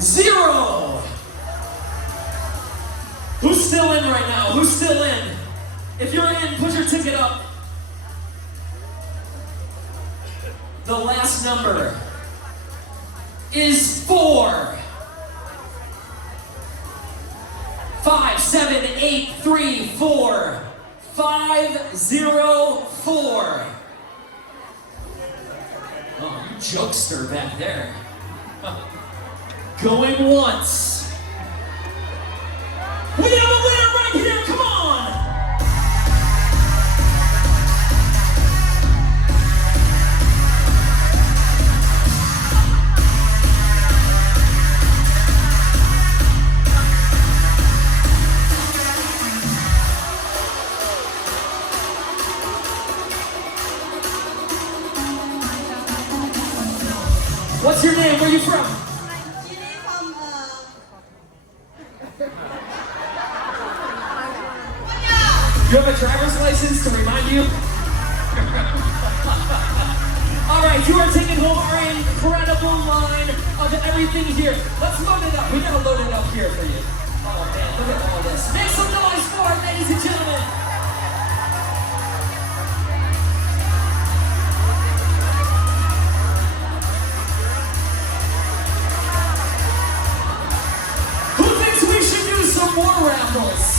0. Who's still in right now? Who's still in? If you're in, put your ticket up. The last number is 4. 5, 7, 8, 3, 4. 5, 0, 4. Oh, you jokester back there. Going once. We have a winner right here, come on! What's your name? Where are you from? You have a driver's license to remind you? All right, you are taking home our incredible line of everything here. Let's load it up. We gotta load it up here for you. Oh man, look at all this. Make some noise for it, ladies and gentlemen. Who thinks we should do some more raffles?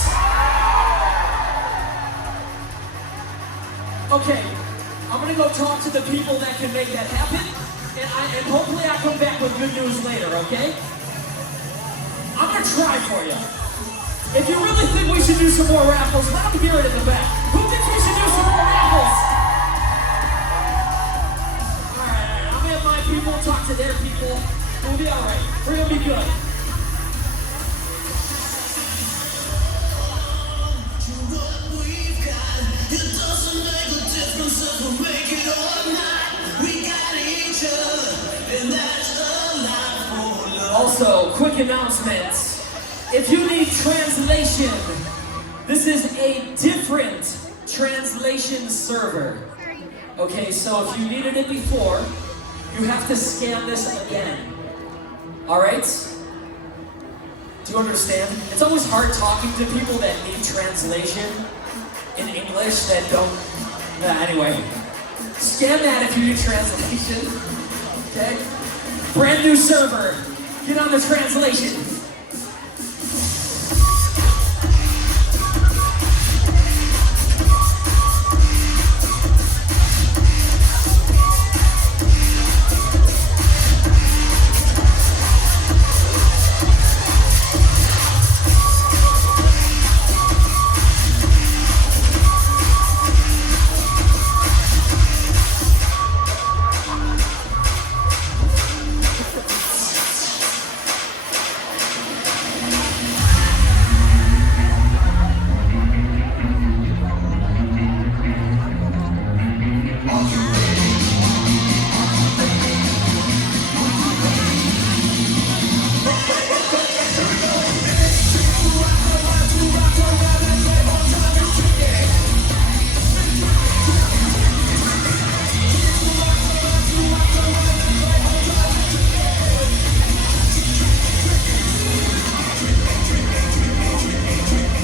Okay, I'm gonna go talk to the people that can make that happen, and hopefully I'll come back with good news later, okay? I'm gonna try for you. If you really think we should do some more raffles, let me hear it in the back. Who thinks we should do some more raffles? All right, I'm gonna have my people talk to their people. We'll be all right. We're gonna be good. Also, quick announcements. If you need translation, this is a different translation server. Okay, so if you needed it before, you have to scan this again. Alright? Do you understand? It's always hard talking to people that need translation in English that don't... anyway. Scan that if you need translation. Okay? Brand new server. Get on the translation.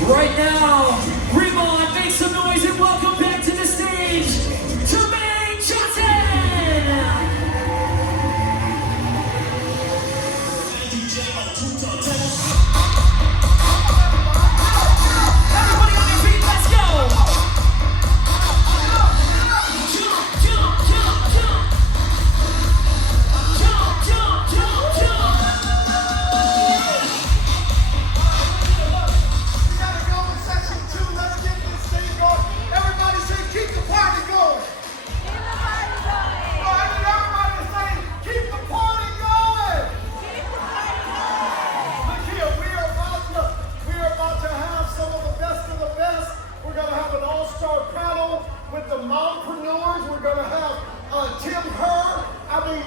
Right now, Riman, make some noise and welcome back to the stage, Riman Convention! Everybody on your feet, let's go! Jump, jump, jump, jump! Jump, jump, jump, jump!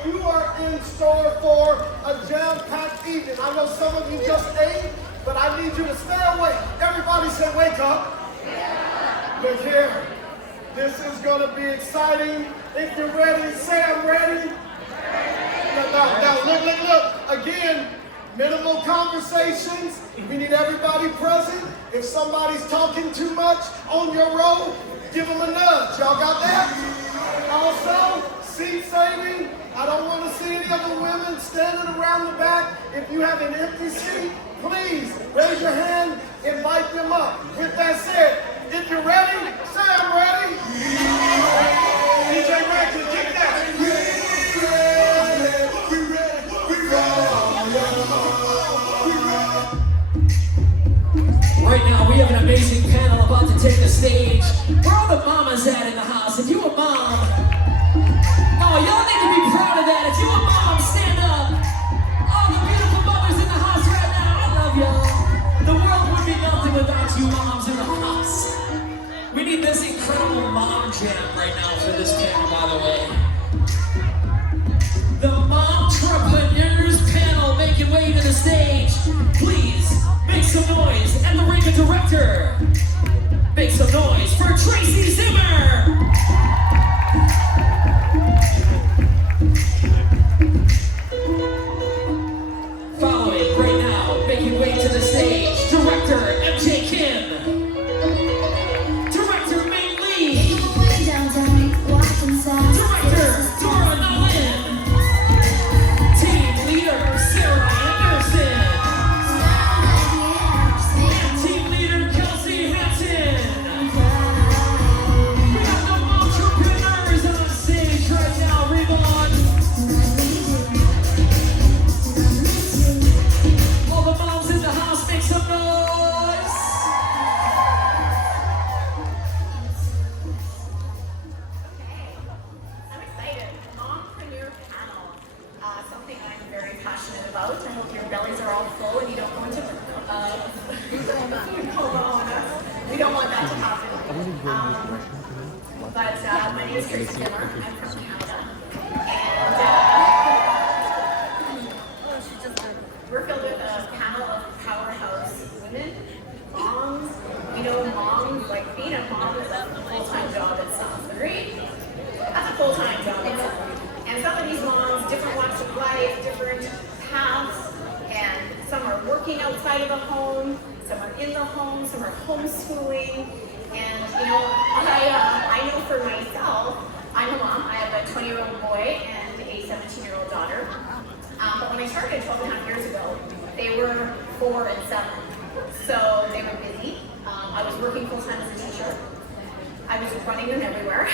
You are in store for a jam-packed evening. I know some of you just ate, but I need you to stay awake. Everybody say, wake up. Yeah. Look here. This is going to be exciting. If you're ready, say I'm ready. Now, look. Again, Minimal conversations. We need everybody present. If somebody's talking too much on your row, give them a nudge. Y'all got that? Also, seat saving. I don't want to see any of the women standing around the back. If you have an empty seat, please raise your hand, invite them up. With that said, if you're ready, say I'm ready. DJ Ratchet, kick that. Right now, we have an amazing panel about to take the stage. Where all the mamas at in the house? If you a mom, oh, y'all need to be proud of that. If you a mom, stand up. All the beautiful mothers in the house right now, I love y'all. The world would be nothing without you moms in the house. We need this incredible mom jam right now for this panel, by the way. The Momtrepreneurs panel making way to the stage. Please make some noise. And the Riman director, make some noise for Tracy Zimmer. Following right now, making way to the stage, director MJ Kim. Director Dora Nolan. Team leader Sarah Anderson. And team leader Kelsey Hansen. We got the Momtrepreneurs on stage right now, Riman. All the moms in the house, make some noise. About. I hope your bellies are all full and you don't go into food coma on us. We don't want that to happen. But my name is Tracy Zimmer. I'm from Canada. And we're filled with a panel of powerhouse women, moms. You know, moms, like being a mom is a full-time job itself. Agreed? That's a full-time job itself. And some of these moms, different walks of life, different paths, and some are working outside of the home, some are in the home, some are homeschooling, and you know, I know for myself, I'm a mom. I have a 20-year-old boy and a 17-year-old daughter. But when I started 12 and a half years ago, they were 4 and 7, so they were busy. I was working full-time as a teacher. I was running them everywhere.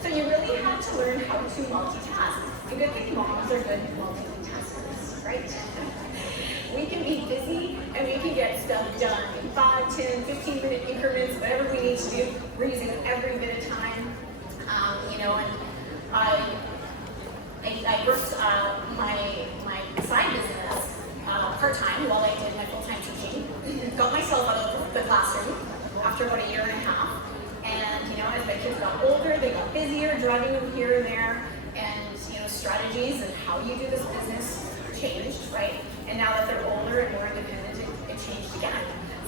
So you really had to learn how to multitask. The good thing moms are good multitaskers, right? We can be busy and we can get stuff done in 5, 10, 15-minute increments, whatever we need to do. We're using every bit of time, you know, and I worked my side business part-time while I did my full-time teaching. Got myself out of the classroom after about a year and a half. And, you know, as my kids got older, they got busier, driving them here and there, and, you know, strategies and how you do this business changed, right? And now that they're older and more independent, it changed again.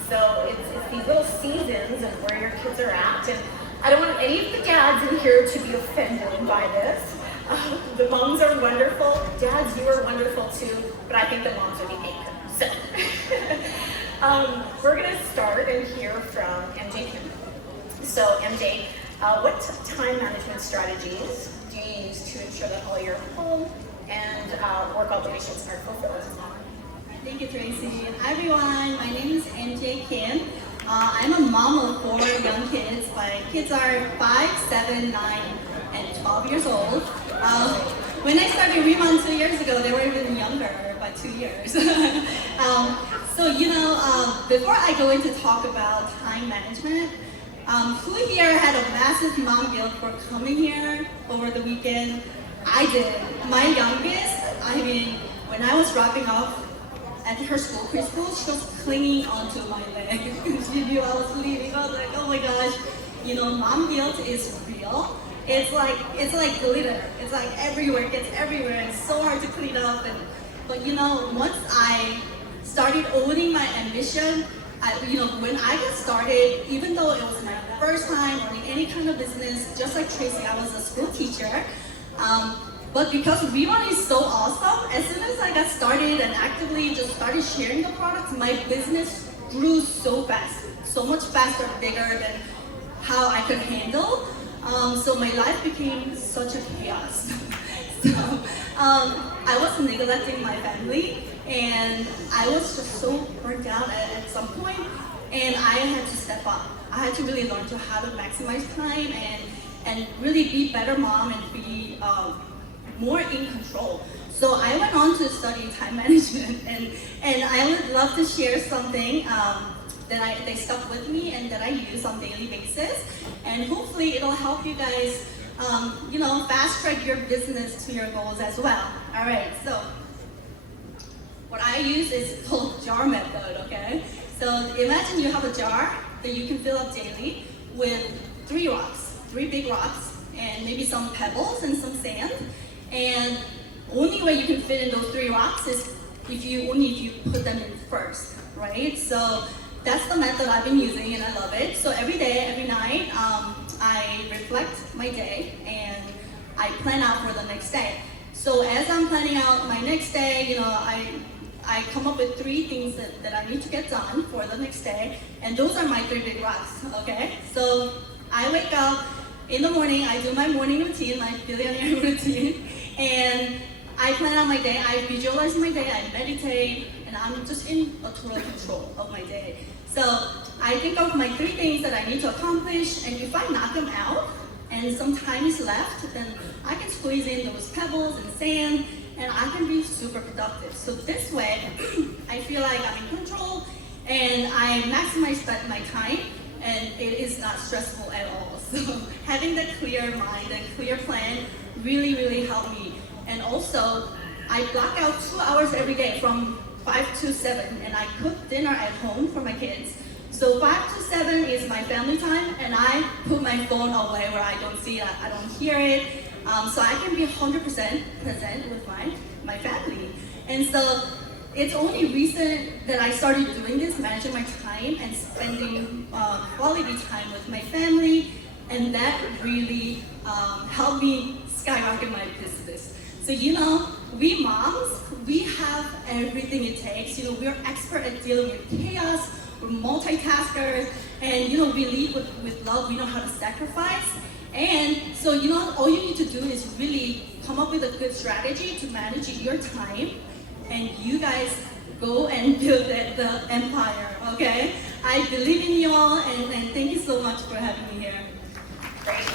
So it's these little seasons of where your kids are at, and I don't want any of the dads in here to be offended by this. The moms are wonderful, dads, you are wonderful too, but I think the moms are the anchor. So, we're gonna start and hear from MJ Kim. So MJ, what time management strategies do you use to ensure that all your home and work obligations are fulfilled? Thank you, Tracy. Hi everyone, my name is MJ Kim. I'm a mom of 4 young kids. My kids are 5, 7, 9, and 12 years old. When I started Riman 2 years ago, they were even younger by 2 years. So, you know, before I go into talk about time management, who here had a massive mom guilt for coming here over the weekend? I did. My youngest, I mean, when I was dropping off at her school, preschool, she was clinging onto my leg. She knew I was leaving. I was like, oh my gosh, you know, mom guilt is real. It's like glitter. It's like everywhere, it gets everywhere. It's so hard to clean up. But you know, once I started owning my ambition, you know, when I got started, even though it was my first time owning any kind of business, just like Tracy, I was a school teacher. But because Riman is so awesome, as soon as I got started and actively just started sharing the products, my business grew so fast, so much faster, bigger than how I could handle. So my life became such a chaos. So I was neglecting my family, and I was just so burnt out at some point, and I had to step up. I had to really learn to how to maximize time and really be better mom and be more in control. So I went on to study time management, and I would love to share something they stuck with me and that I use on a daily basis, and hopefully it'll help you guys, fast track your business to your goals as well. All right, so what I use is called jar method. Okay, so imagine you have a jar that you can fill up daily with 3 rocks, 3 big rocks, and maybe some pebbles and some sand. And only way you can fit in those 3 rocks is if you put them in first, right? So that's the method I've been using, and I love it. So every day, every night, I reflect my day and I plan out for the next day. So as I'm planning out my next day, I come up with 3 things that I need to get done for the next day, and those are my 3 big rocks, okay? So I wake up in the morning, I do my morning routine, my billionaire routine, and I plan out my day, I visualize my day, I meditate, and I'm just in a total control of my day. So I think of my 3 things that I need to accomplish, and if I knock them out, and some time is left, then I can squeeze in those pebbles and sand, and I can be super productive. So this way, I feel like I'm in control, and I maximize my time, and it is not stressful at all. So having that clear mind and clear plan really, really helped me. And also, I block out 2 hours every day from 5 to 7, and I cook dinner at home for my kids. So 5 to 7 is my family time, and I put my phone away where I don't see it, I don't hear it, so I can be 100% present with my family. And so it's only recent that I started doing this, managing my time and spending quality time with my family, and that really helped me skyrocket my business. So we moms, we have everything it takes. We're expert at dealing with chaos, we're multitaskers, and we lead with love, we know how to sacrifice. And so all you need to do is really come up with a good strategy to manage your time, and you guys go and build the empire, okay? I believe in you all, and thank you so much for having me here. Great.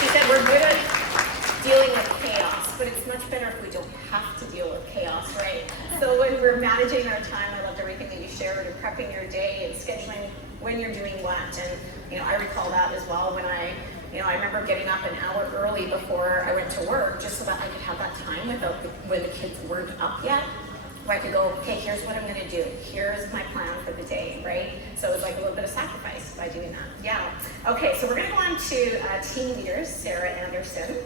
She said we're good at dealing with chaos, but it's much better if we don't have to deal with chaos, right? So when we're managing our time, I loved everything that you shared, and prepping your day and scheduling when you're doing what. And I recall that as well when I remember getting up an hour early before I went to work, just so that I could have that time when the kids weren't up yet, where I could go, okay, here's what I'm gonna do. Here's my plan for the day, right? So it was like a little bit of sacrifice by doing that. Yeah. Okay, so we're gonna go on to team leaders, Sarah Anderson.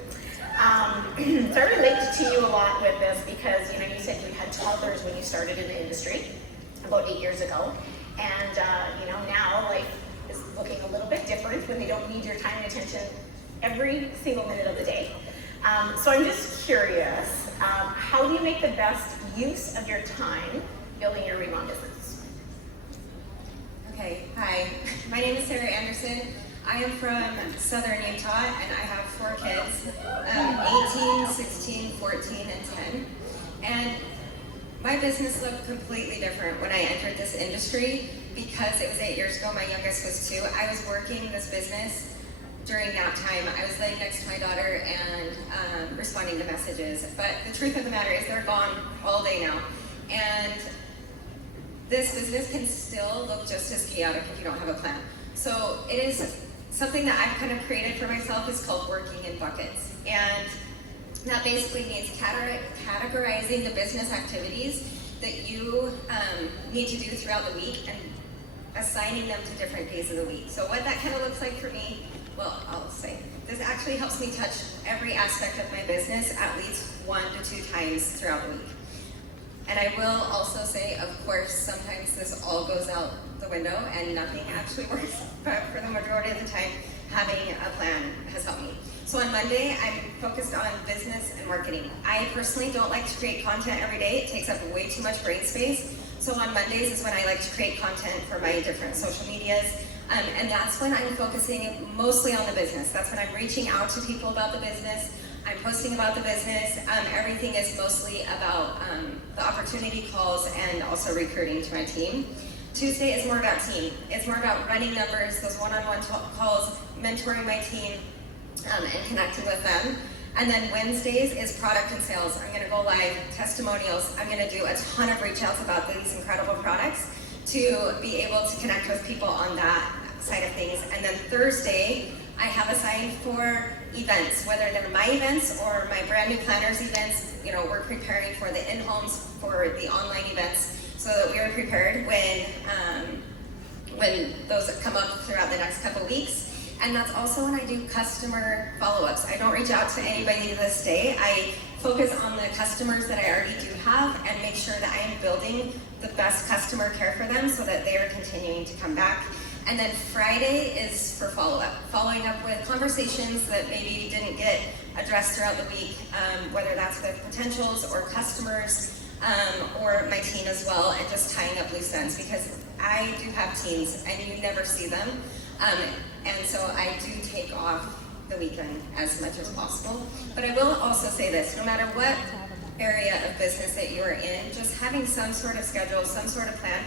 So I relate to you a lot with this because, you said you had toddlers when you started in the industry about 8 years ago. And, now life is looking a little bit different when they don't need your time and attention every single minute of the day. So I'm just curious, how do you make the best use of your time building your Riman business? Okay, hi. My name is Sarah Anderson. I am from Southern Utah, and I have 4 kids, 18, 16, 14, and 10. And my business looked completely different when I entered this industry because it was 8 years ago. My youngest was 2. I was working this business during nap time. I was laying next to my daughter and responding to messages. But the truth of the matter is they're gone all day now. And this business can still look just as chaotic if you don't have a plan. So it is something that I've kind of created for myself is called working in buckets. And that basically means categorizing the business activities that you need to do throughout the week and assigning them to different days of the week. So what that kind of looks like for me, well, I'll say, this actually helps me touch every aspect of my business at least 1 to 2 times throughout the week. And I will also say, of course, sometimes this all goes out the window and nothing actually works, but for the majority of the time, having a plan has helped me. So on Monday, I'm focused on business and marketing. I personally don't like to create content every day. It takes up way too much brain space. So on Mondays is when I like to create content for my different social medias. And that's when I'm focusing mostly on the business. That's when I'm reaching out to people about the business. I'm posting about the business. Everything is mostly about the opportunity calls and also recruiting to my team. Tuesday is more about team. It's more about running numbers, those one-on-one calls, mentoring my team, and connecting with them. And then Wednesdays is product and sales. I'm gonna go live, testimonials. I'm gonna do a ton of reach outs about these incredible products to be able to connect with people on that side of things. And then Thursday, I have assigned for events, whether they're my events or my brand new planners events. You know, we're preparing for the in-homes, for the online events, so that we are prepared when those come up throughout the next couple weeks. And that's also when I do customer follow-ups. I don't reach out to anybody to this day. I focus on the customers that I already do have and make sure that I am building the best customer care for them so that they are continuing to come back. And then Friday is for follow-up, following up with conversations that maybe didn't get addressed throughout the week, whether that's with potentials or customers, or my team as well, and just tying up loose ends, because I do have teams and you never see them. And so I do take off the weekend as much as possible. But I will also say this, no matter what area of business that you're in, just having some sort of schedule, some sort of plan,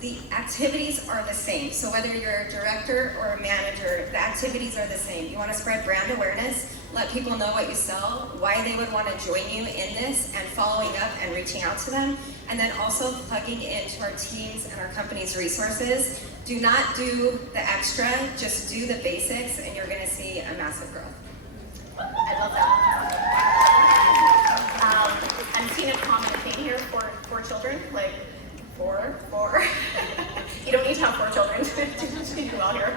the activities are the same. So whether you're a director or a manager, the activities are the same. You want to spread brand awareness, let people know what you sell, why they would want to join you in this, and following up and reaching out to them. And then also plugging into our teams and our company's resources. Do not do the extra, just do the basics, and you're gonna see a massive growth. I love that. I'm seeing a common thing here for children, like four. You don't need to have 4 children to do well here.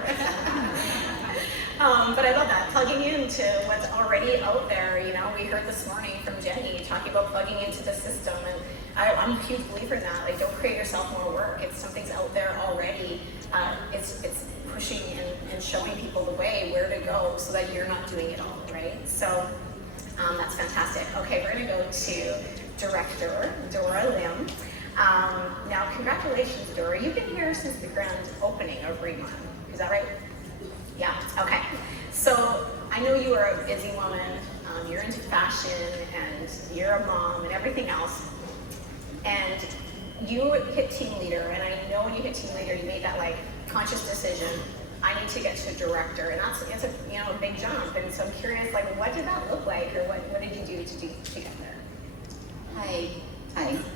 But I love that, plugging into what's already out there. You know, we heard this morning from Jenny talking about plugging into the system, and I'm a huge believer in that. Like, don't create yourself more work. If something's out there already, it's pushing and showing people the way, where to go, so that you're not doing it all, right? So that's fantastic. Okay, we're gonna go to Director Dora Lim. Now, congratulations, Dora. You've been here since the grand opening of Riman. Is that right? Yeah, okay. So I know you are a busy woman. You're into fashion and you're a mom and everything else. And you hit team leader, and I know when you hit team leader, you made that like conscious decision. I need to get to director, and it's a big jump. And so I'm curious, like, what did that look like, or what did you do to get there? Hi,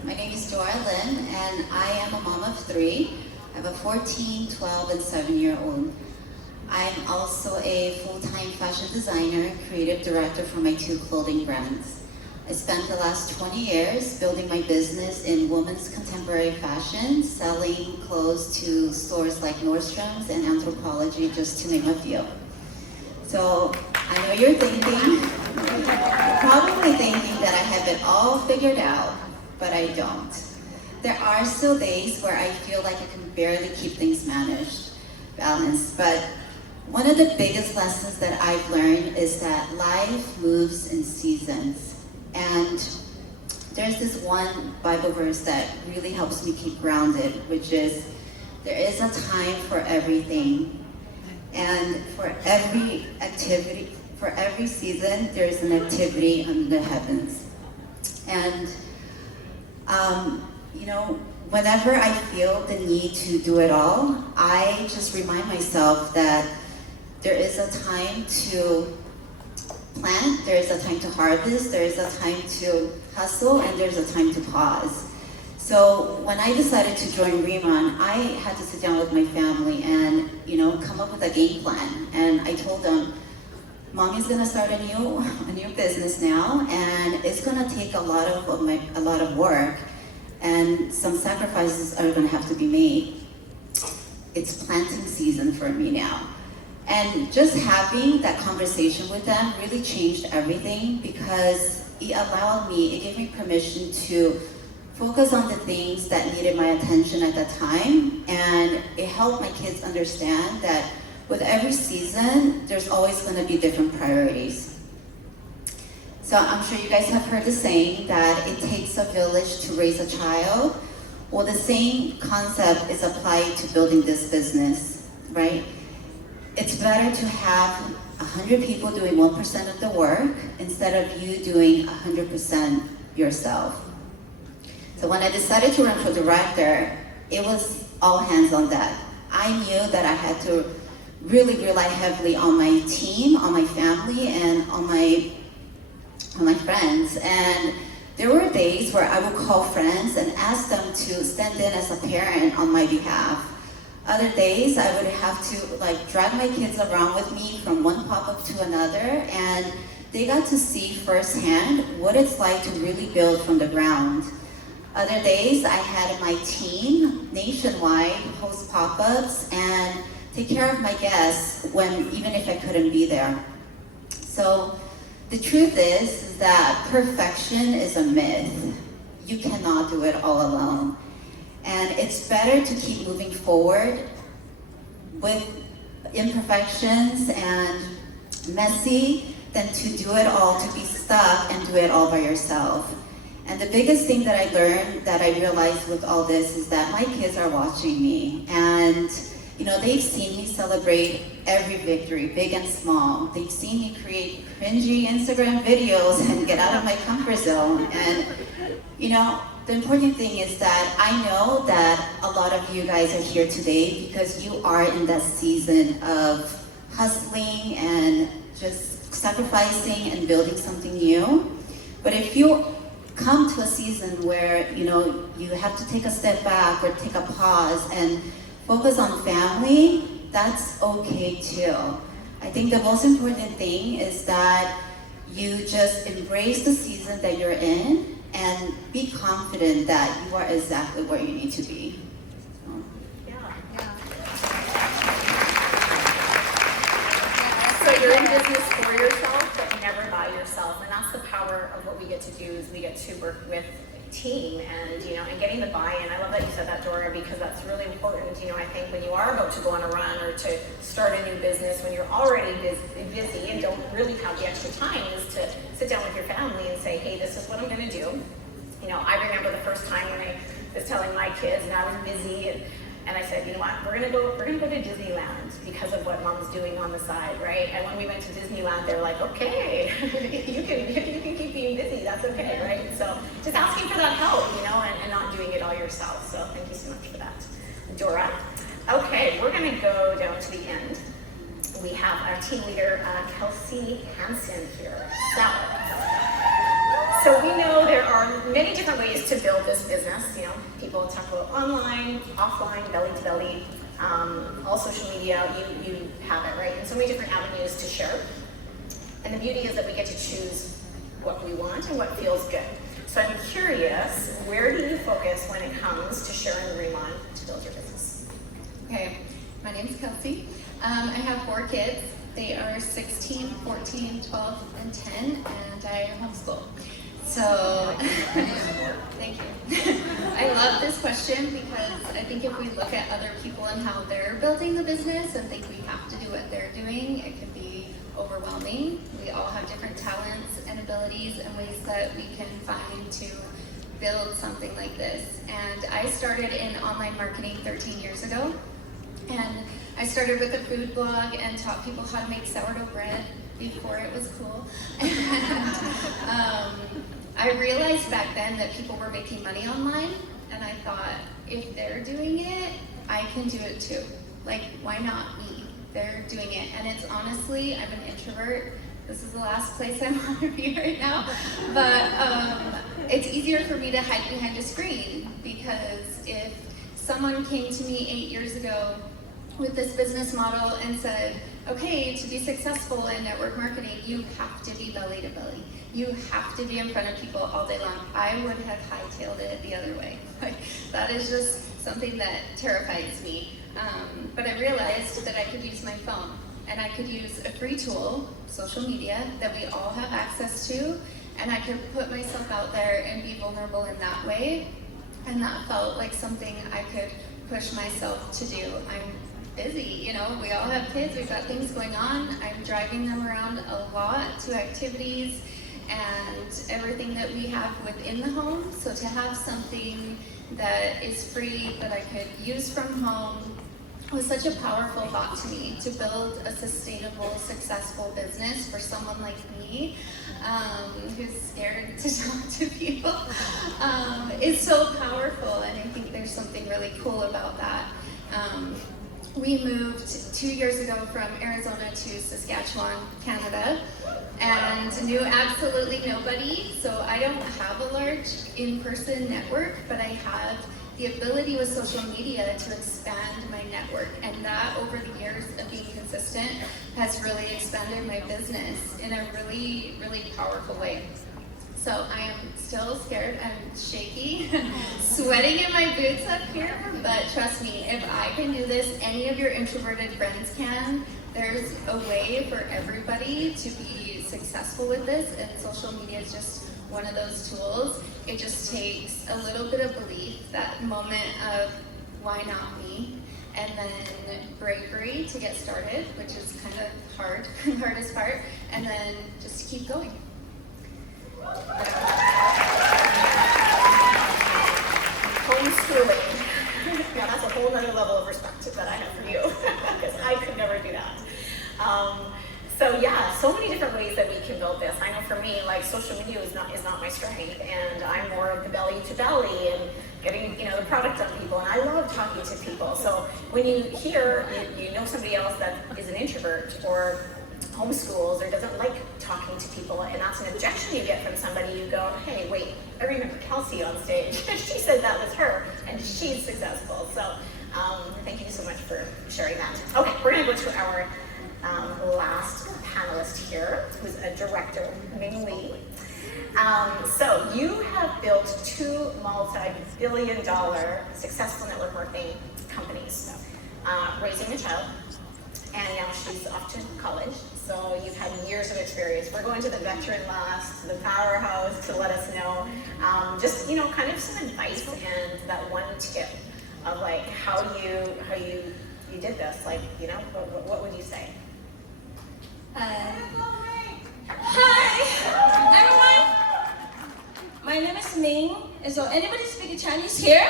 my name is Dora Lynn, and I am a mom of 3. I have a 14, 12, and 7-year-old. I'm also a full-time fashion designer, creative director for my 2 clothing brands. I spent the last 20 years building my business in women's contemporary fashion, selling clothes to stores like Nordstrom's and Anthropologie, just to name a few. So I know you're probably thinking that I have it all figured out, but I don't. There are still days where I feel like I can barely keep things balanced, but one of the biggest lessons that I've learned is that life moves in seasons. And there's this one Bible verse that really helps me keep grounded, which is, there is a time for everything. And for every activity, for every season, there's an activity under the heavens. And, whenever I feel the need to do it all, I just remind myself that there is a time to plant, there is a time to harvest, there is a time to hustle, and there's a time to pause. So when I decided to join Riman, I had to sit down with my family and come up with a game plan. And I told them, Mommy's gonna start a new business now, and it's gonna take a lot of work, and some sacrifices are gonna have to be made. It's planting season for me now. And just having that conversation with them really changed everything, because it gave me permission to focus on the things that needed my attention at that time. And it helped my kids understand that with every season, there's always going to be different priorities. So I'm sure you guys have heard the saying that it takes a village to raise a child. Well, the same concept is applied to building this business, right? It's better to have 100 people doing 1% of the work instead of you doing 100% yourself. So when I decided to run for director, it was all hands on deck. I knew that I had to really rely heavily on my team, on my family, and on my friends. And there were days where I would call friends and ask them to stand in as a parent on my behalf. Other days, I would have to drag my kids around with me from one pop-up to another, and they got to see firsthand what it's like to really build from the ground. Other days, I had my team nationwide host pop-ups and take care of my guests even if I couldn't be there. So the truth is that perfection is a myth. You cannot do it all alone. And it's better to keep moving forward with imperfections and messy than to do it all, to be stuck and do it all by yourself. And the biggest thing that I learned, that I realized with all this, is that my kids are watching me. And they've seen me celebrate every victory, big and small. They've seen me create cringy Instagram videos and get out of my comfort zone. And the important thing is that I know that a lot of you guys are here today because you are in that season of hustling and just sacrificing and building something new. But if you come to a season where you have to take a step back or take a pause and focus on family, that's okay too. I think the most important thing is that you just embrace the season that you're in and be confident that you are exactly where you need to be. So you're in business for yourself, but never by yourself. And that's the power of what we get to do, is we get to work with a team and getting the buy-in. I love that you said that, Dora, because that's really important. I think when you are about to go on a run or to start a new business, when you're already busy and don't really have the extra time, is to sit down with your family and say, hey, this is what I'm going to do. I remember the first time when I was telling my kids, and I was busy, and I said, you know what, we're gonna go to Disneyland because of what Mom's doing on the side, right? And when we went to Disneyland, they're like, okay, you can keep being busy, that's okay, right? So just asking for that help, and not doing it all yourself. So thank you so much for that, Dora. Okay, we're gonna go down to the end. We have our team leader, Kelsey Hansen here. So we know there are many different ways to build this business. People talk about online, offline, belly to belly, all social media, you have it, right? And so many different avenues to share. And the beauty is that we get to choose what we want and what feels good. So I'm curious, where do you focus when it comes to sharing Riman to build your business? Okay, my name's Kelsey. I have 4 kids. They are 16, 14, 12, and 10, and I homeschool. So, thank you. I love this question because I think if we look at other people and how they're building the business and think we have to do what they're doing, it can be overwhelming. We all have different talents and abilities and ways that we can find to build something like this. And I started in online marketing 13 years ago. And I started with a food blog and taught people how to make sourdough bread before it was cool. And I realized back then that people were making money online, and I thought, if they're doing it, I can do it too. Like, why not me? They're doing it. And it's honestly, I'm an introvert. This is the last place I want to be right now. But it's easier for me to hide behind a screen, because if someone came to me 8 years ago with this business model and said, okay, to be successful in network marketing, you have to be belly to belly. You have to be in front of people all day long. I would have hightailed it the other way. Like, that is just something that terrifies me. But I realized that I could use my phone, and I could use a free tool, social media, that we all have access to, and I could put myself out there and be vulnerable in that way. And that felt like something I could push myself to do. I'm busy. You know, we all have kids, we've got things going on. I'm driving them around a lot to activities and everything that we have within the home. So to have something that is free that I could use from home was such a powerful thought to me, to build a sustainable, successful business for someone like me who's scared to talk to people. It's so powerful, and I think there's something really cool about that. We moved 2 years ago from Arizona to Saskatchewan, Canada, and knew absolutely nobody. So I don't have a large in-person network, but I have the ability with social media to expand my network, and that over the years of being consistent has really expanded my business in a really, really powerful way. So I am still scared, I'm shaky, sweating in my boots up here, but trust me, if I can do this, any of your introverted friends can. There's a way for everybody to be successful with this, and social media is just one of those tools. It just takes a little bit of belief, that moment of why not me, and then bravery to get started, which is kind of hard, the hardest part, and then just keep going. Homeschooling. Yeah, that's a whole other level of respect that I have for you, because I could never do that. So yeah, so many different ways that we can build this. I know for me, like, social media is not my strength, and I'm more of the belly to belly and getting, you know, the product on people, and I love talking to people. So when you hear, you know somebody else that is an introvert or homeschools or doesn't like talking to people, and that's an objection you get from somebody, you go, hey, wait, I remember Kelsey on stage. She said that was her, and she's successful. So thank you so much for sharing that. Okay, we're gonna go to our last panelist here, who's a director, Ming Lee. So you have built 2 multi-billion-dollar successful network marketing companies, raising a child, and now she's off to college. So you've had years of experience. We're going to the veteran last, the powerhouse, to let us know, just, you know, kind of some advice and that one tip of like how you did this. Like, you know, what would you say? Hi, everyone. My name is Ming. And so, anybody speak Chinese here?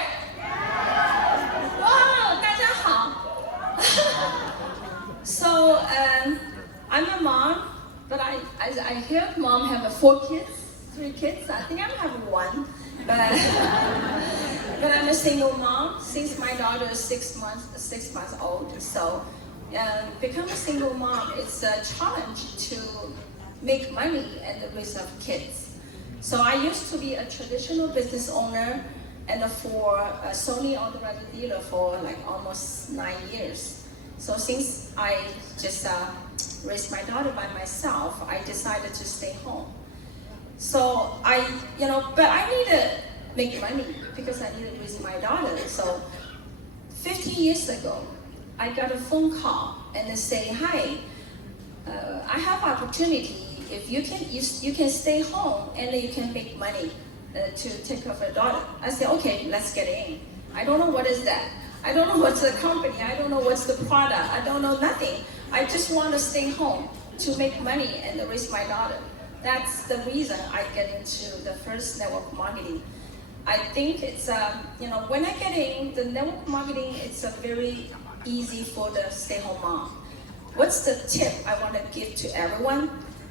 Wow, 大家好. So, I'm a mom, but I hear mom have 4 kids, 3 kids. I think I have 1, but I'm a single mom since my daughter is 6 months old. So. Become a single mom, it's a challenge to make money and raise up kids. So I used to be a traditional business owner and for a Sony automobile dealer for like almost 9 years. So since I just raised my daughter by myself, I decided to stay home. So but I need to make money because I need to raise my daughter. So 50 years ago, I got a phone call and they say, hi, I have opportunity. If you can stay home and you can make money to take care of your daughter. I said, okay, let's get in. I don't know what is that. I don't know what's the company. I don't know what's the product. I don't know nothing. I just want to stay home to make money and raise my daughter. That's the reason I get into the first network marketing. I think it's, when I get in the network marketing, it's a very easy for the stay-home mom. What's the tip I want to give to everyone?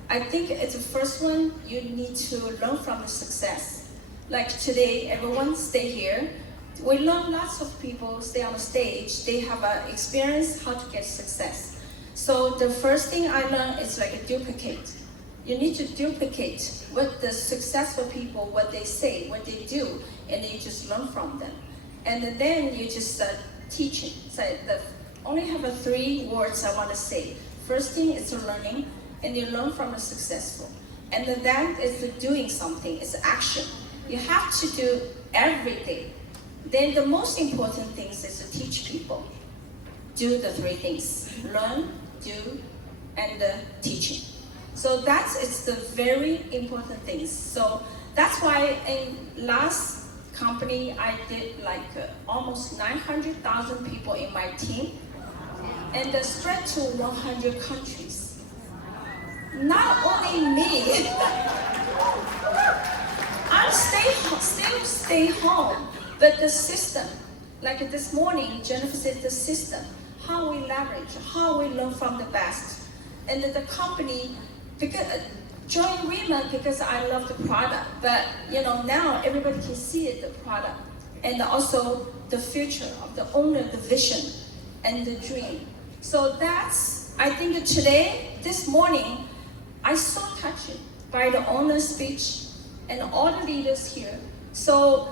I think it's the first one, you need to learn from the success. Like today, everyone stay here. We learn lots of people stay on the stage. They have experience how to get success. So the first thing I learned is like a duplicate. You need to duplicate what the successful people, what they say, what they do, and then you just learn from them. And then you just start teaching. So only have 3 words I want to say. First thing is learning, and you learn from the successful. And then is doing something, it's action. You have to do every day. Then the most important thing is to teach people. Do the 3 things, learn, do, and teaching. So it's the very important things. So that's why in last company I did like almost 900,000 people in my team. and spread to 100 countries. Not only me, I still stay home, but the system, like this morning, Jennifer said the system, how we leverage, how we learn from the best. And the company, because join Riman because I love the product, but now everybody can see it, the product, and also the future of the owner, the vision, and the dream. So that's, I think today, this morning, I so touched by the owner's speech and all the leaders here. So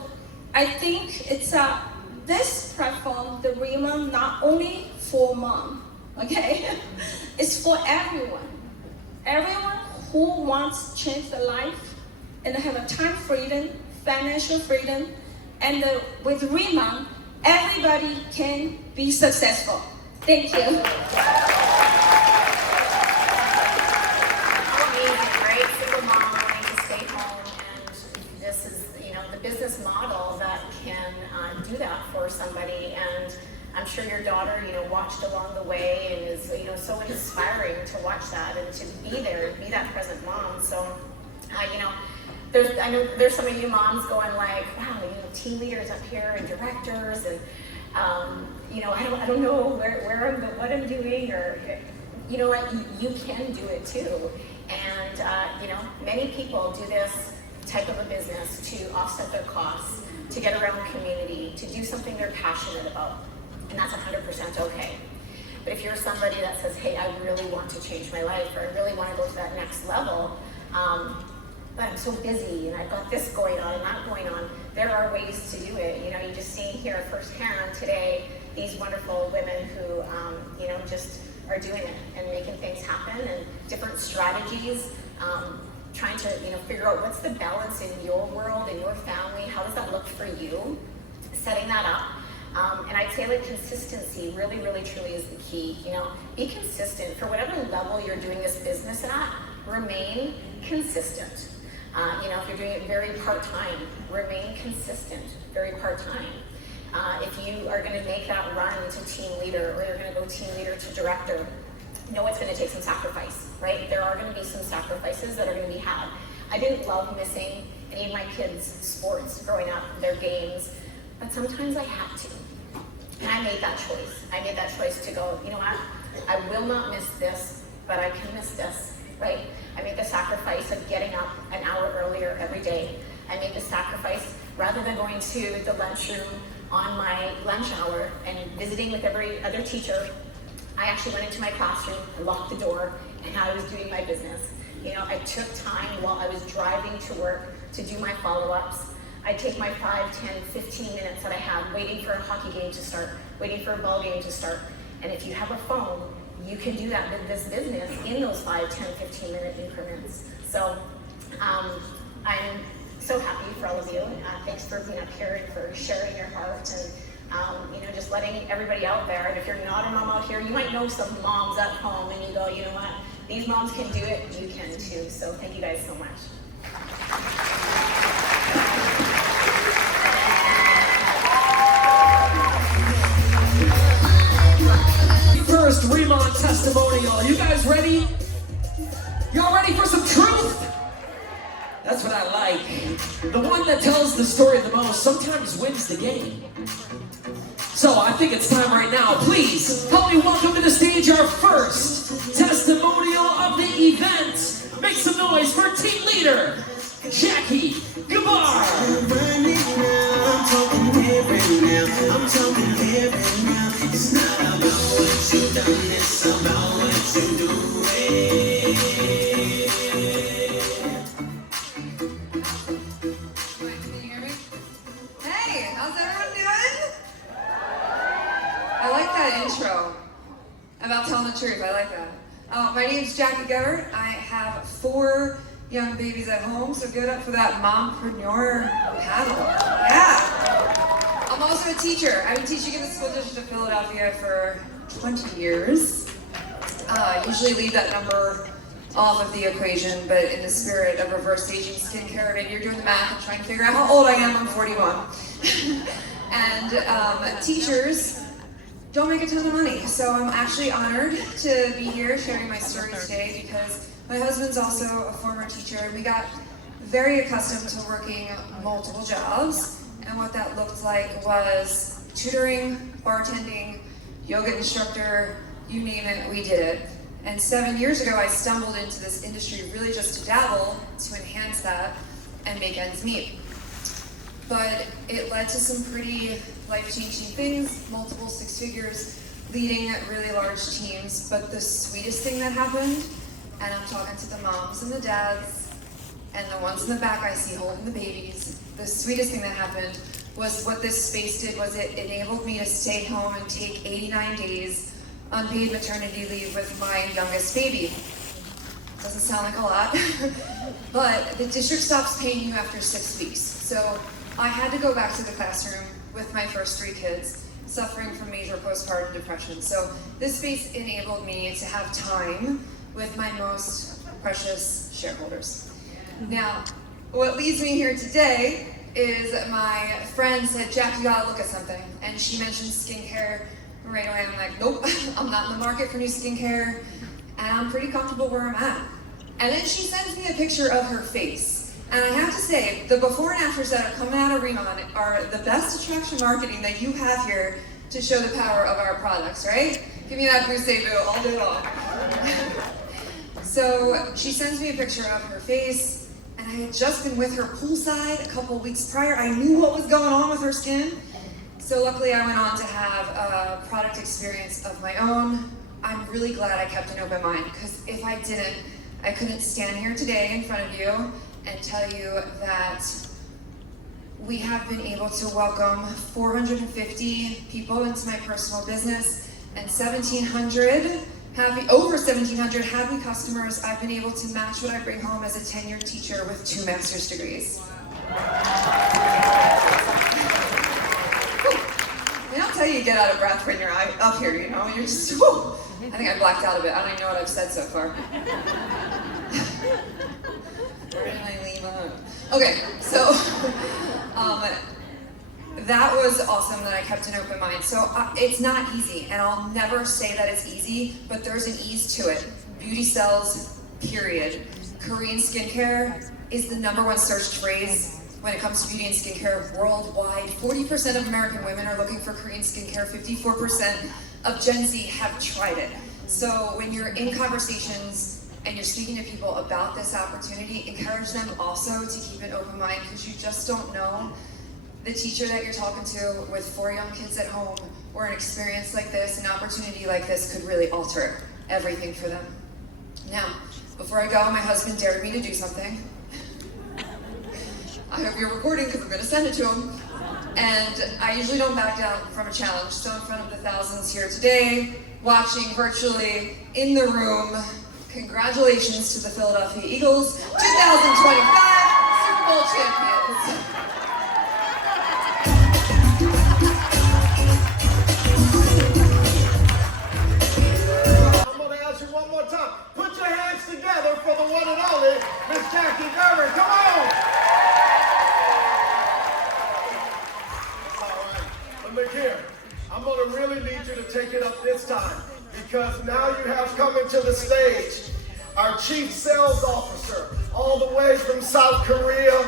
I think it's this platform, the Riman, not only for mom, okay? It's for everyone. Everyone who wants to change their life and have a time freedom, financial freedom, and with Riman, everybody can be successful. Thank you. Amazing, right? Single mom wanting to stay home, and this is, the business model that can do that for somebody. And I'm sure your daughter, watched along the way and is, so inspiring to watch that and to be there, be that present mom. So, I know there's some of you moms going like, wow, team leaders up here and directors and, I don't know what I'm doing, or, you know what, you can do it too. And, many people do this type of a business to offset their costs, to get around community, to do something they're passionate about. And that's 100% okay. But if you're somebody that says, hey, I really want to change my life, or I really want to go to that next level, but I'm so busy and I've got this going on and that going on, there are ways to do it. You just seen here firsthand today these wonderful women who, just are doing it and making things happen, and different strategies, trying to, figure out what's the balance in your world, in your family, how does that look for you, setting that up. And I'd say consistency really, really, truly is the key. Be consistent for whatever level you're doing this business at. Remain consistent. If you're doing it very part-time, remain consistent, very part-time. If you are going to make that run to team leader, or you're going to go team leader to director, know it's going to take some sacrifice, right? There are going to be some sacrifices that are going to be had. I didn't love missing any of my kids' sports growing up, their games, but sometimes I had to. And I made that choice. I made that choice to go, you know what? I will not miss this, but I can miss this, right? I made the sacrifice of getting up an hour earlier every day. I made the sacrifice, rather than going to the lunchroom on my lunch hour and visiting with every other teacher, I actually went into my classroom, I locked the door, and I was doing my business. I took time while I was driving to work to do my follow-ups. I'd take my 5, 10, 15 minutes that I had waiting for a hockey game to start, waiting for a ball game to start. And if you have a phone, you can do that with this business in those 5, 10, 15 minute increments. So I'm so happy for all of you. Thanks for being up here and for sharing your heart, and just letting everybody out there. And if you're not a mom out here, you might know some moms at home and you go, you know what, these moms can do it, you can too. So thank you guys so much. First Riman testimonial. You guys ready? Y'all ready for some truth? That's what I like. The one that tells the story the most sometimes wins the game. So I think it's time right now. Please help me welcome to the stage our first testimonial of the event. Make some noise for team leader, Jackie Gabar. I'm talking here and now. I'm talking here and now. It's not about what you've done, it's about what you do. Can you hear me? Hey, how's everyone doing? I like that intro about telling the truth. I like that. My name's Jackie Gutter. I have 4 young babies at home, so get up for that mompreneur panel. Yeah. I'm also a teacher. I've been teaching in the school district of Philadelphia for 20 years. Usually leave that number off of the equation, but in the spirit of reverse aging skincare, maybe you're doing the math and trying to figure out how old I am. I'm 41. And teachers don't make a ton of money. So I'm actually honored to be here sharing my story today because my husband's also a former teacher. We got very accustomed to working multiple jobs, and what that looked like was tutoring, bartending, yoga instructor, you name it, we did it. And 7 years ago, I stumbled into this industry really just to dabble, to enhance that, and make ends meet. But it led to some pretty life-changing things, multiple six figures, leading really large teams. But the sweetest thing that happened, and I'm talking to the moms and the dads, and the ones in the back I see holding the babies, the sweetest thing that happened was what this space did was it enabled me to stay home and take 89 days unpaid maternity leave with my youngest baby. Doesn't sound like a lot, but the district stops paying you after 6 weeks. So I had to go back to the classroom with my first 3 kids, suffering from major postpartum depression. So this space enabled me to have time with my most precious shareholders. Now, what leads me here today is my friend said, Jack, you gotta look at something. And she mentioned skincare. Right away, I'm like, nope, I'm not in the market for new skincare, and I'm pretty comfortable where I'm at. And then she sends me a picture of her face. And I have to say, the before and afters that are coming out of Riman are the best attraction marketing that you have here to show the power of our products, right? Give me that boo all day long. So she sends me a picture of her face, and I had just been with her poolside a couple weeks prior. I knew what was going on with her skin. So luckily I went on to have a product experience of my own. I'm really glad I kept an open mind, because if I didn't, I couldn't stand here today in front of you and tell you that we have been able to welcome 450 people into my personal business and over 1,700 happy customers. I've been able to match what I bring home as a tenured teacher with 2 master's degrees. I'll tell you get out of breath when you're up here, you know? You're just, whew. I think I blacked out a bit. I don't even know what I've said so far. Where did I leave out? Okay, so that was awesome that I kept an open mind. So it's not easy, and I'll never say that it's easy, but there's an ease to it. Beauty sells, period. Korean skincare is the #1 searched phrase when it comes to beauty and skincare worldwide. 40% of American women are looking for Korean skincare. 54% of Gen Z have tried it. So when you're in conversations and you're speaking to people about this opportunity, encourage them also to keep an open mind, because you just don't know the teacher that you're talking to with 4 young kids at home, or an experience like this, an opportunity like this could really alter everything for them. Now, before I go, my husband dared me to do something. I hope you're recording, because I'm going to send it to him. And I usually don't back down from a challenge. So in front of the thousands here today, watching virtually in the room, congratulations to the Philadelphia Eagles, 2025 Super Bowl champions. I'm going to ask you one more time. Put your hands together for the one and only Miss Jackie Gerber. Come on! Look here, I'm going to really need you to take it up this time, because now you have coming to the stage our Chief Sales Officer, all the way from South Korea.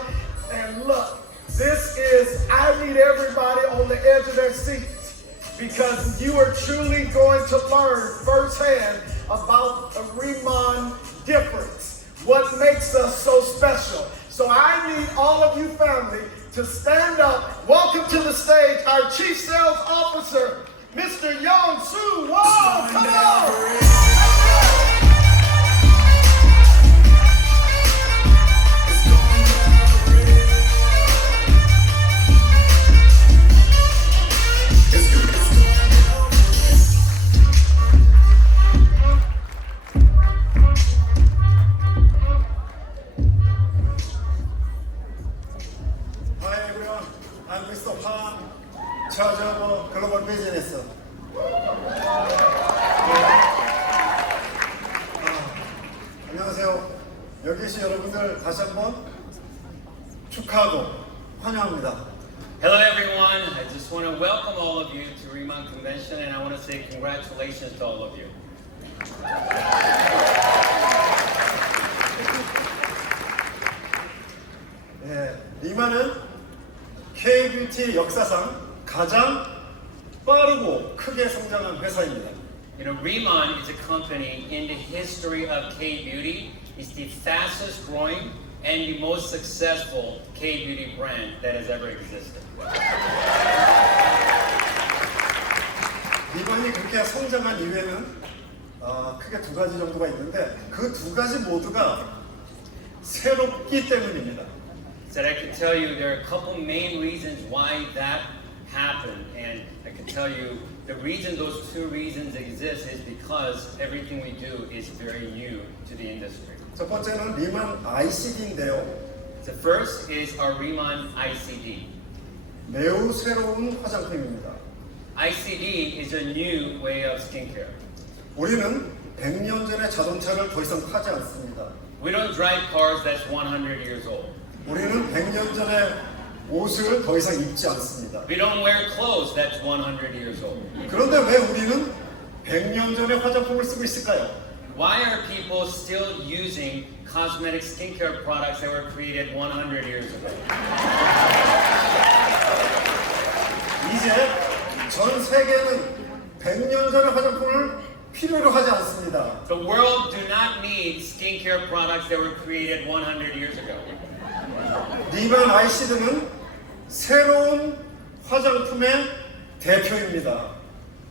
And look, this is, I need everybody on the edge of their seats, because you are truly going to learn firsthand about the Riman difference, what makes us so special. So I need all of you family to stand up. Welcome to the stage our Chief Sales Officer, Mr. Young Soo. Whoa, come on! I'm Mr. Han, charge of global business. 안녕하세요. 여기 계신 여러분들 다시 한번 축하하고 환영합니다. Hello everyone, I just want to want to welcome all of you to Riman Convention, and I want to say congratulations to all of you. 예, 리만은 K-뷰티 역사상 가장 빠르고 크게 성장한 회사입니다. You know, Riman is a company in the history of K-beauty. It's the fastest growing and the most successful K-beauty brand that has ever existed. 리만이 그렇게 성장한 이유에는 크게 두 가지 정도가 있는데 그 두 가지 모두가 새롭기 때문입니다. So I can tell you there are a couple main reasons why that happened, and I can tell you the reason those two reasons exist is because everything we do is very new to the industry. 첫 번째는 리만 ICD인데요. The first is our Riman ICD. 매우 새로운 화장품입니다. ICD is a new way of skincare. 우리는 100년 전의 자동차를 더 이상 타지 않습니다. We don't drive cars that's 100 years old. 우리는 100년 전의 옷을 더 이상 입지 않습니다. We don't wear clothes that's 100 years old. 그런데 왜 우리는 100년 전의 화장품을 쓰고 있을까요? Why are people still using cosmetic skincare products that were created 100 years ago? 이제 전 세계는 100년 전의 화장품을 필요로 하지 않습니다. The world do not need skincare products that were created 100 years ago. 리만 ICD는 새로운 화장품의 대표입니다.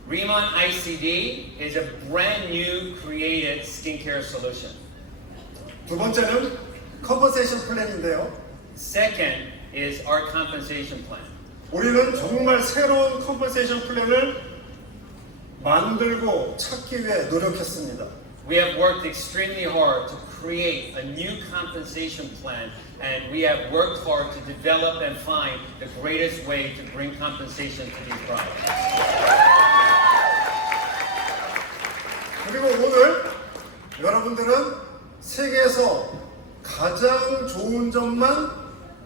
Riman ICD is a brand new created skincare solution. 두 번째는 컴퍼세이션 플랜인데요. Second is our compensation plan. 우리는 정말 새로운 컴퍼세이션 플랜을 만들고 찾기 위해 노력했습니다. We have worked extremely hard to create a new compensation plan, and we have worked hard to develop and find the greatest way to bring compensation to these products. 그리고 오늘 여러분들은 세계에서 가장 좋은 점만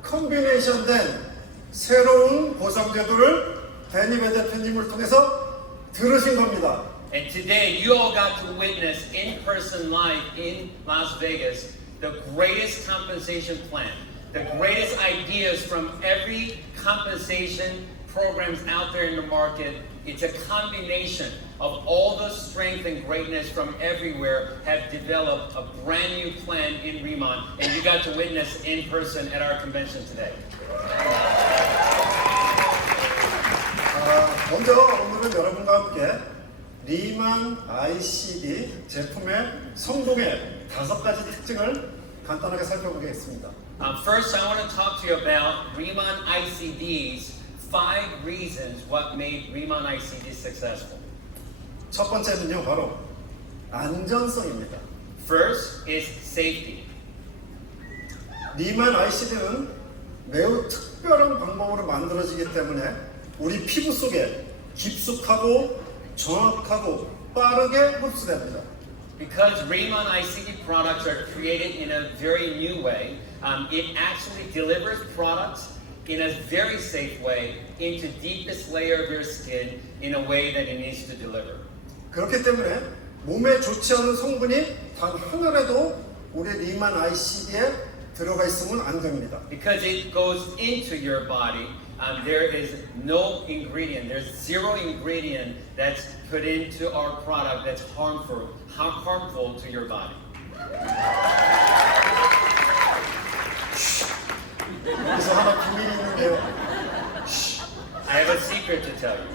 컴비네이션된 새로운 보상제도를 데니 벤 대표님을 통해서 들으신 겁니다. And today, you all got to witness in person live in Las Vegas the greatest compensation plan, the greatest ideas from every compensation programs out there in the market. It's a combination of all the strength and greatness from everywhere have developed a brand new plan in Riman, and you got to witness in person at our convention today. 먼저 오늘은 여러분과 함께 리만 ICD 제품의 성공의 5가지 특징을 간단하게 살펴보겠습니다. First, I want to talk to you about Riman ICD's 5 reasons what made Riman ICD successful. 첫 번째는요, 바로 안전성입니다. First is safety. 리만 ICD는 매우 특별한 방법으로 만들어지기 때문에 우리 피부 속에 깊숙하고 정확하고 빠르게 흡수됩니다. Because Riman ICD products are created in a very new way, it actually delivers products in a very safe way into the deepest layer of your skin in a way that it needs to deliver. 그렇기 때문에 몸에 좋지 않은 성분이 단 하나라도 우리 리만 ICD에 들어가 있으면 안 됩니다. Because it goes into your body, there is no ingredient, there's zero ingredient that's put into our product that's harmful to your body. 그래서 하나 비밀이 있는데요. I have a secret to tell you.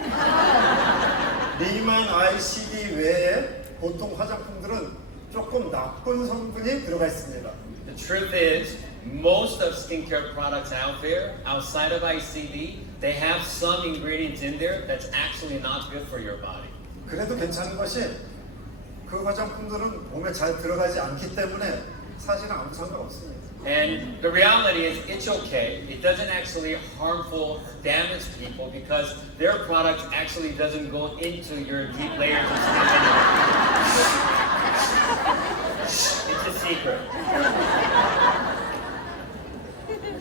리만 ICD 외에 보통 화장품들은 조금 나쁜 성분이 들어가 있습니다. The truth is, most of skincare products out there, outside of ICD, they have some ingredients in there that's actually not good for your body. 그래도 괜찮은 것이 그 화장품들은 몸에 잘 들어가지 않기 때문에 사실은 아무 상관없습니다. And the reality is, it's okay. It doesn't actually harmful damage people because their product actually doesn't go into your deep layers of skin. It's a secret.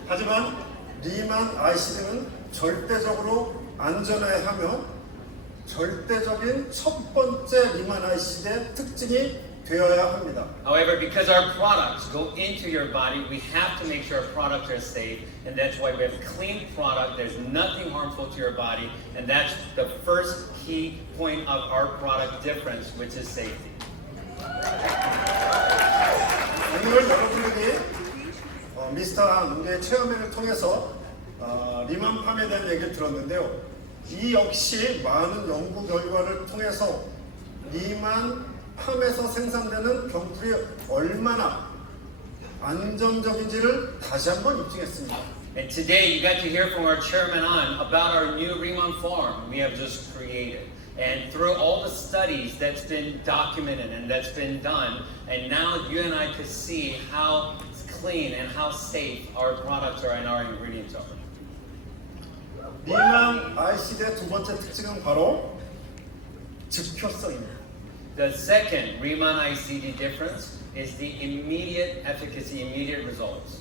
하지만 리만 ICD는 절대적으로 안전해야 하며 절대적인 첫 번째 리만 ICD의 특징이 되어야 합니다. However, because our products go into your body, we have to make sure our products are safe, and that's why we have clean product. There's nothing harmful to your body, and that's the first key point of our product difference, which is safety. 오늘 여러분들이 미스터 앙의 체험회를 통해서 리만팜에 대한 얘기를 들었는데요. 이 역시 많은 연구 결과를 통해서 리만팜에서 생산되는 병풀이 얼마나 안정적인지를 다시 한번 입증했습니다. And today you got to hear from our chairman on about our new Riman farm we have just created. And through all the studies that's been documented and that's been done, and now you and I could see how clean and how safe our products are and our ingredients are. 리만 ICD의 두 번째 특징은 바로 즉효성입니다. The second Riman ICD difference is the immediate efficacy, immediate results.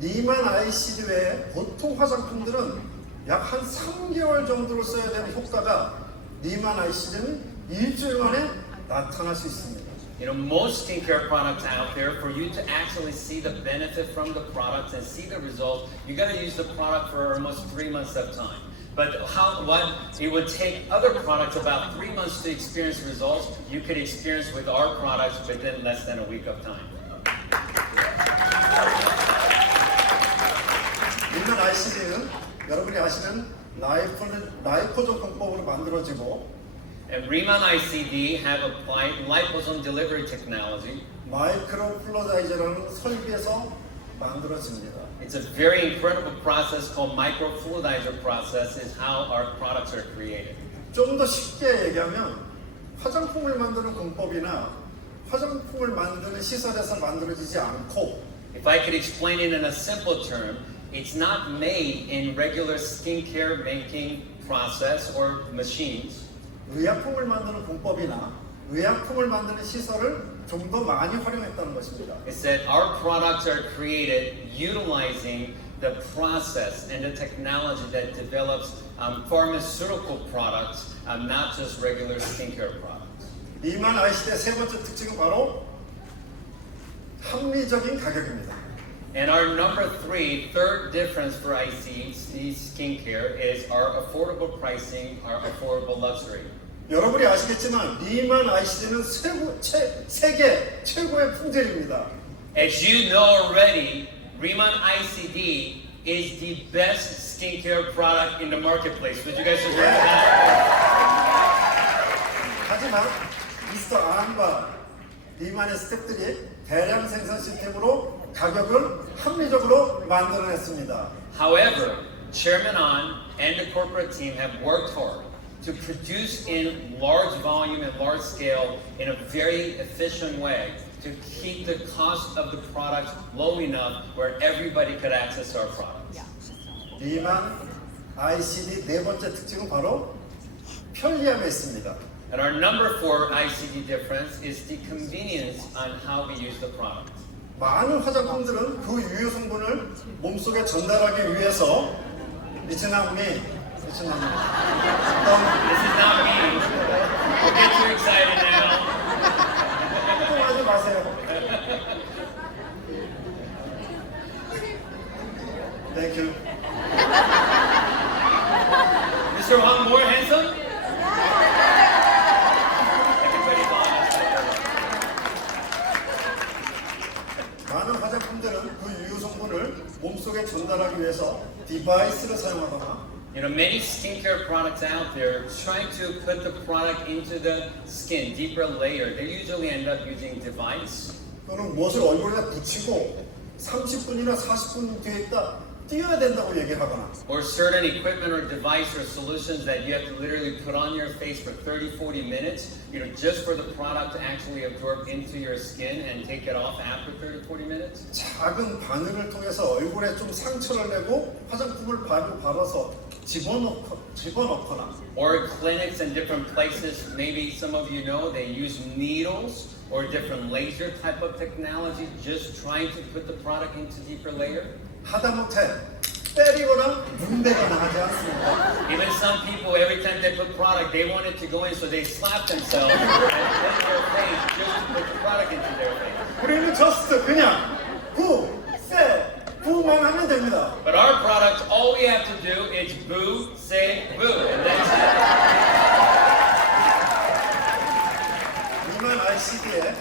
리만 ICD 외에 보통 화장품들은 약 한 3개월 정도로 써야 되는 효과가 리만 ICD는 일주일 만에 나타날 수 있습니다. You know, most skincare products out there, for you to actually see the benefit from the products and see the results, you got to use the product for almost 3 months of time. But what it would take other products about 3 months to experience results, you could experience with our products within less than a week of time. 리만 ICD는 여러분이 아시는 라이포존 공법으로 만들어지고 And Riman ICD have applied liposome delivery technology. 마이크로 플루이다이저라는 설비에서 만들어집니다. It's a very incredible process called microfluidizer process is how our products are created. 좀 더 쉽게 얘기하면 화장품을 만드는 공법이나 화장품을 만드는 시설에서 만들어지지 않고 If I could explain it in a simple term, it's not made in regular skincare making process or machines. 의약품을 만드는 공법이나 의약품을 만드는 시설을 좀 더 많이 활용했다는 것입니다. It's that our products are created utilizing the process and the technology that develops pharmaceutical products, not just regular skincare products. 리만 ICD의 세 번째 특징은 바로 합리적인 가격입니다. And our third difference for ICD skincare is our affordable pricing, our affordable luxury. 여러분이 아시겠지만 리만 ICD는 세계 최고의 품질입니다. As you know already, Riman ICD is the best skincare product in the marketplace. Would you guys agree with that? 하지만 미스터 앙과 리만의 스태프들이 대량 생산 시스템으로 가격을 합리적으로 만들어냈습니다. However, Chairman An and the corporate team have worked hard to produce in large volume and large scale in a very efficient way to keep the cost of the product low enough where everybody could access our products. 리만 ICD 네 번째 특징은 바로 편리함에 있습니다. And our number 4 ICD difference is the convenience on how we use the product. 많은 화장품들은 그 유효 성분을 몸속에 전달하기 위해서 It's not me. This is not me. Don't get too excited now. 걱정하지 마세요. Thank you. Mr. Wang, more handsome? Everybody's honest. 많은 화장품들은 그 유효 성분을 몸속에 전달하기 위해서 디바이스를 사용하거나 You know, many skincare products out there trying to put the product into the skin, deeper layer. They usually end up using device. 또는 무엇을 얼굴에 붙이고 30분이나 40분 뒤에 있다 띄어야 된다고 얘기를 하거나 Or certain equipment or device or solutions that you have to literally put on your face for 30, 40 minutes, you know, just for the product to actually absorb into your skin and take it off after 30, 40 minutes. 작은 바늘을 통해서 얼굴에 좀 상처를 내고 화장품을 발라서 집어넣거나 Or clinics in different places, maybe some of you know, they use needles or different laser type of technology just trying to put the product into deeper layer. 하다못해 때리거나 문대거나 하지 않습니다. Even some people, every time they put product, they want it to go in, so they slap themselves and hit their face just to put the product into their face. 우리는 저스트 그냥 부만 하면 됩니다. But our products, all we have to do is boo, say boo, and that's it. 리만 ICD의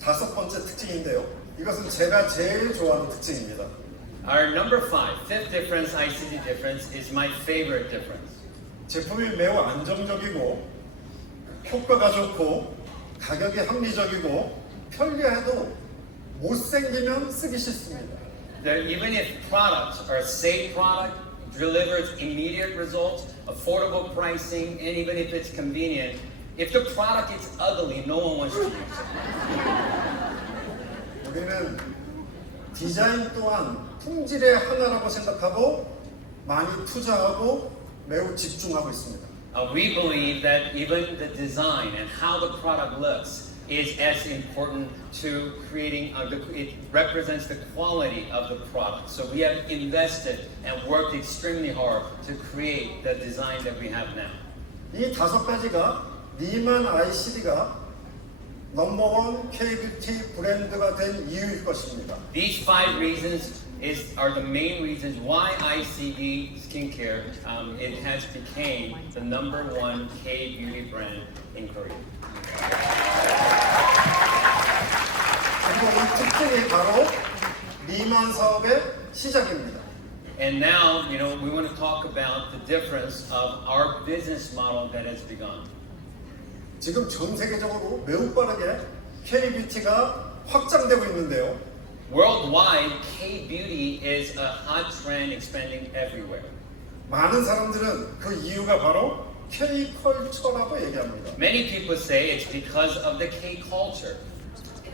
5번째 특징인데요. 이것은 제가 제일 좋아하는 특징입니다. Our number 5, fifth difference, ICD difference, is my favorite difference. 제품이 매우 안정적이고 효과가 좋고 가격이 합리적이고 편리해도 못생기면 쓰기 싫습니다. That even if products are a safe product, delivers immediate results, affordable pricing, and even if it's convenient, if the product is ugly, no one wants to use it. 우리는 디자인 또한 품질의 하나라고 생각하고 많이 투자하고 매우 집중하고 있습니다. We believe that even the design and how the product looks is as important to creating, it represents the quality of the product. So we have invested and worked extremely hard to create the design that we have now. 이 5가지가 리만 ICD가 넘버원 K-뷰티 브랜드가 된 이유일 것입니다. These 5 reasons are the main reasons why ICD Skincare it has became the number 1 K-beauty brand in Korea. 그리고 이 특징이 바로 리만 사업의 시작입니다. And now, we want to talk about the difference of our business model that has begun. 지금 전 세계적으로 매우 빠르게 K-뷰티가 확장되고 있는데요. Worldwide, K-beauty is a hot trend expanding everywhere. 많은 사람들은 그 이유가 바로 K-컬처라고 얘기합니다. Many people say it's because of the K-culture.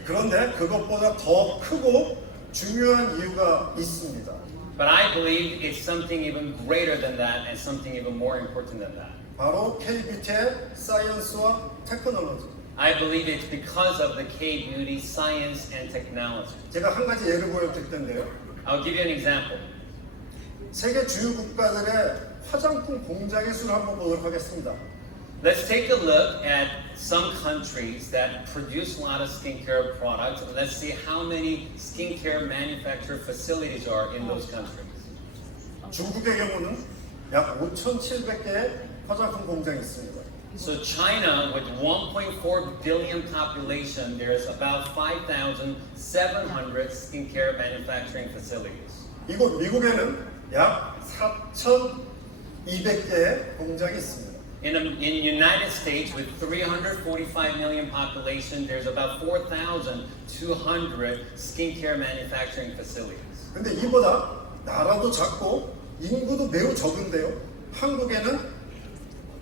그런데 그것보다 더 크고 중요한 이유가 있습니다. But I believe it's something even greater than that and something even more important than that. 바로 K-뷰티의 사이언스와 테크놀로지. I believe it's because of the K-beauty science and technology. 제가 한 가지 예를 보여드릴 텐데요. I'll give you an example. 세계 주요 국가들의 화장품 공장의 수를 한번 보도록 하겠습니다. Let's take a look at some countries that produce a lot of skincare products. Let's see how many skincare manufacturer facilities are in those countries. 중국의 경우는 약 5,700개의 화장품 공장이 있습니다. So China, with 1.4 billion population, there's about 5,700 skincare manufacturing facilities. 이곳 미국에는 약 4,200개의 공장이 있습니다. In United States, with 345 million population, there's about 4,200 skincare manufacturing facilities. 근데 이보다 나라도 작고 인구도 매우 적은데요. 한국에는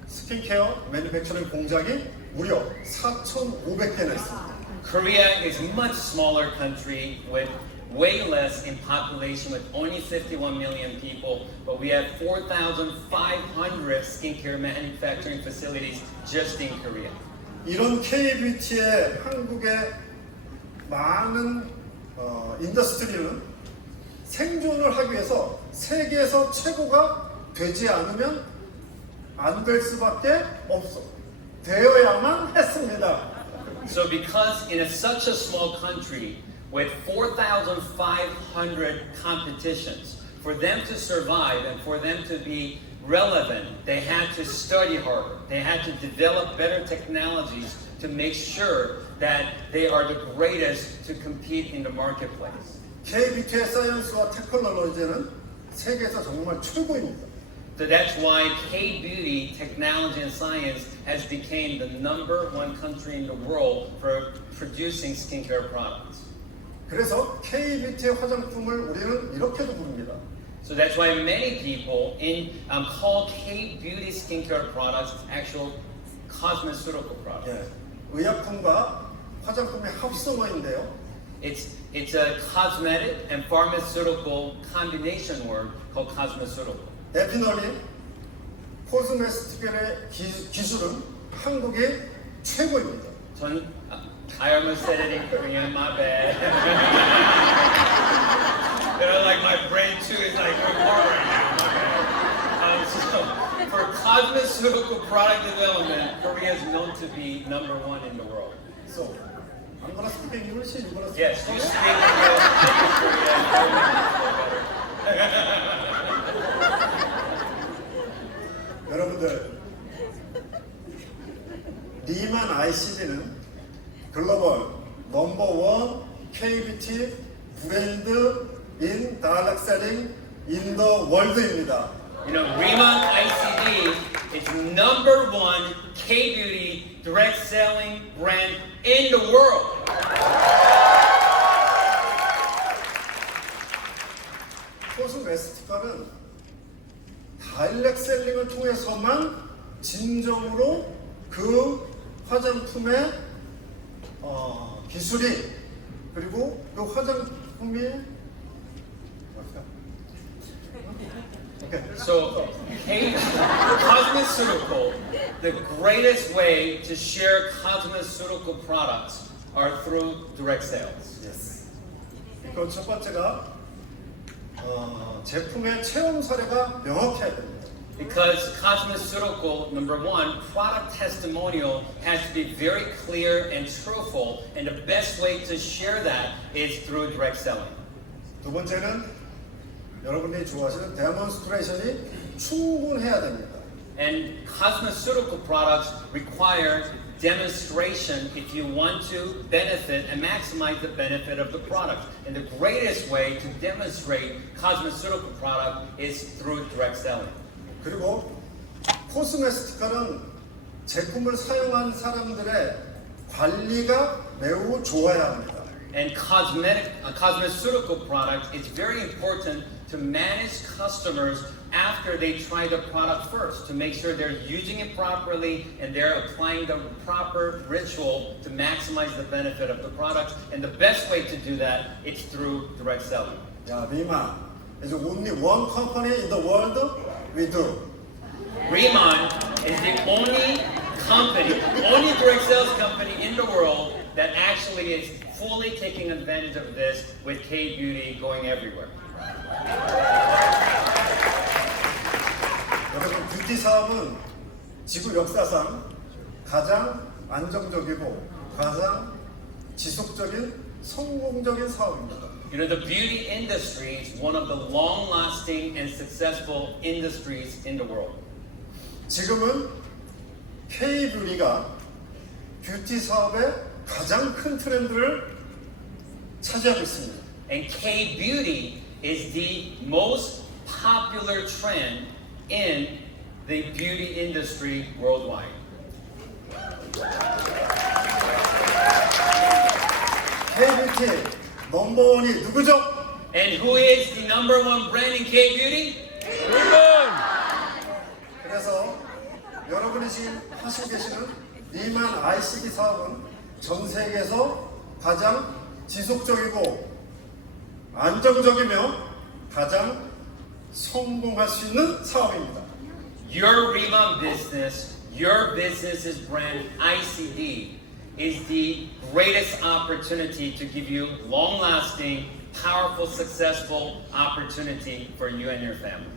스킨케어 매니팩처링 공장이 무려 4,500개나 있습니다. Korea is a much smaller country with way less in population with only 51 million people, but we have 4,500 skincare manufacturing facilities just in Korea. 이런 K-뷰티의 한국의 많은 인더스트리는 생존을 하기 위해서 세계에서 최고가 되지 않으면 안 될 수밖에 되어야만 했습니다. So because in such a small country with 4,500 competitions, for them to survive and for them to be relevant, they had to study harder. They had to develop better technologies to make sure that they are the greatest to compete in the marketplace. K-뷰티의 사이언스와 테크놀로지는 세계에서 정말 최고입니다. So that's why K-beauty technology and science has become the number 1 country in the world for producing skincare products. 그래서 K-뷰티의 화장품을 우리는 이렇게도 부릅니다. So that's why many people call K-beauty skincare products actual cosmeceutical products. 예, 의약품과 화장품의 합성어인데요. It's a cosmetic and pharmaceutical combination word called cosmeceutical. 에피널린, 코스메스틱의 기술은 한국이 최고입니다. I almost said it in Korean, my bad. Like my brain too is like we're right now. So for cosmeceutical product development, Korea is known to be #1 in the world. So, I'm gonna speak English. You gonna speak Yes, you Korean? speak Korean. 여러분들, 리만 ICD는 글로벌 넘버1 KBT 브랜드 인 다이렉트 셀링 인 더 월드입니다. You know, Riman ICD is #1 K-beauty direct selling brand in the world. 코스메스티카는 다이렉트 셀링을 통해서만 진정으로 그 화장품의 기술이 그리고 그 화장품이 So, cosmeceutical, the greatest way to share cosmeceutical products are through direct sales. Yes. 그 첫 번째가 제품의 체험 사례가 명확해야 됩니다. Because cosmeceutical, #1, product testimonial has to be very clear and truthful, and the best way to share that is through direct selling. 두 번째는 여러분이 좋아하시는 데몬스트레이션이 충분해야 됩니다. And cosmeceutical products require demonstration if you want to benefit and maximize the benefit of the product. And the greatest way to demonstrate cosmeceutical product is through direct selling. 그리고 코스메스티카는 제품을 사용한 사람들의 관리가 매우 좋아야 합니다. And cosmeceutical product, it's very important to manage customers after they try the product first, to make sure they're using it properly and they're applying the proper ritual to maximize the benefit of the product. And the best way to do that is through direct selling. 야, 리만, is only one company in the world we do. Riman is the only company, only direct sales company in the world that actually is fully taking advantage of this with K-beauty going everywhere. 여러분, 뷰티 사업은 지구 역사상 가장 안정적이고 가장 지속적인 성공적인 사업입니다. You know, the beauty industry is one of the long-lasting and successful industries in the world. 지금은 K-뷰티가 뷰티 사업의 가장 큰 트렌드를 차지하고 있습니다. And K-beauty is the most popular trend in the beauty industry worldwide. K-뷰티 넘버원이 누구죠? And who is the #1 brand in K-beauty? Riman! 그래서 여러분이 지금 하시고 계시는 리만 ICD 사업은 전 세계에서 가장 지속적이고 안정적이며 가장 성공할 수 있는 사업입니다. Your Riman business, your business's brand ICD is the greatest opportunity to give you long-lasting, powerful, successful opportunity for you and your family.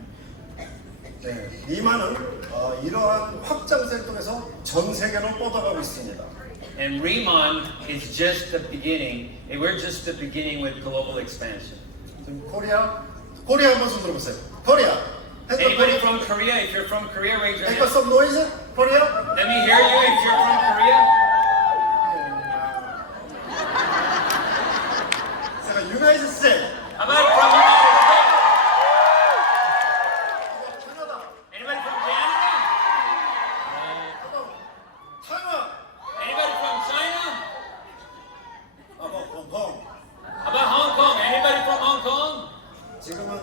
네, 리만은 이러한 확장세를 통해서 전 세계로 뻗어가고 있습니다. And Riman is just the beginning. And we're just the beginning with global expansion. 지금 코리아 한번 손 들어보세요. 코리아. Anybody from Korea? If you're from Korea, raise your Make hand. some noise. 코리아. Let me hear you if you're from Korea. 제가 유나이티드 스테이트. How about from United States? Anybody from Canada? 타이완. Anybody from China? 홍콩. How about Hong Kong? Anybody from Hong Kong? 지금은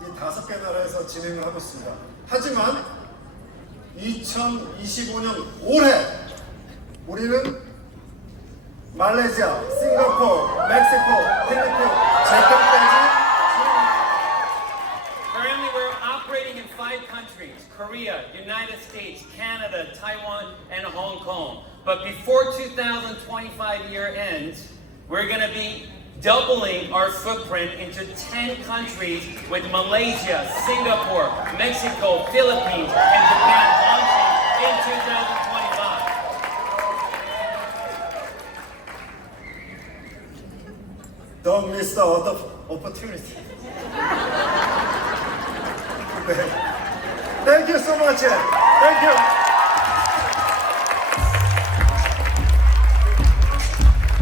이 5개 나라에서 진행을 하고 있습니다. 하지만 2025년 올해 우리는 말레이시아, 싱가포르, 멕시코, 필리핀, 재팬까지 Currently, we're operating in 5 countries: Korea, United States, Canada, Taiwan, and Hong Kong. But before 2025 year ends, we're going to be doubling our footprint into 10 countries with Malaysia, Singapore, Mexico, Philippines, and Japan launching in 2025. Don't miss the opportunity. Thank you so much. Thank you.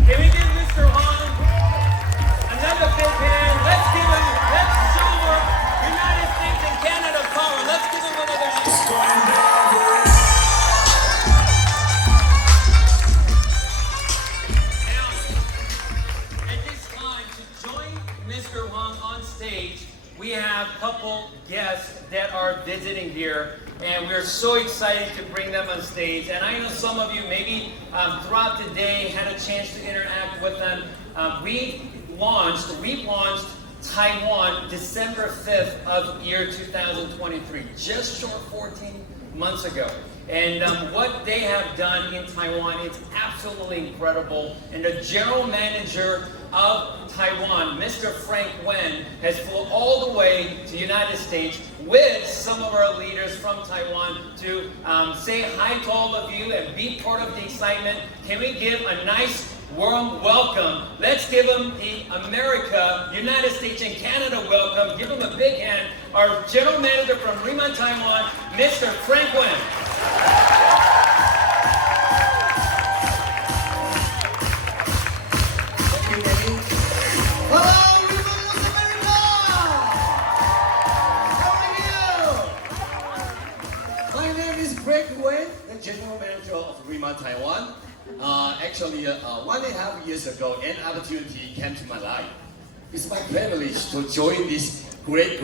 Can we give Mr. Hong another big hand? Let's show our United States and Canada power. Let's give him another hand. Now, at this time, to join Mr. Hong on stage, we have a couple guests that are visiting here, and we're so excited to bring them on stage. And I know some of you maybe throughout the day had a chance to interact with them. We launched Taiwan December 5th of year 2023, just short 14 months ago. And what they have done in Taiwan, it's absolutely incredible. And the general manager of Taiwan, Mr. Frank Wen, has flown all the way to the United States with some of our leaders from Taiwan to say hi to all of you and be part of the excitement. Can we give a nice warm welcome? Let's give them the America, United States, and Canada welcome. Give them a big hand. Our general manager from Riman, Taiwan, Mr. Frank Wen. Hello, Riman North America! How are you? My name is Frank Wen, the general manager of Riman Taiwan. Actually, 1.5 years ago, an opportunity came to my life. It's my privilege to join this great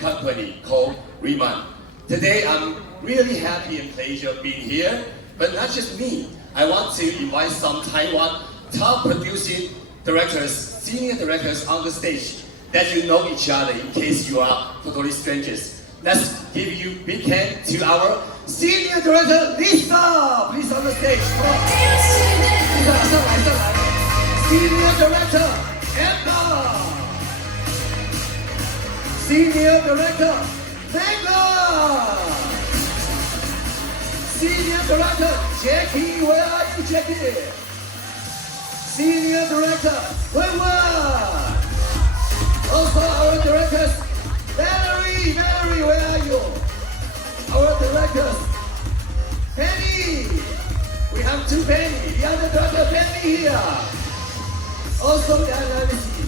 company called Riman. Today, I'm really happy and pleasure being here. But not just me. I want to invite some Taiwan top producing directors, senior directors on the stage that you know each other in case you are totally strangers. Let's give you a big hand to our senior director, Lisa. Please on the stage. Come on. Lisa, 上来。Senior director, Emma. Senior director, Megan. Senior director, Jackie. Where are you, Jackie? Senior director, Wenwan. Also our directors, Valerie, where are you? Our directors, Penny. We have two Penny. The other director, Penny here. Also, let me see.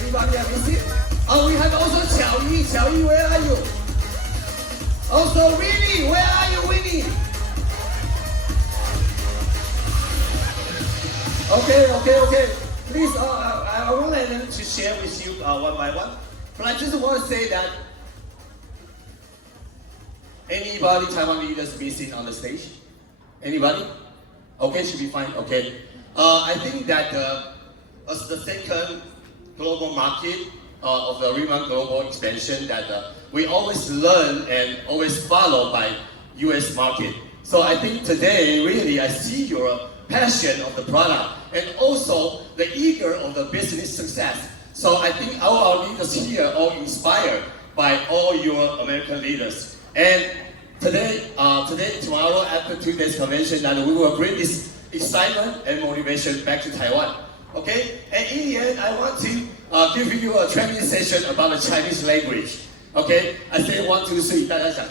Anybody have missing? Oh, we have also Xiao Yi. Xiao Yi, where are you? Also, Winnie, where are you, Winnie? Okay. Please, I won't let them to share with you one by one. But I just want to say that anybody Taiwan leaders missing on the stage? Anybody? Okay, should be fine. Okay. I think that as the second global market of the Riman global expansion, that we always learn and always follow by U.S. market. So I think today, really, I see your passion of the product and also the eager of the business success. So I think all our leaders here are all inspired by all your American leaders. And today, tomorrow, after 2 days convention, that we will bring this excitement and motivation back to Taiwan. Okay? And in the end, I want to give you a training session about the Chinese language. Okay? I say 1, 2, 3, 大家想。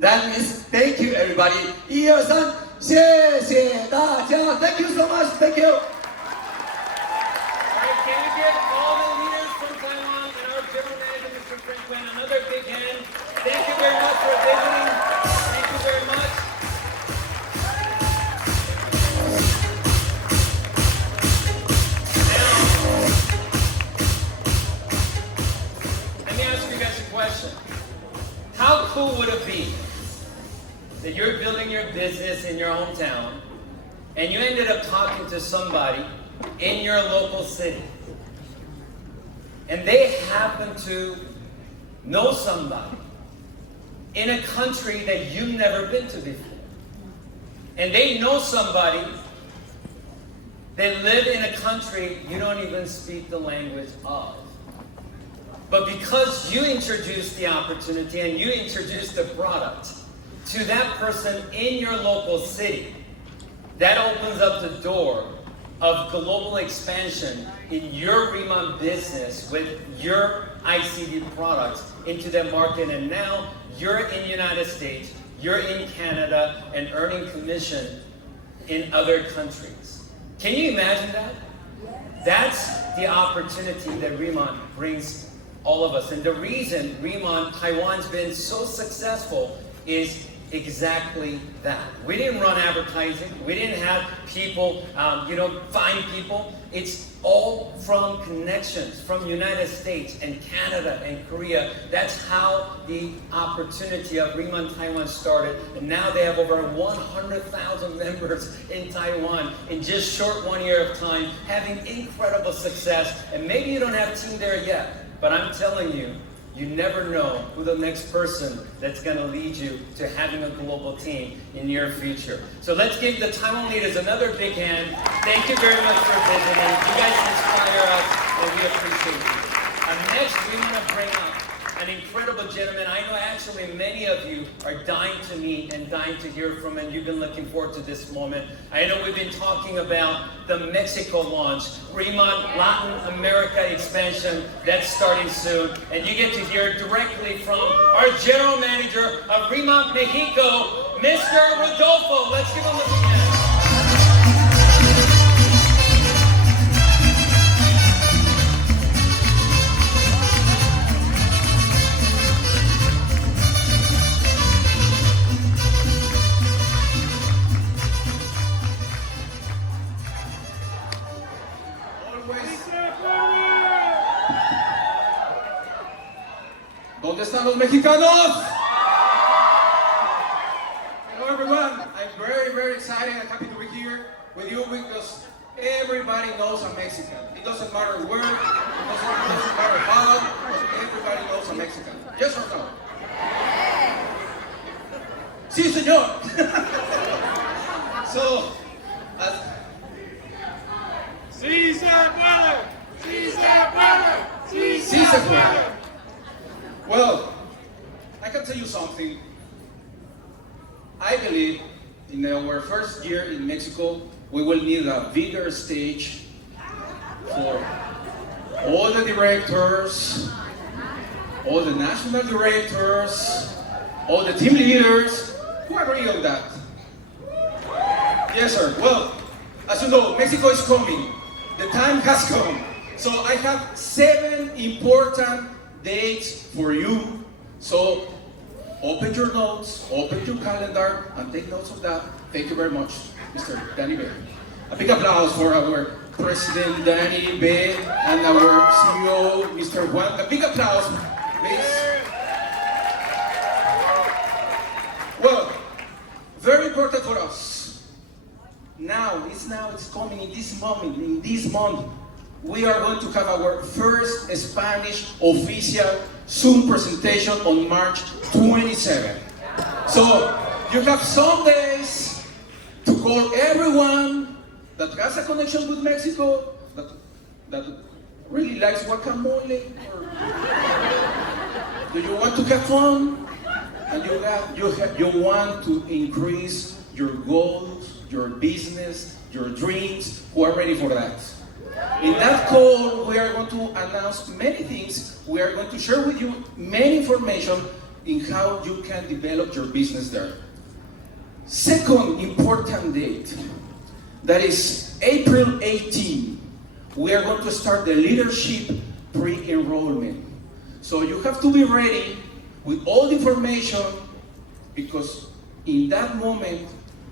That means thank you everybody. 1、2、3，谢谢大家。Thank you so much. Thank you. Can we give all the leaders from Taiwan and our general manager, Mr. Frank Wen, another big hand? Thank you very much for visiting. Thank you very much. Now, let me ask you guys a question. How cool would it be that you're building your business in your hometown and you ended up talking to somebody in your local city and they happen to know somebody in a country that you've never been to before, and they know somebody They live in a country you don't even speak the language of. But because you introduced the opportunity and you introduced the product to that person in your local city, that opens up the door of global expansion in your Riman business with your ICD products into that market. And now you're in the United States, you're in Canada, and earning commission in other countries. Can you imagine that? That's the opportunity that Riman brings all of us. And the reason Riman Taiwan's been so successful is exactly that. We didn't run advertising. We didn't have people, find people. It's all from connections from United States and Canada and Korea. That's how the opportunity of Riman Taiwan started. And now they have over 100,000 members in Taiwan in just short 1 year of time, having incredible success. And maybe you don't have a team there yet, but I'm telling you, you never know who the next person that's going to lead you to having a global team in your future. So let's give the Taiwan leaders another big hand. Thank you very much for visiting. You guys inspire us, and we appreciate you. Next, we want to bring up an incredible gentleman. I know actually many of you are dying to meet and dying to hear from, and you've been looking forward to this moment. I know we've been talking about the Mexico launch, Riman Latin America expansion, that's starting soon. And you get to hear directly from our general manager of Riman Mexico, Mr. Rodolfo. Let's give him a big hand. ¿Dónde están los mexicanos? Hello everyone, I'm very, very excited and happy to be here with you because everybody knows I'm Mexican. It doesn't matter where, it doesn't matter how, but everybody knows I'm Mexican. Yes or no? Sí, señor. So, Sí se puede, sí se puede, sí sí se puede. Well, I can tell you something. I believe in our first year in Mexico, we will need a bigger stage for all the directors, all the national directors, all the team leaders. Who agree on that? Yes, sir. Well, as you know, Mexico is coming. The time has come. So I have 7 important dates for you. So open your notes, open your calendar, and take notes of that. Thank you very much, Mr. Danny Bay. A big applause for our President Danny Bay and our CEO, Mr. Juan. A big applause, please. Well, very important for us. It's coming in this moment, in this month. We are going to have our first Spanish official Zoom presentation on March 27. So you have some days to call everyone that has a connection with Mexico, that really likes guacamole, or do you want to have fun? And you want to increase your goals, your business, your dreams. Who are ready for that? In that call, we are going to announce many things. We are going to share with you many information in how you can develop your business there. Second important date, that is April 18. We are going to start the leadership pre-enrollment. So you have to be ready with all the information, because in that moment,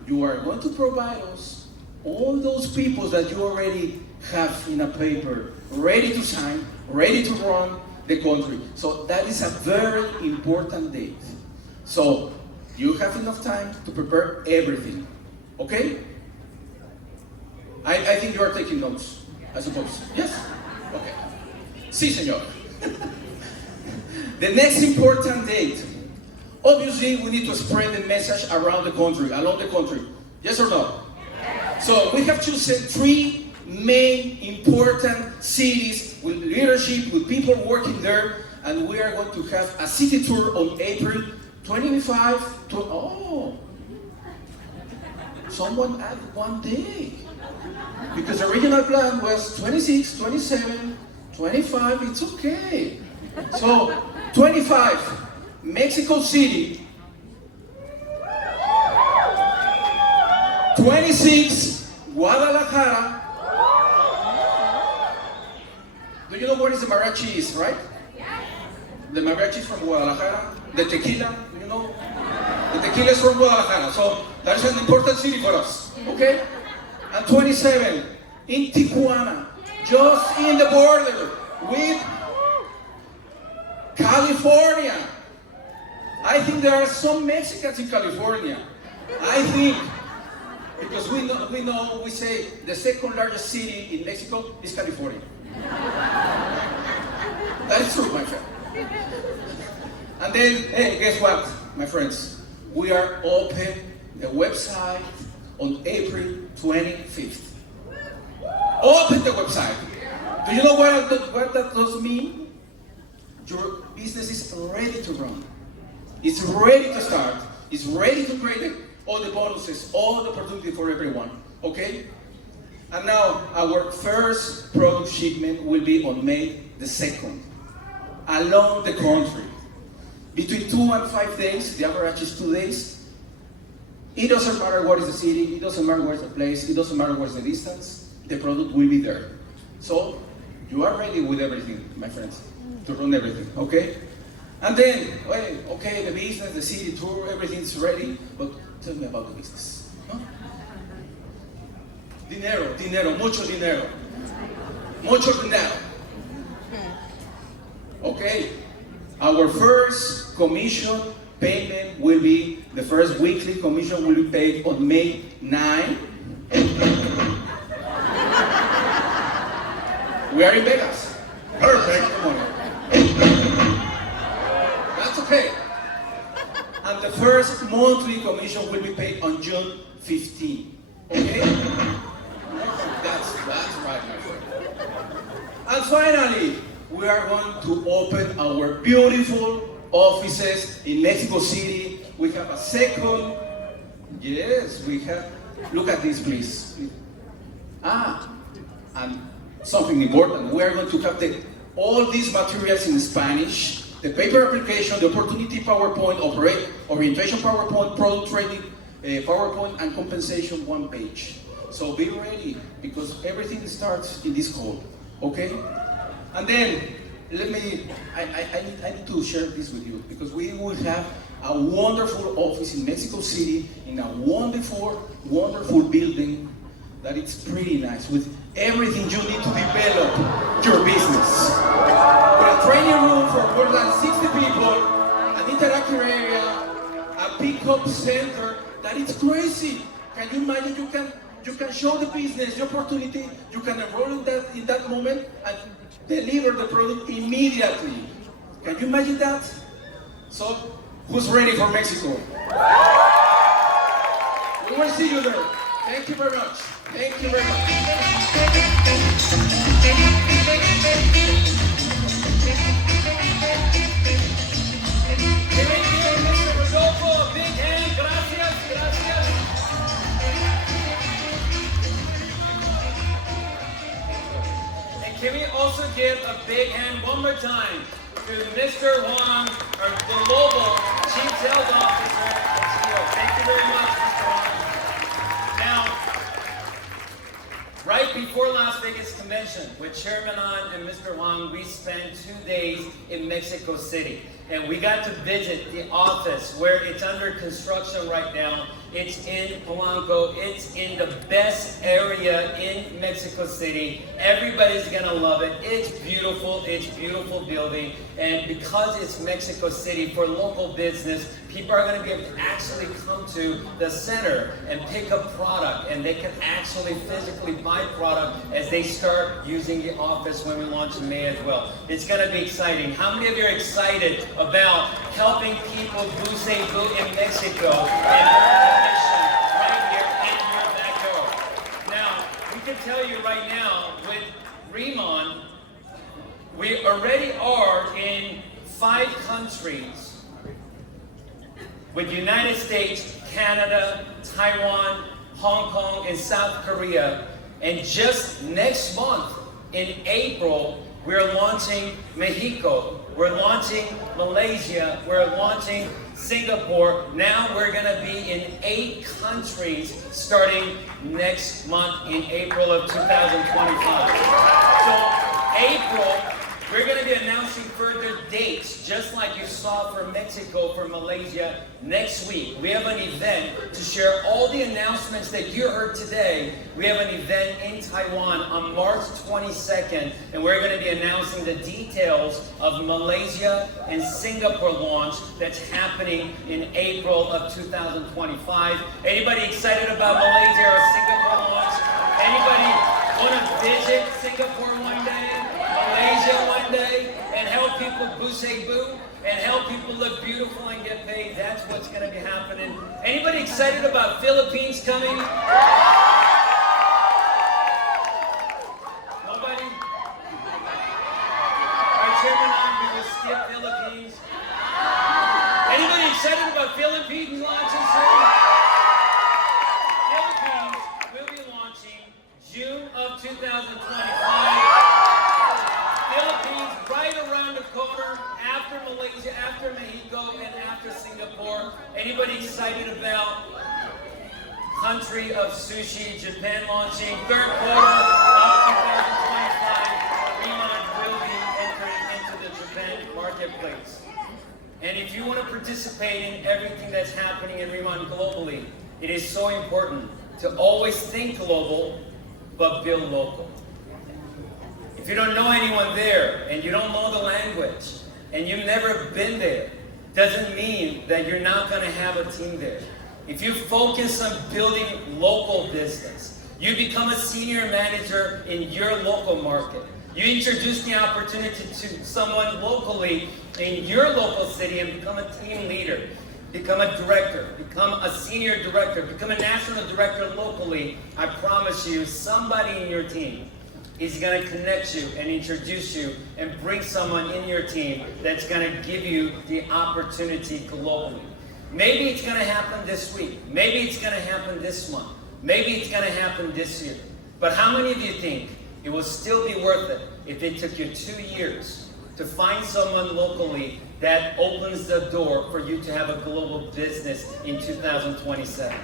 you are going to provide us all those people that you already have in a paper, ready to sign, ready to run the country. So that is a very important date. So you have enough time to prepare everything, okay? I think you are taking notes, I suppose. Yes? Okay. Sí, señor. The next important date. Obviously, we need to spread the message around the country, along the country. Yes or no? So we have chosen 3 main important cities with leadership, with people working there, and we are going to have a city tour on April 25 to, oh, someone added 1 day. Because the original plan was 26, 27, 25, it's okay. So, 25, Mexico City. 26, Guadalajara. Do you know what is the mariachi is, right? The mariachi is from Guadalajara. The tequila, you know? The tequila is from Guadalajara. So that is an important city for us, okay? And 27, in Tijuana, just in the border with California. I think there are some Mexicans in California. I think, because we say the second largest city in Mexico is California. That is true, my friend. And then, hey, guess what, my friends? We are open the website on April 25th. Open the website. Do you know what that does mean? Your business is ready to run. It's ready to start. It's ready to create all the bonuses, all the opportunity for everyone. Okay? And now our first product shipment will be on May the 2nd, along the country. Between 2 and 5 days, the average is 2 days. It doesn't matter what is the city, it doesn't matter where is the place, it doesn't matter what's the distance, the product will be there. So, you are ready with everything, my friends, to run everything, okay? And then, okay, the business, the city tour, everything's ready, but tell me about the business. Huh? Dinero, mucho dinero. Mucho dinero. Okay, our first commission payment will be, the first weekly commission will be paid on May 9. We are in Vegas. Perfect. That's okay. And the first monthly commission will be paid on June 15. Okay? That's right, my friend. And finally, we are going to open our beautiful offices in Mexico City. We have a second. Yes, we have. Look at this, please. And something important. We are going to have all these materials in Spanish. The paper application, the opportunity PowerPoint, orientation PowerPoint, product training PowerPoint, and compensation 1 page. So be ready, because everything starts in this call, okay? And then, I need to share this with you, because we will have a wonderful office in Mexico City, in a wonderful building that it's pretty nice, with everything you need to develop your business. With a training room for more than 60 people, an interactive area, a pickup center, that it's crazy. Can you imagine you can show the business, the opportunity, you can enroll in that moment and deliver the product immediately. Can you imagine that? So, who's ready for Mexico? We will see you there. Thank you very much. Thank you very much. Mr. Rodolfo, a big hand. Gracias. And can we also give a big hand one more time to Mr. Huang, our Global Chief Sales Officer and CEO. Thank you very much, Mr. Huang. Now, right before Las Vegas Convention, with Chairman An and Mr. Huang, we spent 2 days in Mexico City. And we got to visit the office where it's under construction right now. It's in Polanco. It's in the best area in Mexico City. Everybody's gonna love it. It's beautiful. It's a beautiful building. And because it's Mexico City, for local business, people are gonna be able to actually come to the center and pick up product. And they can actually physically buy product as they start using the office when we launch in May as well. It's gonna be exciting. How many of you are excited about helping people say boo in Mexico and learn the mission right here in your backyard? Now, we can tell you right now, with Riman, we already are in 5 countries, with United States, Canada, Taiwan, Hong Kong, and South Korea. And just next month, in April, we're launching Mexico, we're launching Malaysia, we're launching Singapore. Now we're gonna be in 8 countries starting next month in April of 2025. So April, we're gonna be announcing further dates, just like you saw for Mexico, for Malaysia, next week. We have an event to share all the announcements that you heard today. We have an event in Taiwan on March 22nd, and we're gonna be announcing the details of Malaysia and Singapore launch that's happening in April of 2025. Anybody excited about Malaysia or Singapore launch? Anybody wanna visit Singapore one day? Malaysia one day, and help people boo and help people look beautiful and get paid? That's what's going to be happening. Anybody excited about Philippines coming? Nobody? Our chairman, we will skip Philippines. Anybody excited about Philippines launching soon? Philippines will be launching June of 2025. Philippines right around the corner, after Malaysia, after Mexico, and after Singapore. Anybody excited about country of sushi, Japan launching 3rd quarter of 2025? Riman will be entering into the Japan marketplace. And if you want to participate in everything that's happening in Riman globally, it is so important to always think global, but build local. If you don't know anyone there, and you don't know the language, and you've never been there, doesn't mean that you're not going to have a team there. If you focus on building local business, you become a senior manager in your local market. You introduce the opportunity to someone locally in your local city and become a team leader, become a director, become a senior director, become a national director locally. I promise you, somebody in your team is going to connect you and introduce you and bring someone in your team that's going to give you the opportunity globally. Maybe it's going to happen this week. Maybe it's going to happen this month. Maybe it's going to happen this year. But how many of you think it will still be worth it if it took you 2 years to find someone locally that opens the door for you to have a global business in 2027?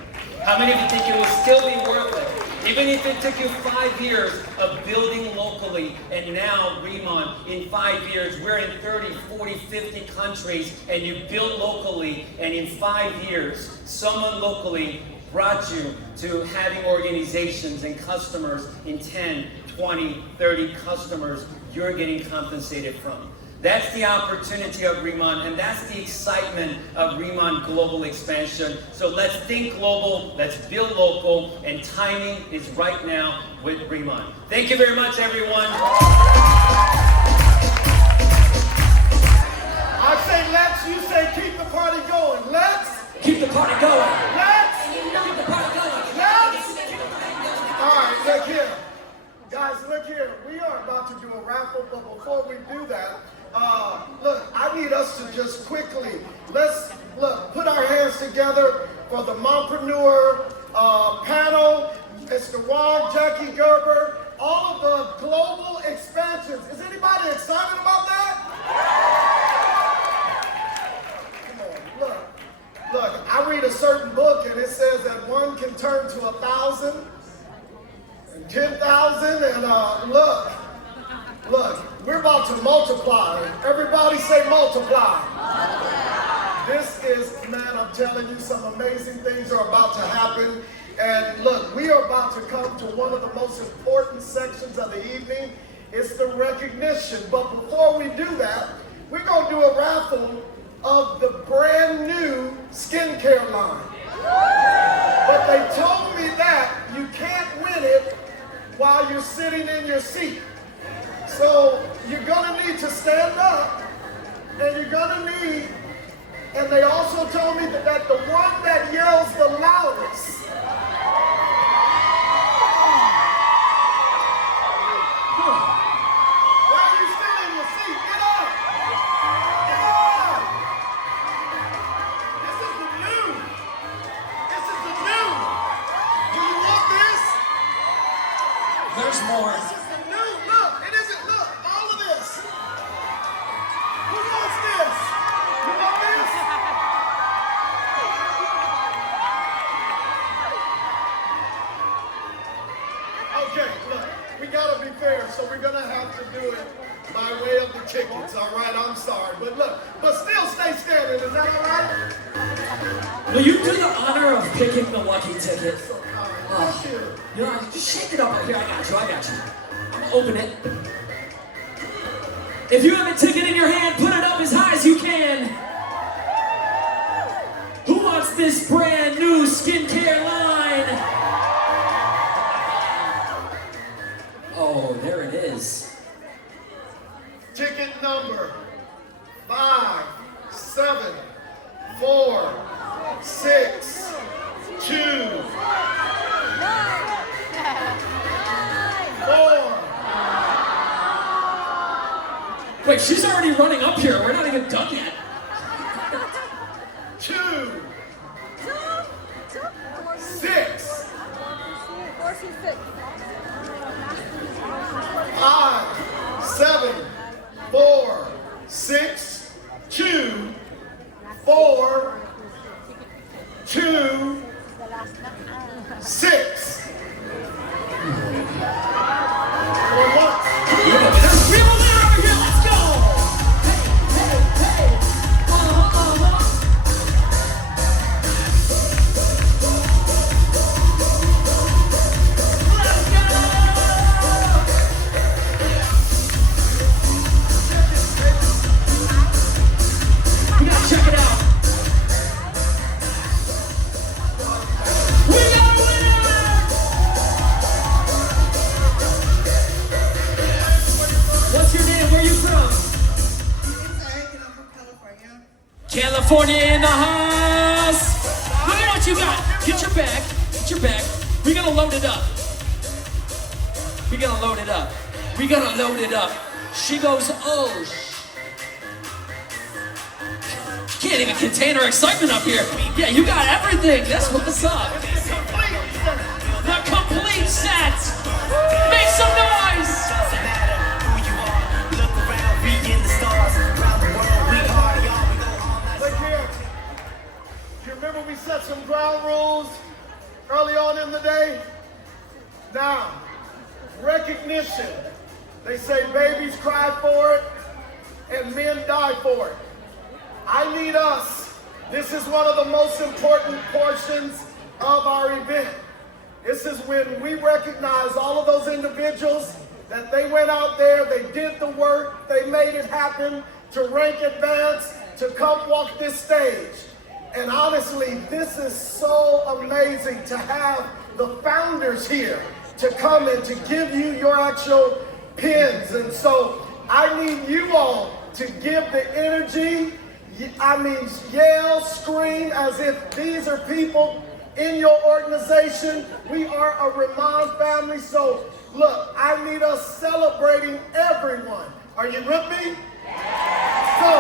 How many of you think it will still be worth it? Even if it took you 5 years of building locally, and now, Riman, in 5 years, we're in 30, 40, 50 countries, and you build locally, and in 5 years, someone locally brought you to having organizations and customers in 10, 20, 30 customers you're getting compensated from. That's the opportunity of Riman, and that's the excitement of Riman global expansion. So let's think global, let's build local, and timing is right now with Riman. Thank you very much, everyone. I say let's, you say keep the party going. Let's keep the party going. Let's keep the party going. Let's. All right, look here. Guys, look here. We are about to do a raffle, but before we do that, look, I need us to just quickly, let's put our hands together for the Mompreneur panel, Mr. Wong, Jackie Gerber, all of the global expansions. Is anybody excited about that? Come on, look, I read a certain book and it says that one can turn to 1,000 and 10,000 and look, we're about to multiply. Everybody say multiply. This is, man, I'm telling you, some amazing things are about to happen. And look, we are about to come to one of the most important sections of the evening. It's the recognition. But before we do that, we're going to do a raffle of the brand new skincare line. But they told me that you can't win it while you're sitting in your seat. So you're gonna need to stand up, and you're gonna need, and they also told me that the one that yells the loudest we're gonna have to do it by way of the tickets, all right? I'm sorry, but look, but still stay standing, is that all right? Will you do the honor of picking the lucky ticket? Thank you. You know, just shake it up right here. I got you. I'm gonna open it. If you have a ticket in your hand, put it up as high as you can. Who wants this brand new skincare line? Oh, there it is. Ticket number 57462 4. Wait, she's already running up here. We're not even done yet. 2 6 5 7 4 6 2 4 2 6. Well, what? We have a winner over here. Let's go. Hey, hey, hey. Check it out. We got a winner! What's your name? Where are you from? California in the house. Look at what you got. Get your bag. Get your bag. We're gonna load it up. We're gonna load it up. We're gonna load it up. She goes, oh, can't even contain her excitement up here. Yeah, you got everything. That's what's up. The complete set. Make some noise. Look here. You remember we set some ground rules early on in the day? Now, recognition. They say babies cry for it and men die for it. I need us. This is one of the most important portions of our event. This is when we recognize all of those individuals that they went out there, they did the work, they made it happen to rank advance, to come walk this stage. And honestly, this is so amazing to have the founders here to come and to give you your actual pins. And so I need you all to give the energy. I mean, yell, scream as if these are people in your organization. We are a Riman family, so look, I need us celebrating everyone. Are you with me? So,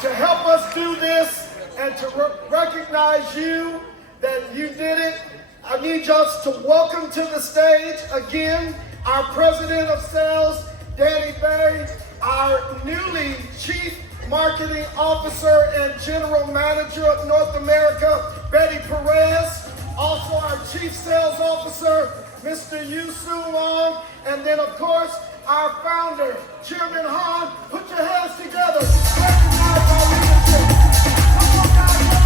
to help us do this and to recognize you that you did it, I need us to welcome to the stage again our President of Sales, Danny Bay, our newly Chief Marketing Officer and General Manager of North America, Betty Perez. Also our Chief Sales Officer, Mr. Yu Soo Wong. And then of course, our founder, Chairman Han. Put your hands together. Recognize our leadership. Come on guys,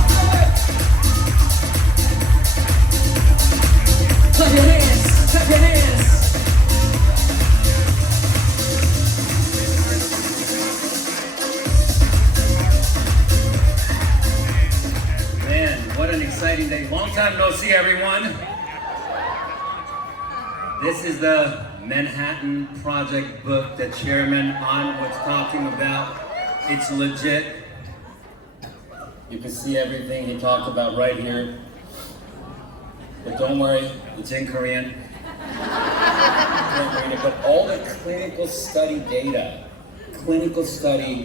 Clap your hands. Clap your hands. What an exciting day. Long time no see, everyone. This is the Manhattan Project book that Chairman Han was talking about. It's legit. You can see everything he talked about right here. But don't worry, it's in Korean. But all the clinical study data,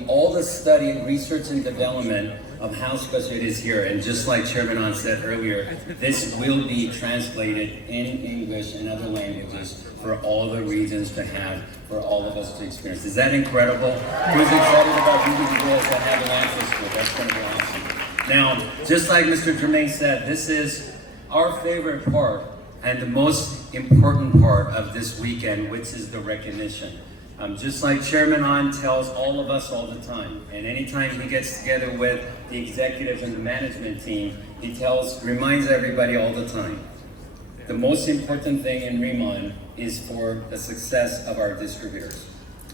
all the study and research and development of how special it is here. And just like Chairman Han said earlier, this will be translated in English and other languages for all the regions to have, for all of us to experience. Is that incredible? Who's excited about being able to have an access to it? That's going to be awesome. Now, just like Mr. Jermaine said, this is our favorite part and the most important part of this weekend, which is the recognition. Just like Chairman On tells all of us all the time, and anytime he gets together with the executives and the management team, he reminds everybody all the time, the most important thing in Riman is for the success of our distributors.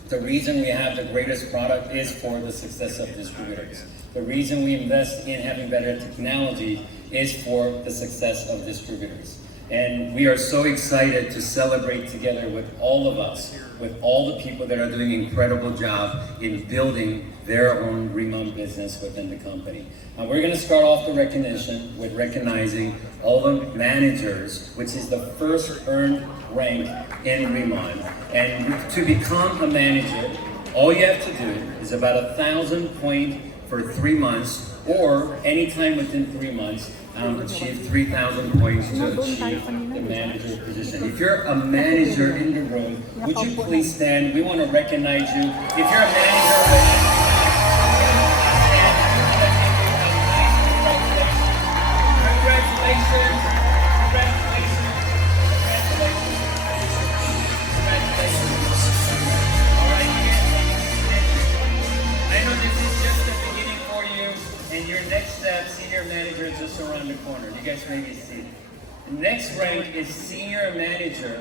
The reason we have the greatest product is for the success of distributors. The reason we invest in having better technology is for the success of distributors. And we are so excited to celebrate together with all of us, with all the people that are doing an incredible job in building their own Riman business within the company. We're going to start off the recognition with recognizing all the managers, which is the first earned rank in Riman. And to become a manager, all you have to do is about 1,000 points for 3 months, or anytime within 3 months, achieve 3,000 points to achieve the manager position. If you're a manager in the room, would you please stand? We want to recognize you. If you're a manager, congratulations. All right, I know this is just the beginning for you, and your next step, senior manager, is just around the corner. You guys may be seated. The next rank is senior manager,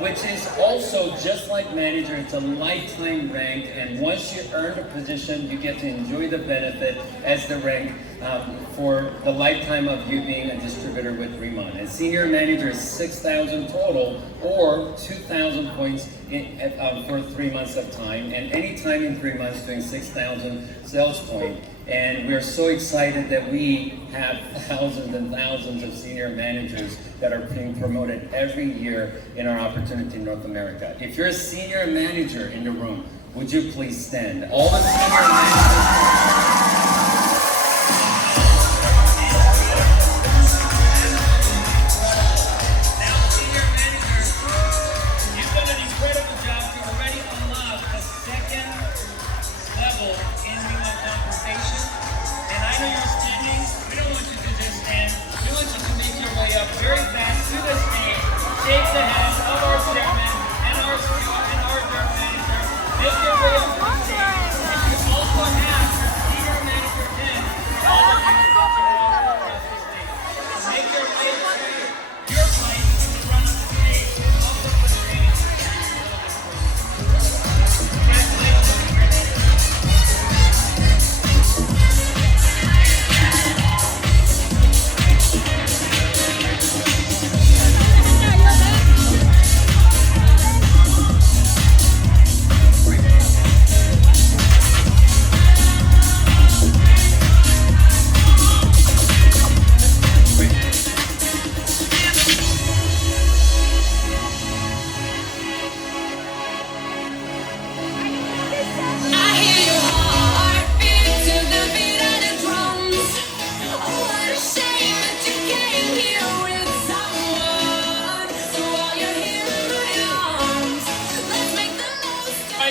which is also just like manager. It's a lifetime rank, and once you earn the position, you get to enjoy the benefit as the rank for the lifetime of you being a distributor with Riman. And senior manager is 6,000 total, or 2,000 points for 3 months of time, and any time in 3 months doing 6,000 sales points. And we're so excited that we have thousands and thousands of senior managers that are being promoted every year in our opportunity in North America. If you're a senior manager in the room, would you please stand? All the senior managers. Very fast to the stage, shake the hands of our chairman and our general manager. Make your way up to the stage. And you also have your senior manager pin for all of you who are across the stage. Make your way to your place in the front of the stage, up the stage.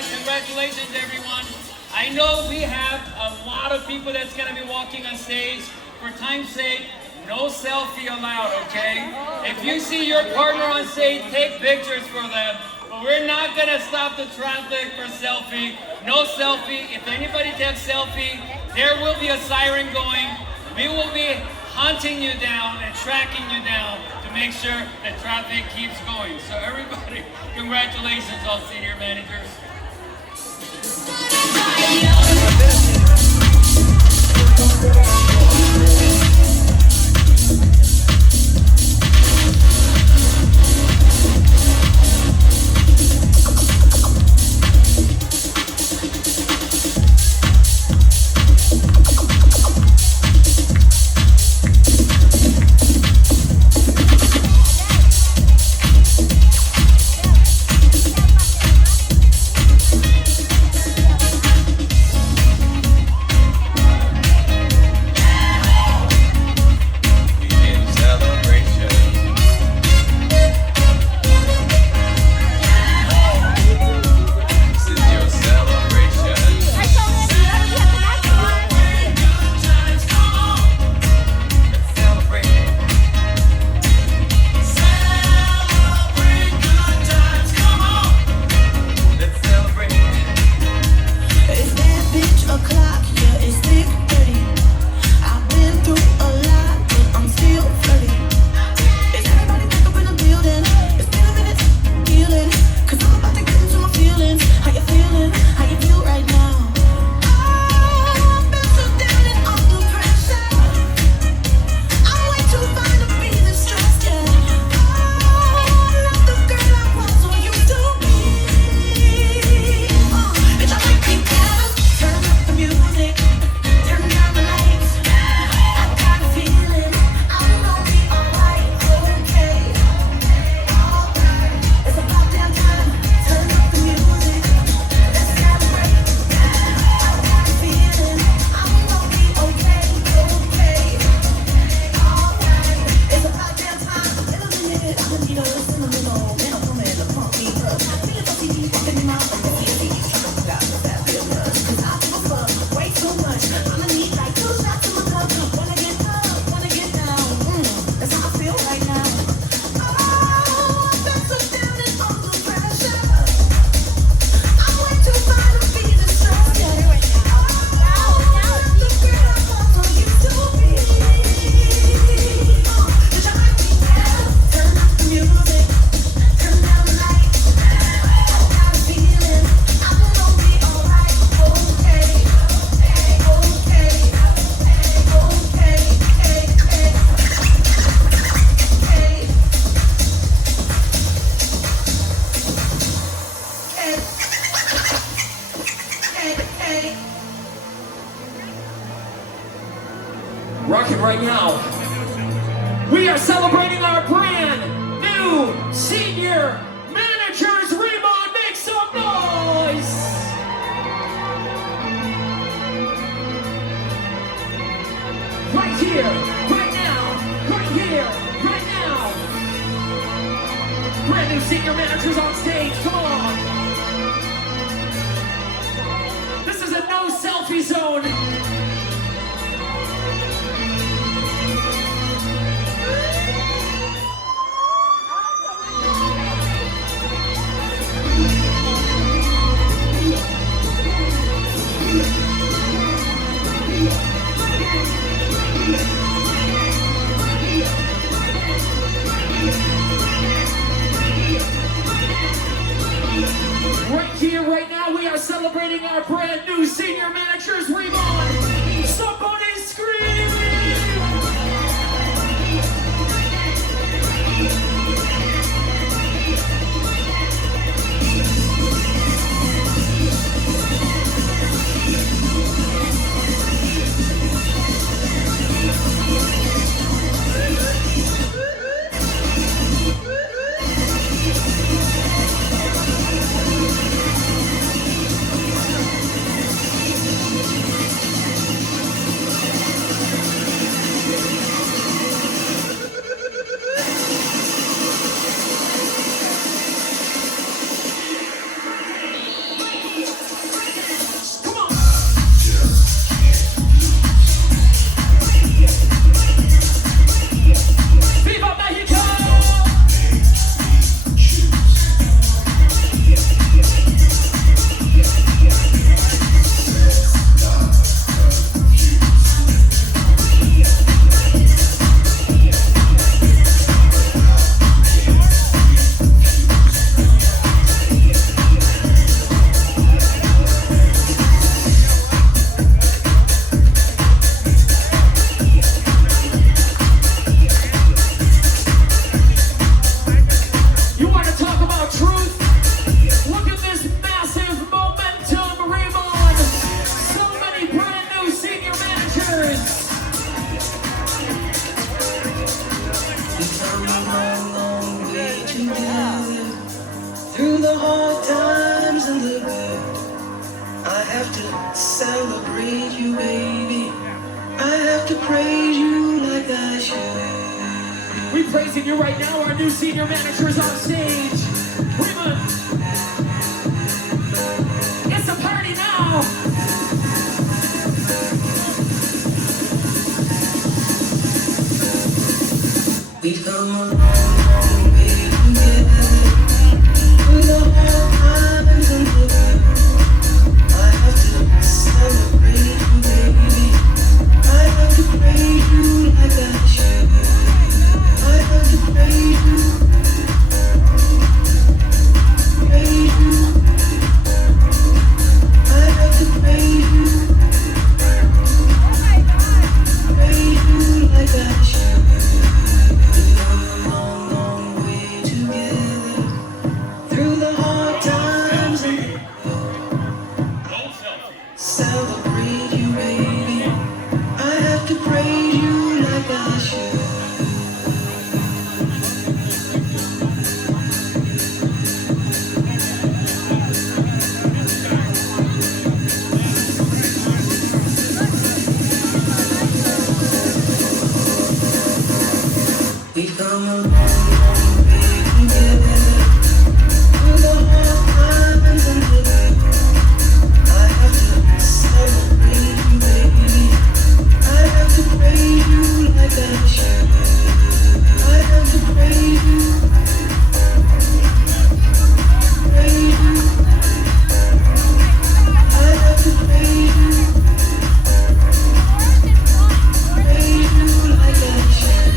Congratulations. Congratulations, everyone. I know we have a lot of people that's going to be walking on stage. For time's sake, no selfie allowed, okay? If you see your partner on stage, take pictures for them. But we're not going to stop the traffic for selfie. No selfie. If anybody takes selfie, there will be a siren going. We will be hunting you down and tracking you down to make sure that traffic keeps going. So everybody, congratulations, all senior managers. we are celebrating our brand new senior managers. Riman, make some noise! Right here, right now, right here, right now. Brand new senior managers on stage, come on. This is a no selfie zone. Right here, right now, we are celebrating our brand new senior managers. Riman, somebody scream! Through the hard times and the good, I have to celebrate you, baby. I have to praise you like I should. We praising you right now, our new senior managers on stage. Riman, it's a party now. We've come a long way together. Through the hard times and the good, I have to celebrate you, baby. I have to praise you like I should. I have to praise you, praise you. I have to praise you, praise you like I should. We've come a long, long way together. Through the hard times and the good, celebrate you, baby. I have to praise you like I should. We've come a long, long way together. Through the hard times and the good, I have to celebrate you, baby. I have to praise you like I should. I have to praise you, praise you. I have to praise you, praise you like I should.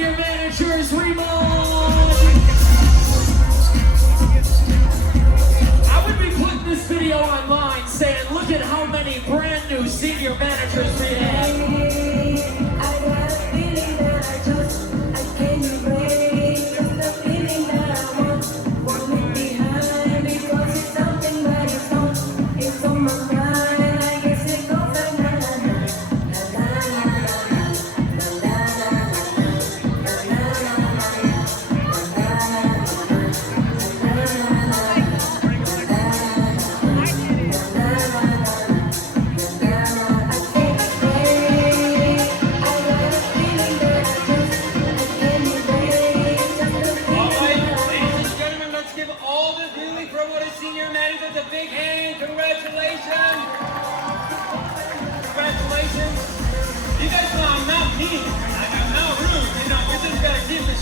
senior managers, Riman. I would be putting this video online saying, look at how many brand new senior managers we have.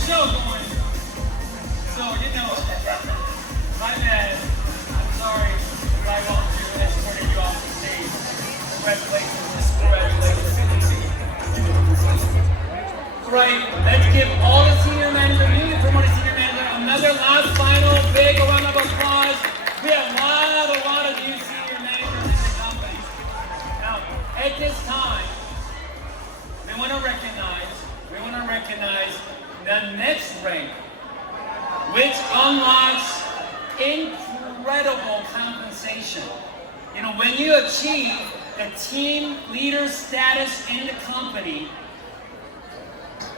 Show going. So, you know, my bad. I'm sorry if I want to escort you off the stage. Congratulations. Right, let's give all the senior managers, newly promoted senior managers, another last final big round of applause. We have a lot of new senior managers in the company. Now, at this time, we want to recognize the next rank, which unlocks incredible compensation. You know, when you achieve the team leader status in the company,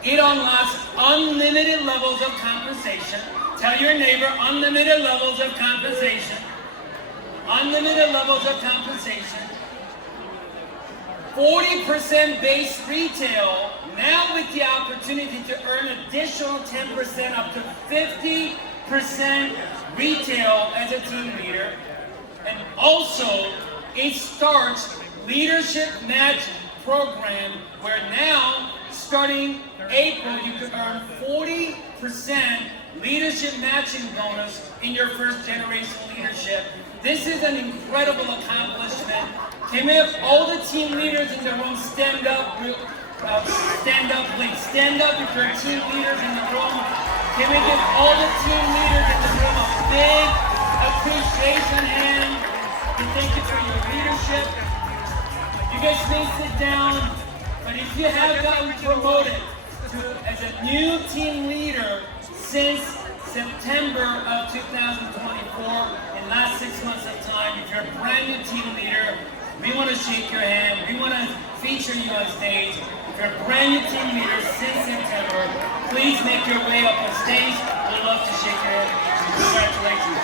it unlocks unlimited levels of compensation. Tell your neighbor, unlimited levels of compensation. Unlimited levels of compensation. 40% base retail, now with the opportunity to earn additional 10% up to 50% retail as a team leader. And also, it starts leadership match program where now, starting April, you could earn 40% leadership matching bonus in your first generation leadership. This is an incredible accomplishment. Can we have all the team leaders in the room stand up? Stand up, please. Stand up if you're team leaders in the room. Can we give all the team leaders in the room a big appreciation hand? And thank you for your leadership. You guys may sit down, but if you have gotten promoted as a new team leader since September of 2024, in last 6 months of time, if you're a brand new team leader, we want to shake your hand. We want to feature you on stage. If you're a brand new team leader since September, please make your way up on stage. We'd love to shake your hand. Congratulations.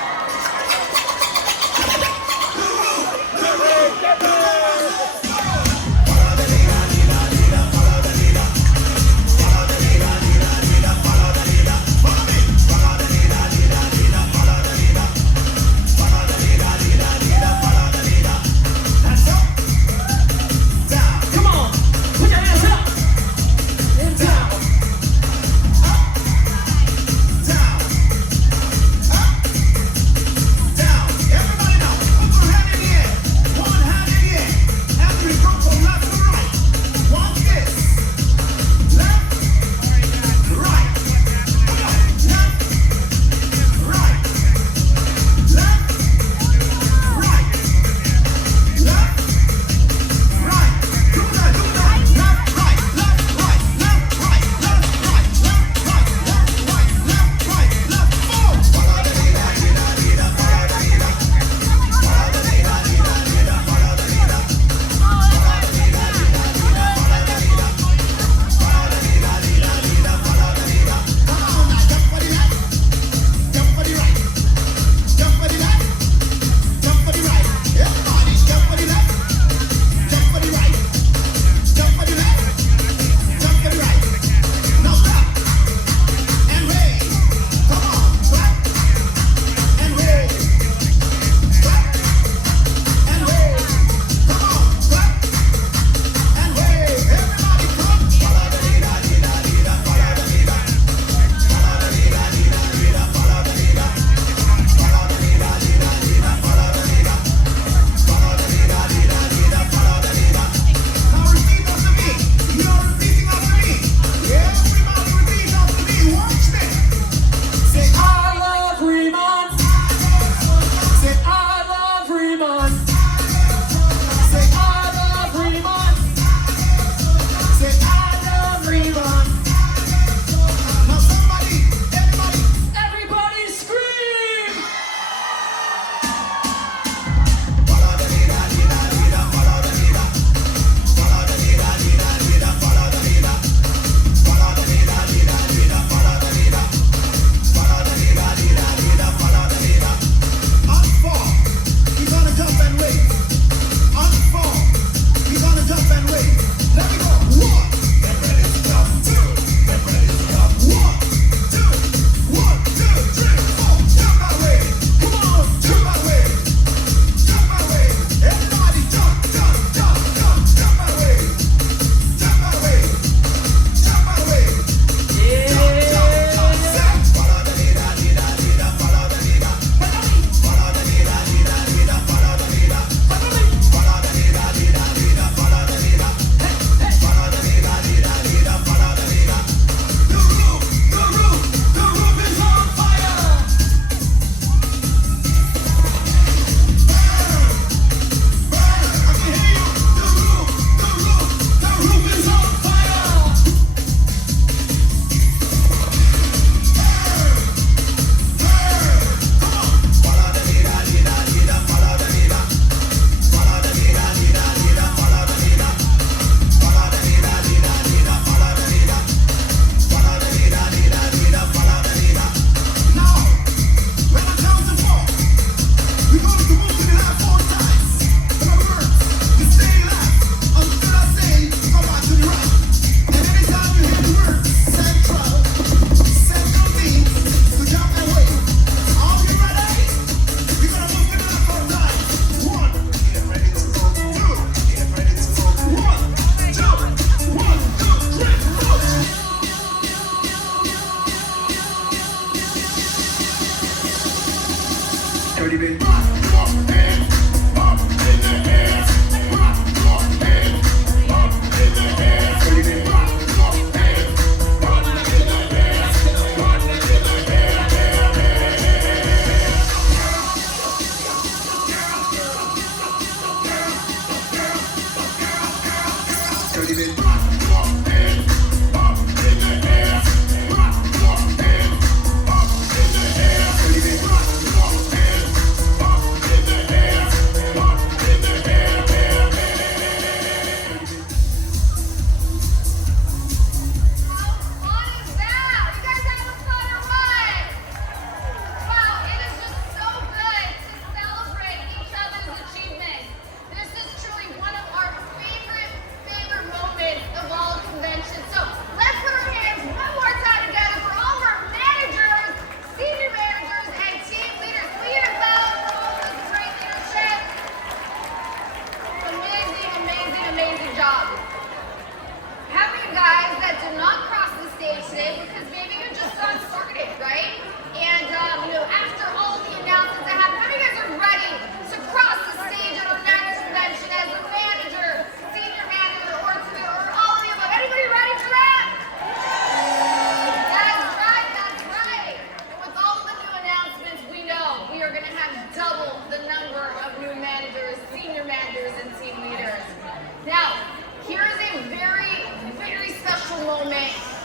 Dirty bit.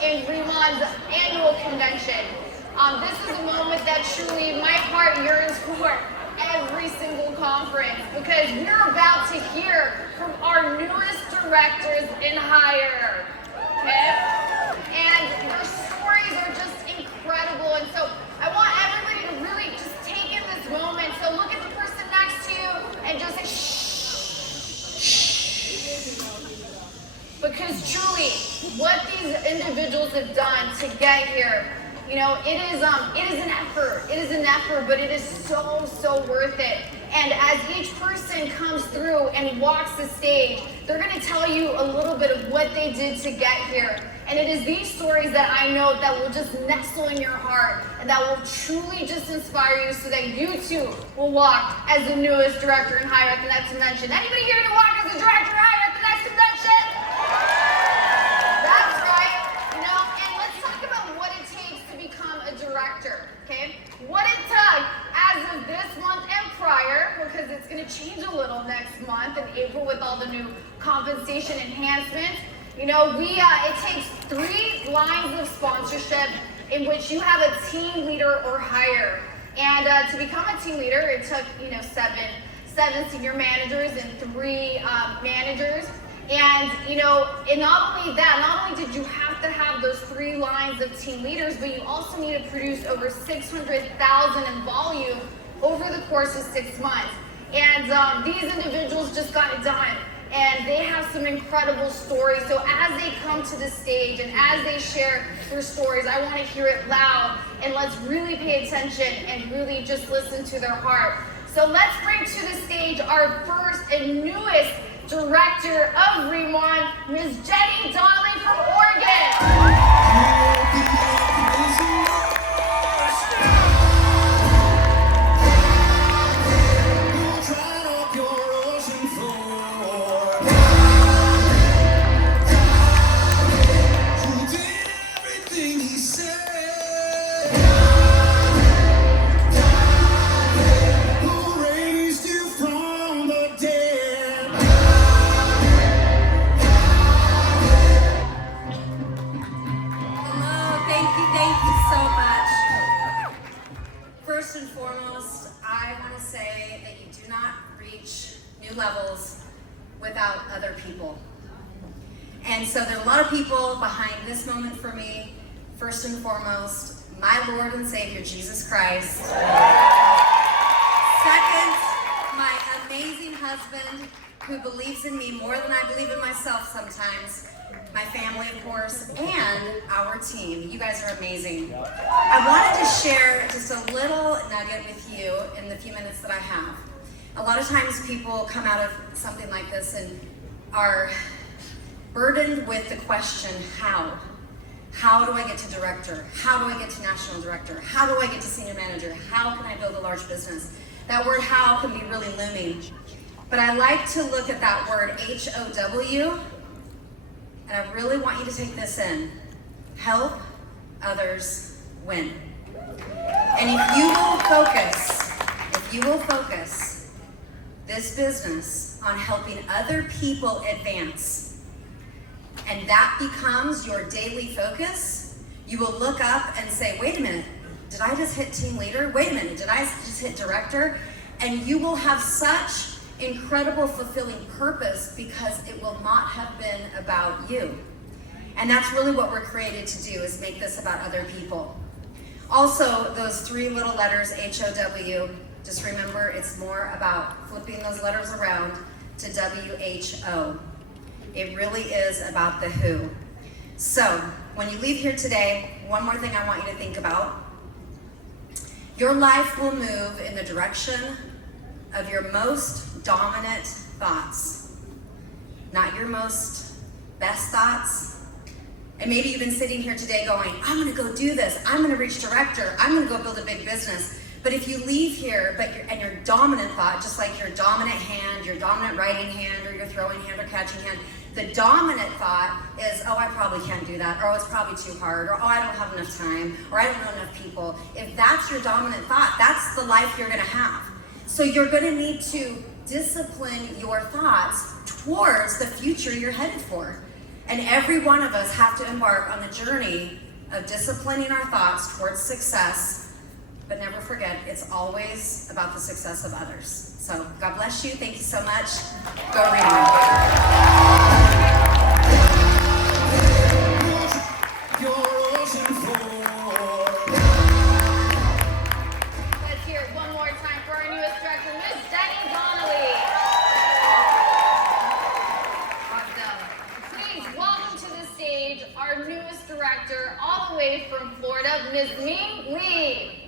in Riman's annual convention. This is a moment that truly my heart yearns for every single conference, because we're about to hear from our newest directors in hire. Okay? And their stories are just incredible. And so I want everybody to really just take in this moment. So look at the person next to you and just say, shh. Because truly, what these individuals have done to get here, you know, it is an effort. It is an effort, but it is so worth it. And as each person comes through and walks the stage, they're going to tell you a little bit of what they did to get here. And it is these stories that I know that will just nestle in your heart and that will truly just inspire you so that you too will walk as the newest director in hire at the next convention. Anybody here to walk as the director in hire at the next convention? That's right. You know, and let's talk about what it takes to become a director, okay? What it took as of this month and prior, because it's going to change a little next month in April with all the new compensation enhancements. You know, it takes 3 lines of sponsorship in which you have a team leader or higher. And to become a team leader, it took, you know, seven senior managers and 3 managers. And, you know, and not only that, not only did you have to have those 3 lines of team leaders, but you also need to produce over 600,000 in volume over the course of 6 months. And these individuals just got it done. And they have some incredible stories. So as they come to the stage and as they share their stories, I want to hear it loud. And let's really pay attention and really just listen to their heart. So let's bring to the stage our first and newest director of Riman, Ms. Jenny Donnelly from Oregon. First and foremost, I want to say that you do not reach new levels without other people. And so there are a lot of people behind this moment for me. First and foremost, my Lord and Savior, Jesus Christ. Second, my amazing husband who believes in me more than I believe in myself sometimes. My family, of course, and our team. You guys are amazing. I wanted to share just a little nugget with you in the few minutes that I have. A lot of times people come out of something like this and are burdened with the question, how? How do I get to director? How do I get to national director? How do I get to senior manager? How can I build a large business? That word how can be really looming. But I like to look at that word H-O-W, and I really want you to take this in. Help others win. And if you will focus this business on helping other people advance, and that becomes your daily focus, you will look up and say, wait a minute, did I just hit team leader? Wait a minute, did I just hit director? And you will have such incredible fulfilling purpose because it will not have been about you. And that's really what we're created to do, is make this about other people. Also, those 3 little letters, H-O-W, just remember it's more about flipping those letters around to W-H-O. It really is about the who. So, when you leave here today, one more thing I want you to think about. Your life will move in the direction of your most dominant thoughts, not your most best thoughts. And maybe you've been sitting here today going, I'm gonna go do this, I'm gonna reach director, I'm gonna go build a big business. But if you leave here, and your dominant thought, just like your dominant hand, your dominant writing hand, or your throwing hand or catching hand, the dominant thought is, oh, I probably can't do that, or oh, it's probably too hard, or oh, I don't have enough time, or I don't know enough people. If that's your dominant thought, that's the life you're gonna have. So you're gonna need to discipline your thoughts towards the future you're headed for. And every one of us have to embark on the journey of disciplining our thoughts towards success, but never forget, it's always about the success of others. So God bless you, thank you so much. Go Riman. Let's hear it one more time for our newest director, Miss Jenny Donnelly. Awesome. Please welcome to the stage our newest director, all the way from Florida, Ms. Ming Lee.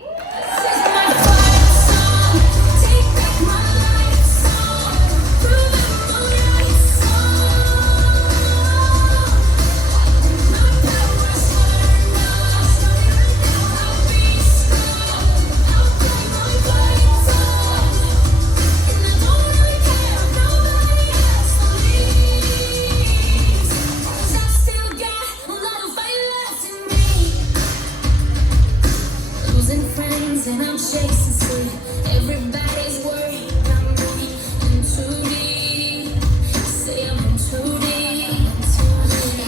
And I'm chasing sleep. Everybody's worried I'm in too deep. Say I'm in too deep.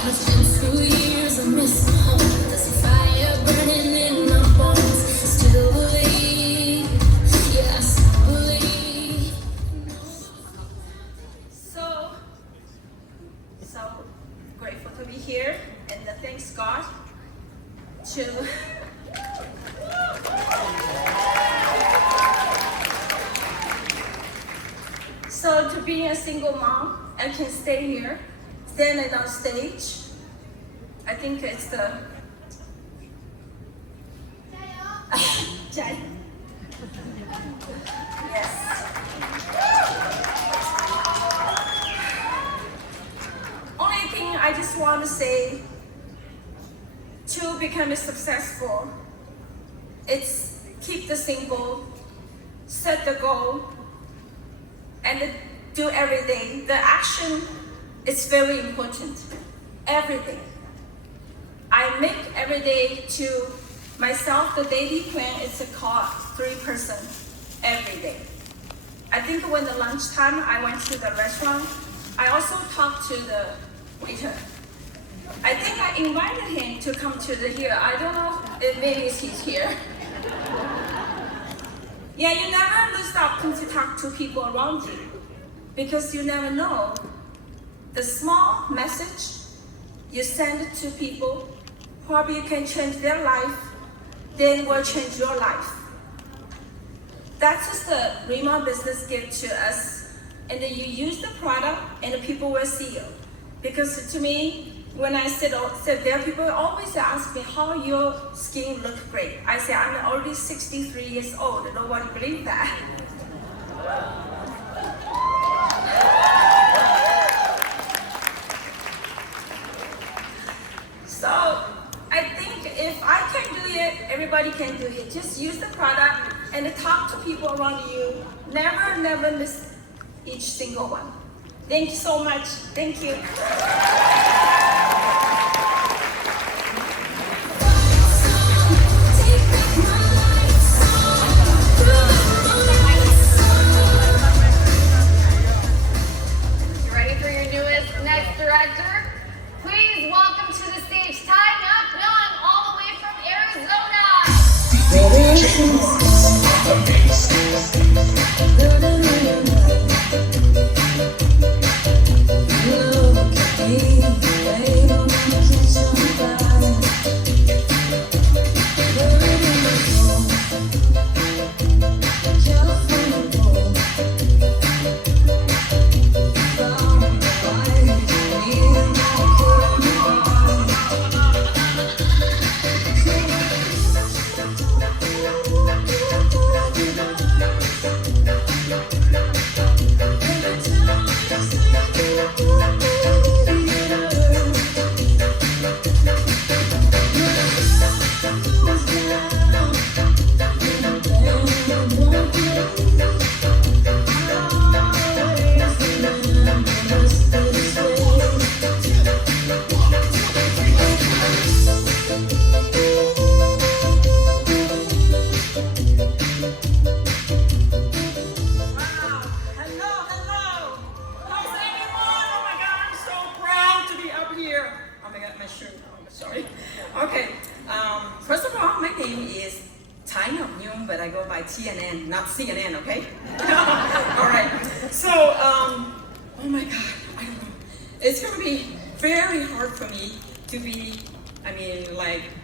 It's been 2 years, I'm missing home. There's a fire burning in my bones. Still believe, yeah, I still believe. So grateful to be here, and thanks God to So to be a single mom, I can stay here, standing on stage. I think it's the Jai. Yes. Only thing I just want to say to become successful, it's keep the simple, set the goal, and do every day. The action is very important. Every day. I make every day to myself the daily plan is a call 3% every day. I think when the lunchtime I went to the restaurant, I also talked to the waiter. I think I invited him to come to the here. I don't know if maybe he's here. Yeah, you never lose the opportunity to talk to people around you because you never know. The small message you send to people probably can change their life, then will change your life. That's just the Riman business gift to us. And then you use the product and the people will see you. Because to me, when I sit there, people always ask me how your skin look great. I say, I'm already 63 years old. Nobody believes that. So I think if I can do it, everybody can do it. Just use the product and talk to people around you. Never miss each single one. Thank you so much. Thank you. You ready for your newest next director? Please welcome to the stage Tai Young all the way from Arizona. First of all, my name is Tai Young, but I go by TNN, not CNN, okay? All right. So, oh my God, I don't know. It's gonna be very hard for me to be,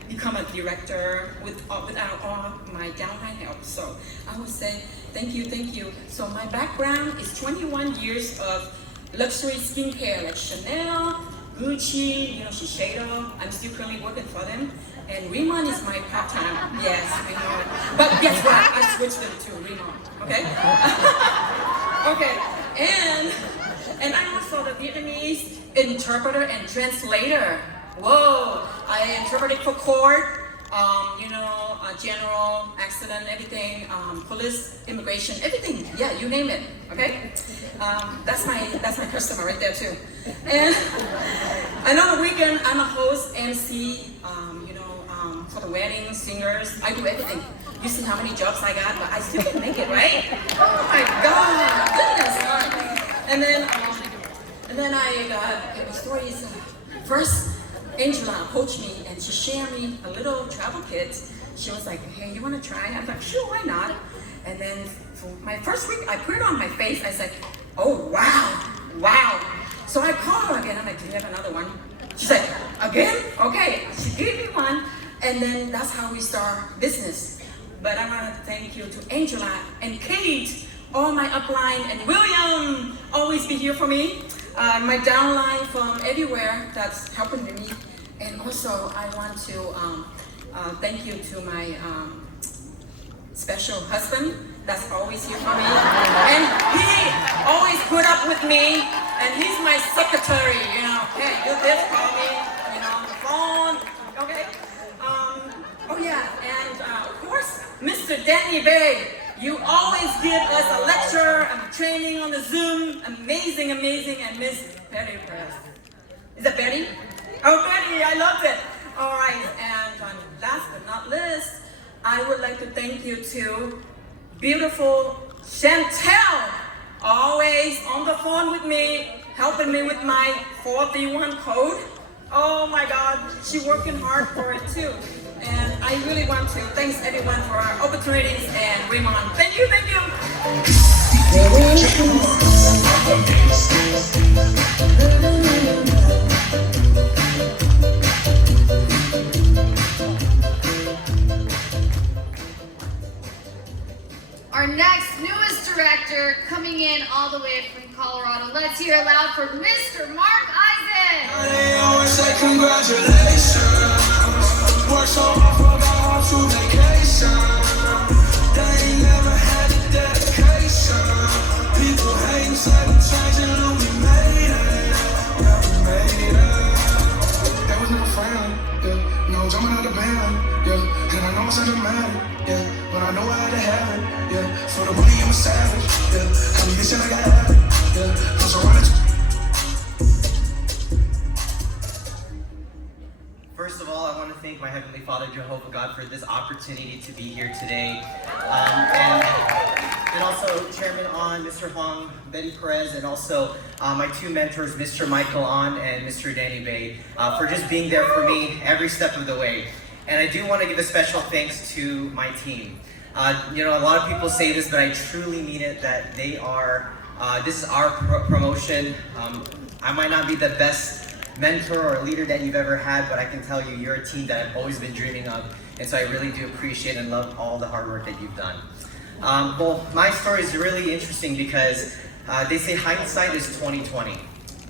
become a director without all my downline help. So I would say thank you, thank you. So my background is 21 years of luxury skincare like Chanel, Gucci, Shiseido. I'm still currently working for them. And Riman is my part-time. Yes, I know. But guess what? I switched them to Riman. Okay? Okay. And I'm also the Vietnamese interpreter and translator. Whoa! I interpreted for court, general, accident, everything, police, immigration, everything. Yeah, you name it. Okay? That's my customer right there too. And on the weekend, I'm a host, MC, for the weddings, singers. I do everything. You see how many jobs I got, but I still can make it, right? Oh my God, goodness. And then I got the stories. First, Angela approached me and she shared me a little travel kit. She was like, hey, you want to try? I was like, sure, why not? And then for my first week, I put it on my face. I said, oh, wow. So I called her again. I'm like, do you have another one? She's like, again? Okay. She gave me one. And then that's how we start business. But I want to thank you to Angela and Kate, all my upline, and William, always be here for me. My downline from everywhere that's helping me. And also, I want to thank you to my special husband that's always here for me. And he always put up with me, and he's my secretary, Hey, do this, call me, on the phone, okay? Oh yeah, and of course, Mr. Danny Bay, you always give us a lecture and training on the Zoom. Amazing, and Miss Betty Press. Is that Betty? Oh, Betty, I loved it. All right, and last but not least, I would like to thank you to beautiful Chantel, always on the phone with me, helping me with my 431 code. Oh my God, she's working hard for it too. And I really want to thank everyone for our opportunities and Riman. Thank you. Our next newest director coming in all the way from Colorado. Let's hear it loud for Mr. Mark Eisen. They always say congratulations. Work so hard, forgot how to vacation. They ain't never had the dedication. People hating, say we changing, look, we made it. Yeah, we made it. That was never friendly, yeah. No jumping out the band, yeah. And I know it's not dramatic, yeah. But I know how to have it, yeah. For the money, I'm a savage, yeah. I need this and I gotta have it, yeah. Cause I run it. First of all, I want to thank my Heavenly Father, Jehovah God, for this opportunity to be here today. And also Chairman On, Mr. Huang, Betty Perez, and also my two mentors, Mr. Michael On and Mr. Danny Bay, for just being there for me every step of the way. And I do want to give a special thanks to my team. You know, a lot of people say this, but I truly mean it, that they are, this is our promotion. I might not be the best mentor or leader that you've ever had, but I can tell you, you're a team that I've always been dreaming of, and so I really do appreciate and love all the hard work that you've done. Well, my story is really interesting because they say hindsight is 20/20,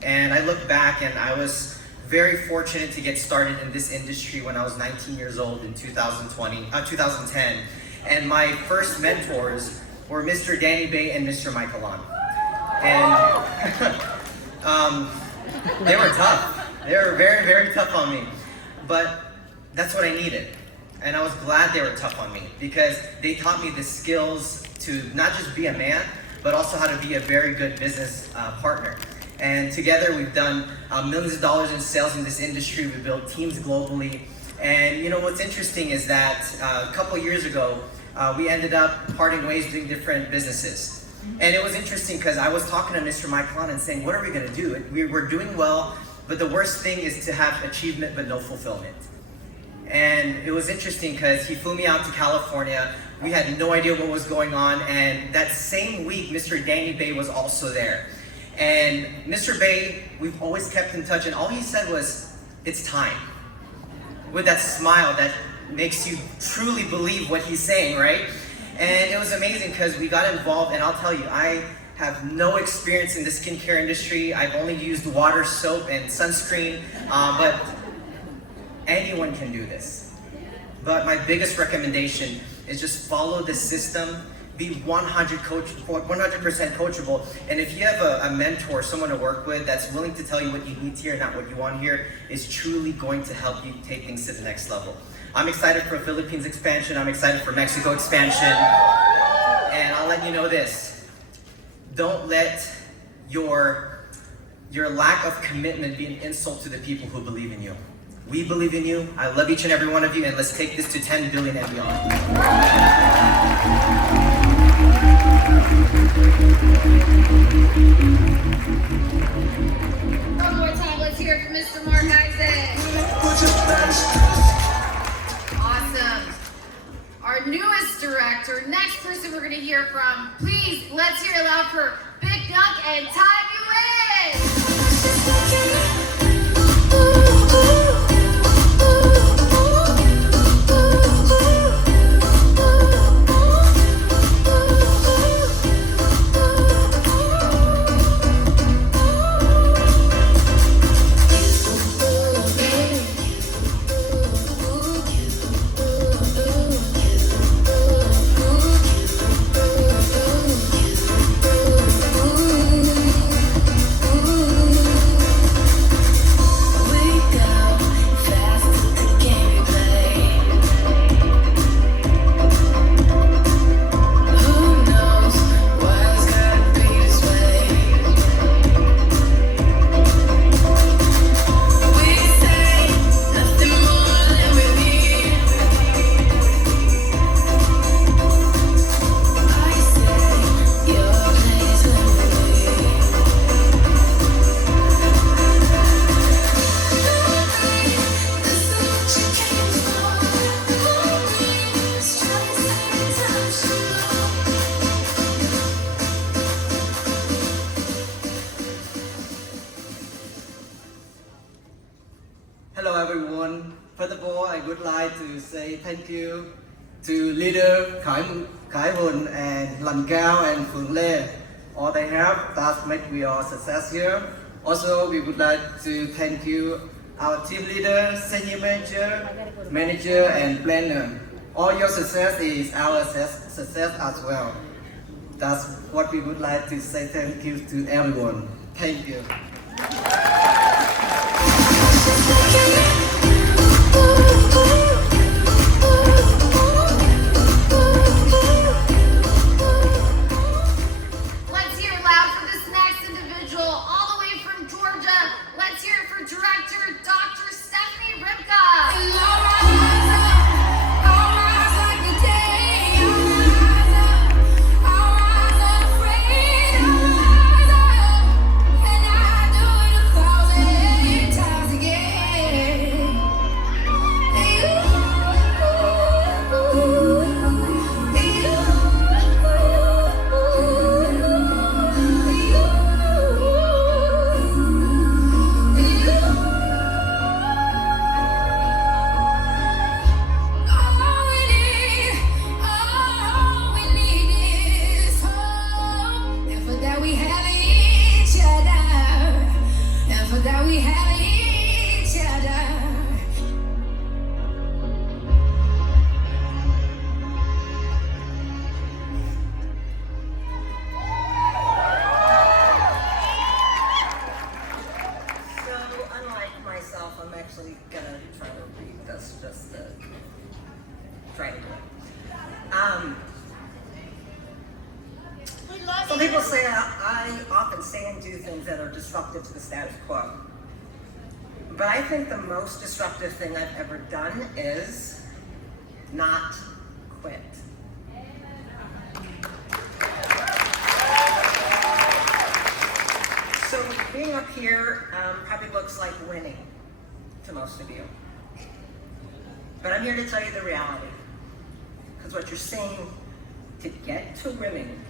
and I look back and I was very fortunate to get started in this industry when I was 19 years old in 2010, and my first mentors were Mr. Danny Bay and Mr. Michael On, and they were tough. They were very, very tough on me. But that's what I needed. And I was glad they were tough on me because they taught me the skills to not just be a man, but also how to be a very good business partner. And together we've done millions of dollars in sales in this industry. We built teams globally. And you know what's interesting is that a couple years ago, we ended up parting ways doing different businesses. And it was interesting because I was talking to Mr. Michael and saying, what are we going to do? We were doing well, but the worst thing is to have achievement but no fulfillment. And it was interesting because he flew me out to California. We had no idea what was going on. And that same week, Mr. Danny Bay was also there. And Mr. Bay, we've always kept in touch. And all he said was, it's time. With that smile that makes you truly believe what he's saying, right? And it was amazing because we got involved, and I'll tell you, I have no experience in the skincare industry. I've only used water, soap, and sunscreen, but anyone can do this. But my biggest recommendation is just follow the system, be 100% coachable, and if you have a mentor, someone to work with that's willing to tell you what you need to hear, not what you want to hear, is truly going to help you take things to the next level. I'm excited for Philippines expansion. I'm excited for Mexico expansion. And I'll let you know this. Don't let your lack of commitment be an insult to the people who believe in you. We believe in you. I love each and every one of you, and let's take this to 10 billion and beyond. One more time, let's hear it for Mr. Mark Isaac. Awesome. Our newest director, next person we're going to hear from, please, let's hear it loud for Big Dunk and Ty Buin. Hello everyone. First of all, I would like to say thank you to leader Kai Hun and Lan Gao and Phượng Lê. All they have that make we all success here. Also, we would like to thank you, our team leader, senior manager, and planner. All your success is our success as well. That's what we would like to say thank you to everyone. Thank you. Some people say I often say and do things that are disruptive to the status quo. But I think the most disruptive thing I've ever done is not quit. So being up here probably looks like winning to most of you. But I'm here to tell you the reality. Because what you're seeing to get to winning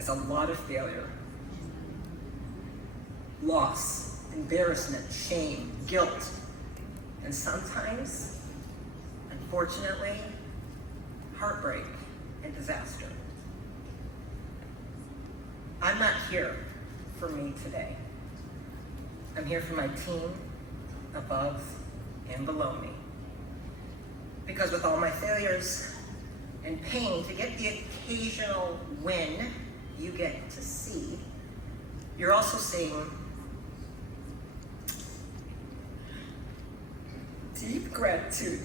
is a lot of failure. Loss, embarrassment, shame, guilt, and sometimes, unfortunately, heartbreak and disaster. I'm not here for me today. I'm here for my team above and below me. Because with all my failures and pain, to get the occasional win you get to see, you're also seeing deep gratitude.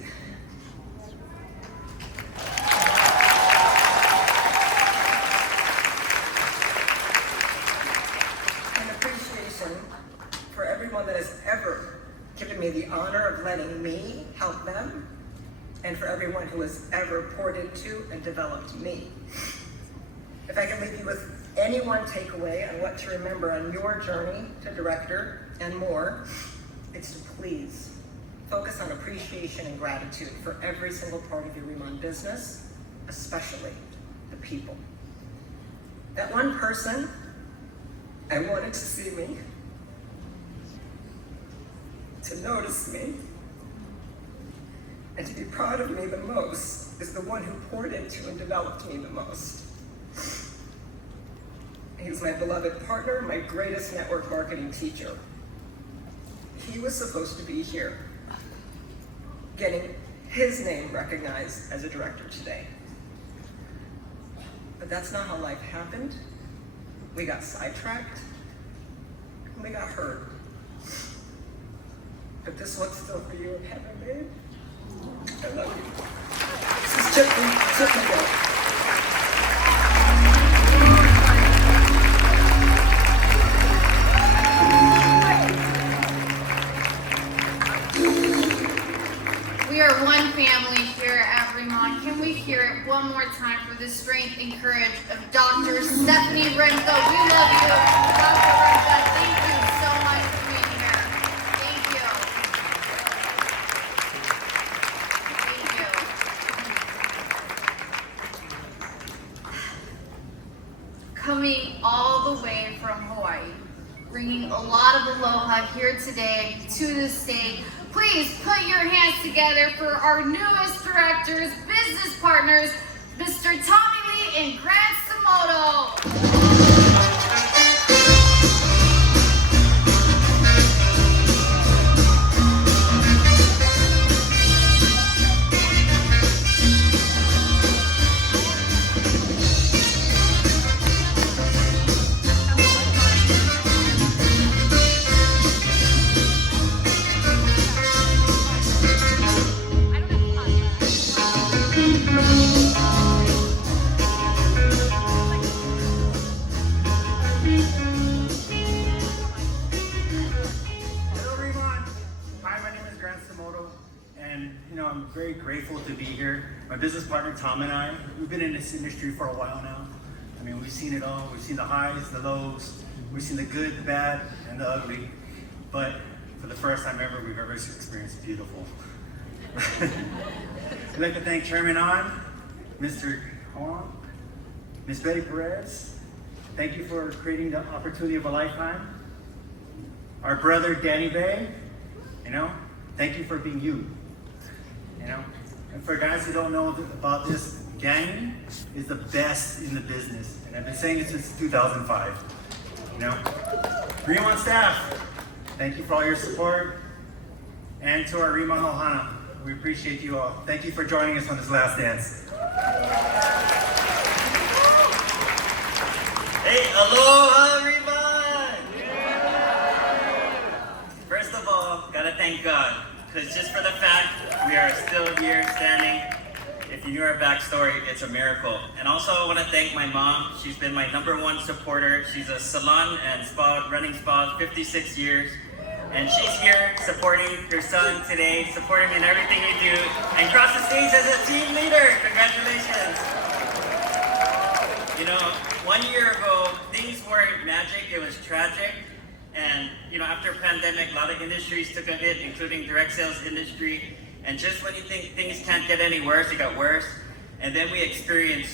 And appreciation for everyone that has ever given me the honor of letting me help them, and for everyone who has ever poured into and developed me. If I can leave you with any one takeaway on what to remember on your journey to director and more, it's to please focus on appreciation and gratitude for every single part of your Riman business, especially the people. That one person I wanted to see me, to notice me, and to be proud of me the most is the one who poured into and developed me the most. He was my beloved partner, my greatest network marketing teacher. He was supposed to be here, getting his name recognized as a director today. But that's not how life happened. We got sidetracked, and we got hurt. But this one's still for you in heaven, babe. I love you. This is Chip Miguel. We are one family here at Riman. Can we hear it one more time for the strength and courage of Dr. Stephanie Remco? We love you, Dr. Remco. Thank you so much for being here. Thank you. Thank you. Coming all the way from Hawaii, bringing a lot of aloha here today to the state. Please put your hands together for our newest directors, business partners, Mr. Tommy Lee and Grant Samoto. I'm very grateful to be here. My business partner Tom and I, we've been in this industry for a while now. I mean, we've seen it all. We've seen the highs, the lows. We've seen the good, the bad, and the ugly. But for the first time ever, we've ever experienced beautiful. I'd like to thank Chairman On, Mr. Hong, Miss Betty Perez. Thank you for creating the opportunity of a lifetime. Our brother Danny Bay, thank you for being you. And for guys who don't know about this, gang is the best in the business. And I've been saying it since 2005. Riman staff, thank you for all your support. And to our Riman Ohana, we appreciate you all. Thank you for joining us on this last dance. Hey, aloha, Riman! First of all, gotta thank God. Because just for the fact we are still here standing, if you knew our backstory, it's a miracle. And also I want to thank my mom. She's been my #1 supporter. She's a salon and running spa 56 years. And she's here supporting her son today, supporting him in everything we do, and across the stage as a team leader. Congratulations. You know, 1 year ago, things weren't magic, it was tragic. And you know, after pandemic, a lot of industries took a hit, including direct sales industry. And just when you think things can't get any worse, it got worse. And then we experienced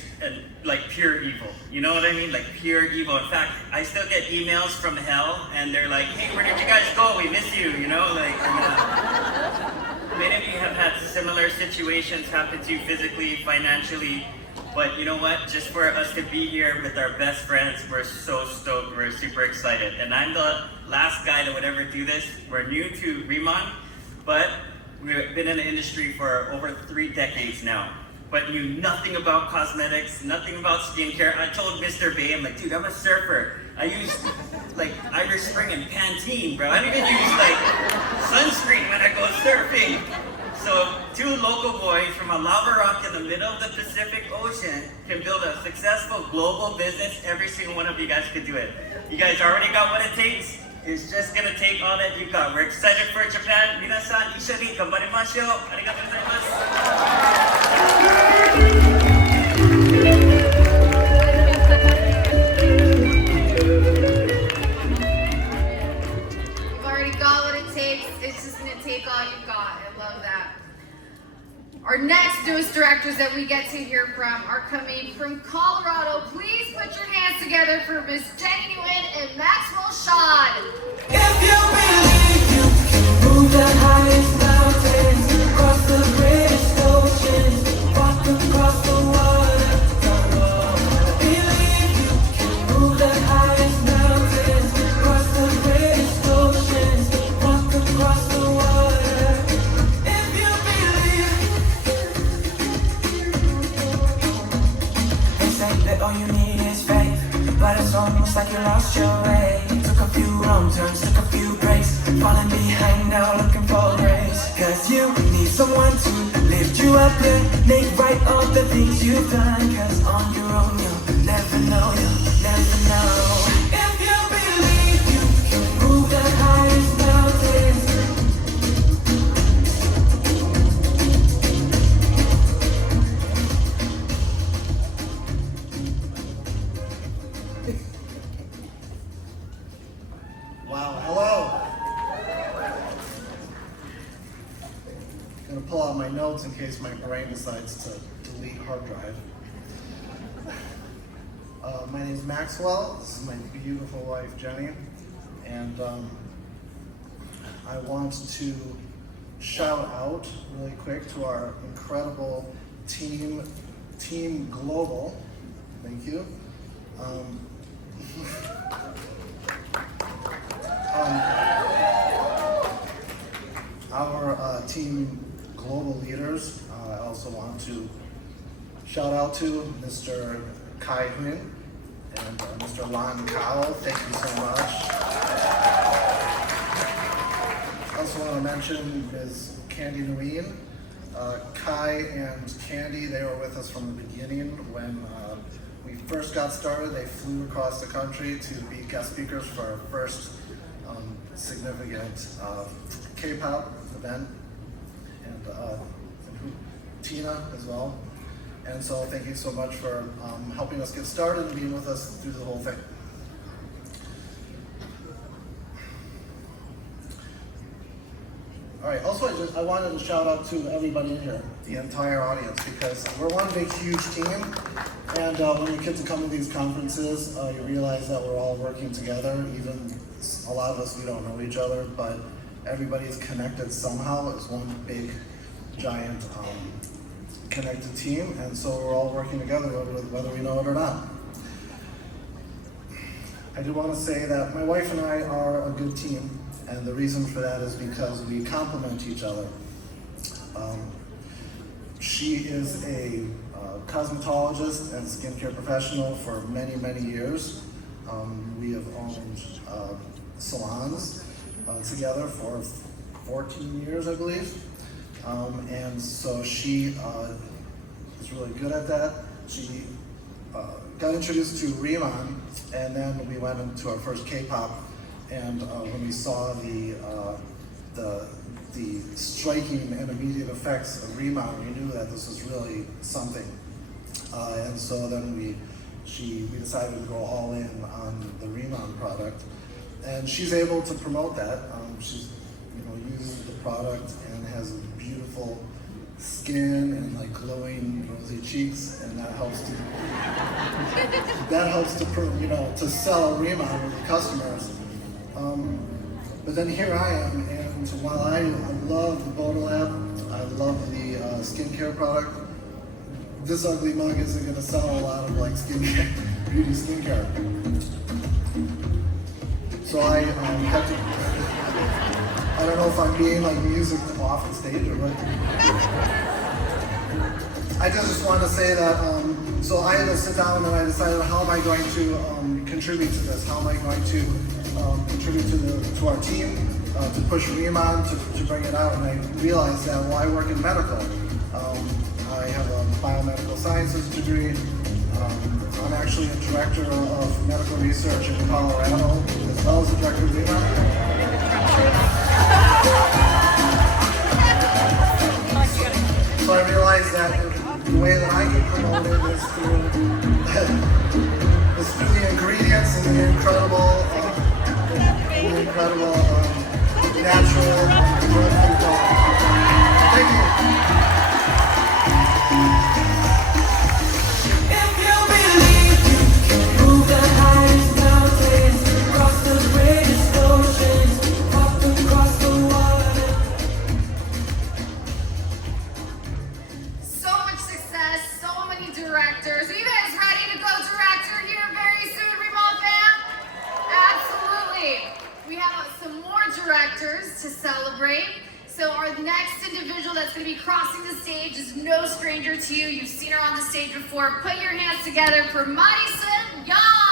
like pure evil. You know what I mean? Like pure evil. In fact, I still get emails from hell, and they're like, "Hey, where did you guys go? We miss you." You know, like. Many of you have had similar situations happen to you physically, financially. But you know what? Just for us to be here with our best friends, we're so stoked. We're super excited. And I'm the last guy that would ever do this. We're new to Riman, but we've been in the industry for over 3 decades now. But knew nothing about cosmetics, nothing about skincare. I told Mr. Bay, I'm like, dude, I'm a surfer. I use like Irish Spring and Pantene, bro. I don't even use like sunscreen when I go surfing. So 2 local boys from a lava rock in the middle of the Pacific Ocean can build a successful global business. Every single one of you guys could do it. You guys already got what it takes. It's just gonna take all that you got. We're excited for Japan. Minasan, ishoni ganbarimashou. Arigatou You've already got what it takes. It's just gonna take all you've got. I love that. Our next newest directors that we get to hear from are coming from Colorado. Please put your hands together for Miss Jenny Nguyen and Maxwell Shad. If you believe you can move the highest mountains, cross the greatest oceans, walk across the water, believe you can move the highest mountains, cross the greatest oceans, walk across the water. If you believe, they say that all you need is faith, but it's almost like you lost your way. Took a few wrong turns, took a few breaks, falling behind now looking for grace. Cause you need someone to lift you up and make right all the things you've done. Cause on your own you'll never know, you'll never know. If you believe you can move the highest mountains, Wow, hello. I'm gonna pull out my notes in case my brain decides to delete hard drive. My name is Maxwell. This is my beautiful wife, Jenny. And I want to shout out really quick to our incredible Team Global. Thank you. Our Team Global leaders, I also want to shout out to Mr. Kai Huynh and Mr. Lan Kao. Thank you so much. I also want to mention Ms. Candy Nguyen. Kai and Candy, they were with us from the beginning. When we first got started, they flew across the country to be guest speakers for our first significant K-pop event, and Tina as well. And so thank you so much for helping us get started and being with us through the whole thing. All right, also I wanted to shout out to everybody in here, the entire audience, because we're one big, huge team. And when you get to come to these conferences, you realize that we're all working together. Even a lot of us, we don't know each other, but everybody's connected somehow as one big, giant, connected team. And so we're all working together, whether we know it or not. I do want to say that my wife and I are a good team. And the reason for that is because we complement each other. She is a cosmetologist and skincare professional for many, many years. We have owned salons together for 14 years, I believe. And so she is really good at that. She got introduced to Riman, and then we went into our first K-pop. And when we saw the striking and immediate effects of Riman, we knew that this was really something. And so then we decided to go all in on the Riman product, and she's able to promote that. She's uses the product and has a beautiful skin and like glowing rosy cheeks, and that helps to to sell Riman with the customers. But then here I am, and while I love the Bodolab, I love the skincare product, this ugly mug isn't going to sell a lot of like skincare, beauty skincare. So I had to, I don't know if I'm being like music off the stage or what. I just want to say that, so I had to sit down and I decided, how am I going to contribute to this? How am I going to contribute to our team, to push Riman, to bring it out? And I realized that, well, I work in medical. I have a biomedical sciences degree. I'm actually a director of medical research in Colorado, as well as the director of Riman. So I realized that the way that I can promote it is through the ingredients and the incredible natural growth. Thank you. Directors. Are you guys ready to go director here very soon, Riman fam? Absolutely. We have some more directors to celebrate. So our next individual that's going to be crossing the stage is no stranger to you. You've seen her on the stage before. Put your hands together for Madison Young.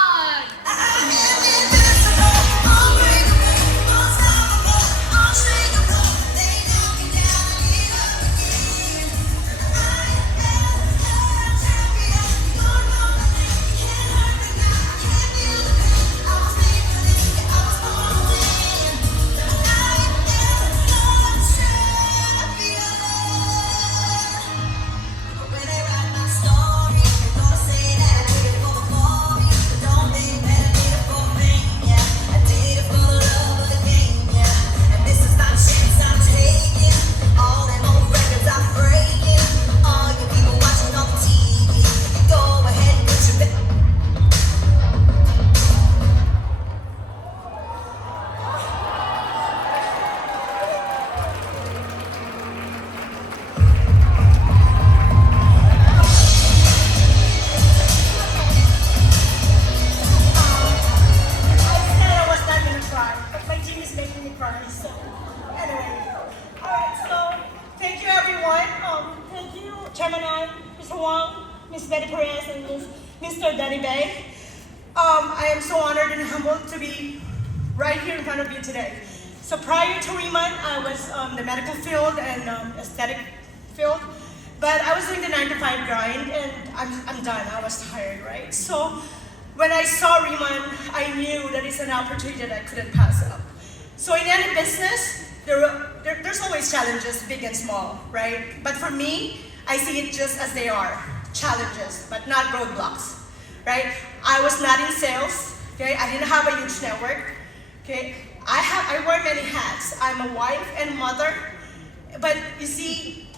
Mr. Danny Bay. I am so honored and humbled to be right here in front of you today. So prior to Riman, I was the medical field and aesthetic field, but I was doing the 9-to-5 grind, and I'm done. I was tired, right? So when I saw Riman, I knew that it's an opportunity that I couldn't pass up. So in any business, there's always challenges, big and small, right? But for me, I see it just as they are, challenges, but not roadblocks, right? I was not in sales, okay? I didn't have a huge network, okay? I wear many hats. I'm a wife and mother, but you see,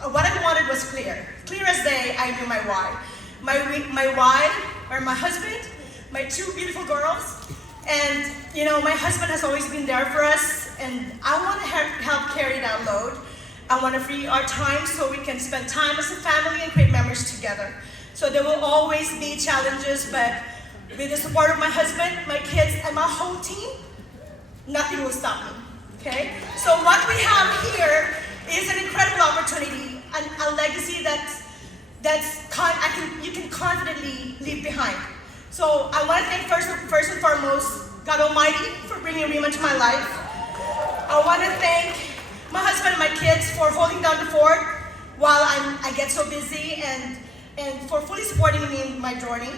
what I wanted was clear. Clear as day, I knew my why. My why are my husband, my two beautiful girls, and you know, my husband has always been there for us, and I want to help carry that load. I want to free our time so we can spend time as a family and create memories together. So there will always be challenges, but with the support of my husband, my kids, and my whole team, nothing will stop me, okay? So what we have here is an incredible opportunity, a legacy you can confidently leave behind. So I want to thank first and foremost God Almighty for bringing Riman to my life. I want to thank my husband and my kids for holding down the fort while I get so busy, and for fully supporting me in my journey.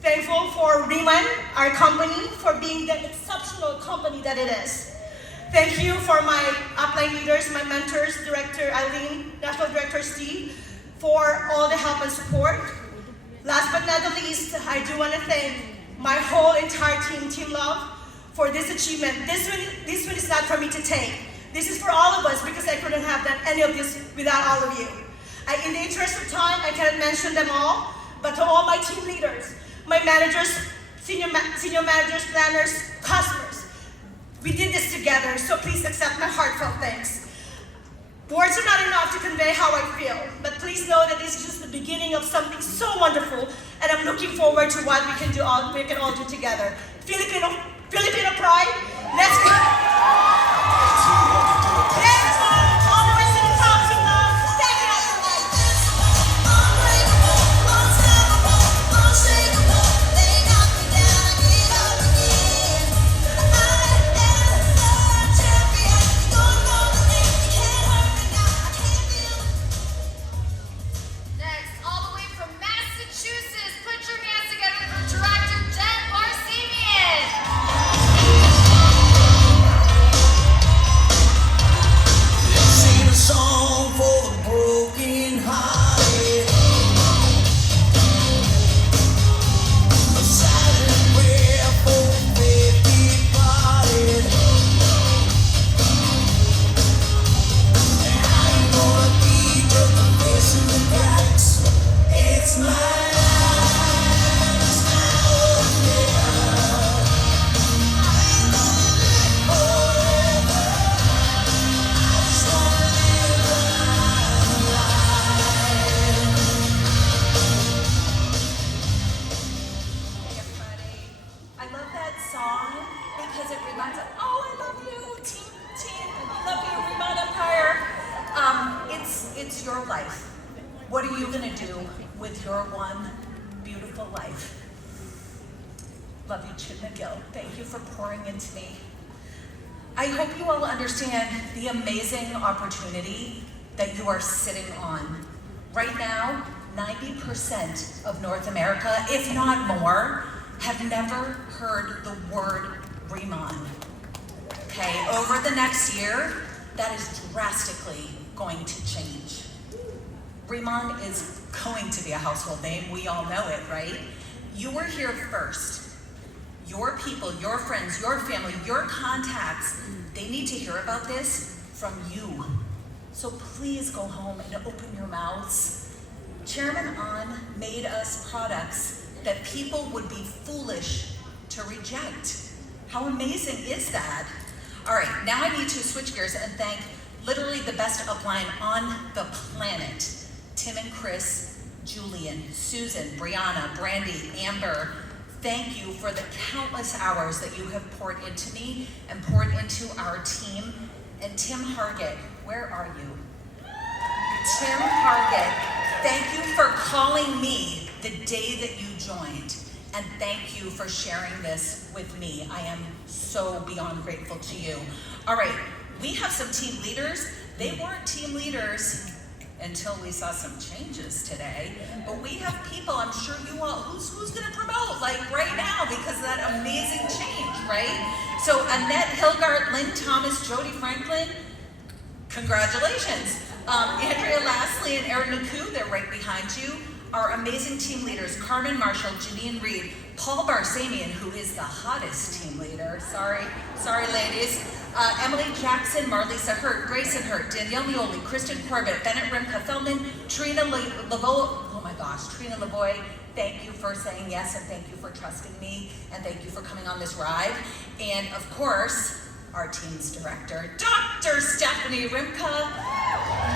Thankful for Riman, our company, for being the exceptional company that it is. Thank you for my upline leaders, my mentors, Director Eileen, National Director Steve, for all the help and support. Last but not the least, I do want to thank my whole entire team, Team Love, for this achievement. This one is not for me to take. This is for all of us, because I couldn't have done any of this without all of you. In the interest of time, I cannot mention them all, but to all my team leaders, my managers, senior managers, planners, customers, we did this together, so please accept my heartfelt thanks. Words are not enough to convey how I feel, but please know that this is just the beginning of something so wonderful, and I'm looking forward to what we can all do together. Filipino pride, let's go. Let's go all the way to the top, Team Love. Take it out. Next, all the way from Massachusetts, put your hands together for Director Jen Barsamian. Sing a song for the broken hearted, a silent prayer for the faith departed. And I ain't gonna be just a face in the cracks. It's my life, it's now or never. I ain't gonna live forever. I just wanna live my life. Hey everybody. I love that song because it reminds us, oh, I love you, team, I love you, Riman Empire. It's your life. What are you gonna do with your one beautiful life? Love you, Chip McGill. Thank you for pouring into me. I hope you all understand the amazing opportunity that you are sitting on. Right now, 90% of North America, if not more, have never heard the word Riman. Okay, over the next year, that is drastically going to change. Riman is going to be a household name, we all know it, right? You were here first. Your people, your friends, your family, your contacts, they need to hear about this from you. So please go home and open your mouths. Chairman An made us products that people would be foolish to reject. How amazing is that? All right, now I need to switch gears and thank literally the best upline on the planet. Tim and Chris, Julian, Susan, Brianna, Brandy, Amber, thank you for the countless hours that you have poured into me and poured into our team. And Tim Hargett, where are you? Tim Hargett, thank you for calling me the day that you joined. And thank you for sharing this with me. I am so beyond grateful to you. All right, we have some team leaders. They weren't team leaders until we saw some changes today. But we have people, I'm sure you all, who's gonna promote, like right now, because of that amazing change, right? So Annette Hilgart, Lynn Thomas, Jody Franklin, congratulations. Andrea Lastly and Erin Naku, they're right behind you. Our amazing team leaders, Carmen Marshall, Janine Reed, Paul Barsamian, who is the hottest team leader, sorry ladies, Emily Jackson, Marlisa Hurt, Grayson Hurt, Danielle Mioli, Kristen Corbett, Bennett Rimka Feldman, Trina Lavoie, thank you for saying yes and thank you for trusting me and thank you for coming on this ride. And of course, our team's director, Dr. Stephanie Rimka,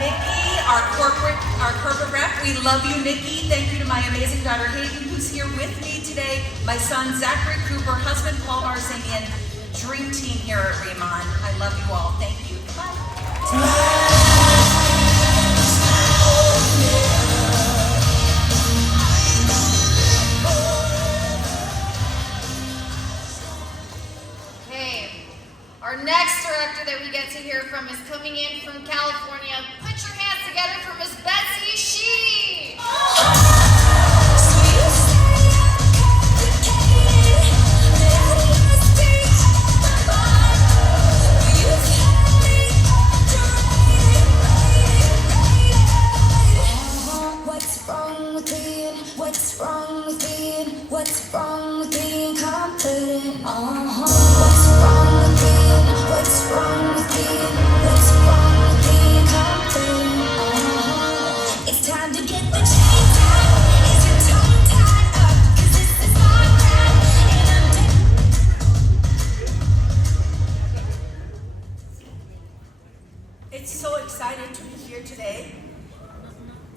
Nikki, our corporate rep, we love you, Nikki. Thank you to my amazing daughter, Hayden, who's here with me today, my son, Zachary Cooper, husband, Paul Barsamian, dream team here at Riman. I love you all. Thank you. Bye. Our next director that we get to hear from is coming in from California. Put your hands together for Miss Betsy What's wrong with being confident? What's wrong with being confident? It's time to get the chains out. Is your tongue tied up? 'Cause this is my ride, and I'm It's so exciting to be here today.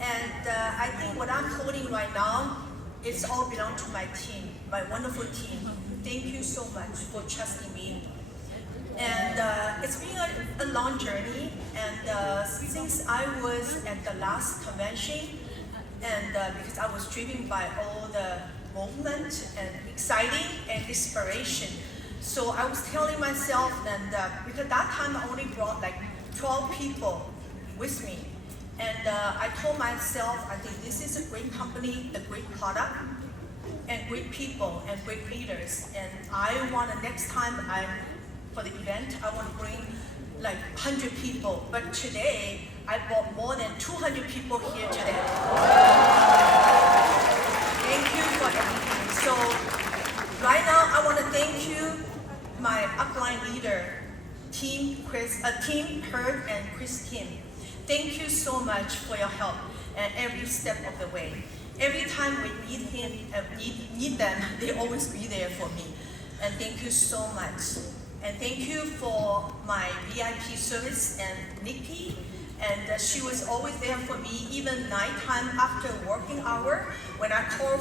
And I think what I'm holding right now, it's all belong to my team, my wonderful team. Thank you so much for trusting me. And it's been a long journey. And since I was at the last convention, and because I was driven by all the movement and exciting and inspiration. So I was telling myself that because that time I only brought like 12 people with me. And I told myself, I think this is a great company, a great product, and great people, and great leaders. And I want to, next time for the event, I want to bring like 100 people. But today, I brought more than 200 people here today. Thank you for everything. So right now, I want to thank you, my upline leader, Team Herb and Christine. Thank you so much for your help and every step of the way. Every time we need them, they always be there for me. And thank you so much. And thank you for my VIP service and Nikki. And she was always there for me, even nighttime after working hour, when I call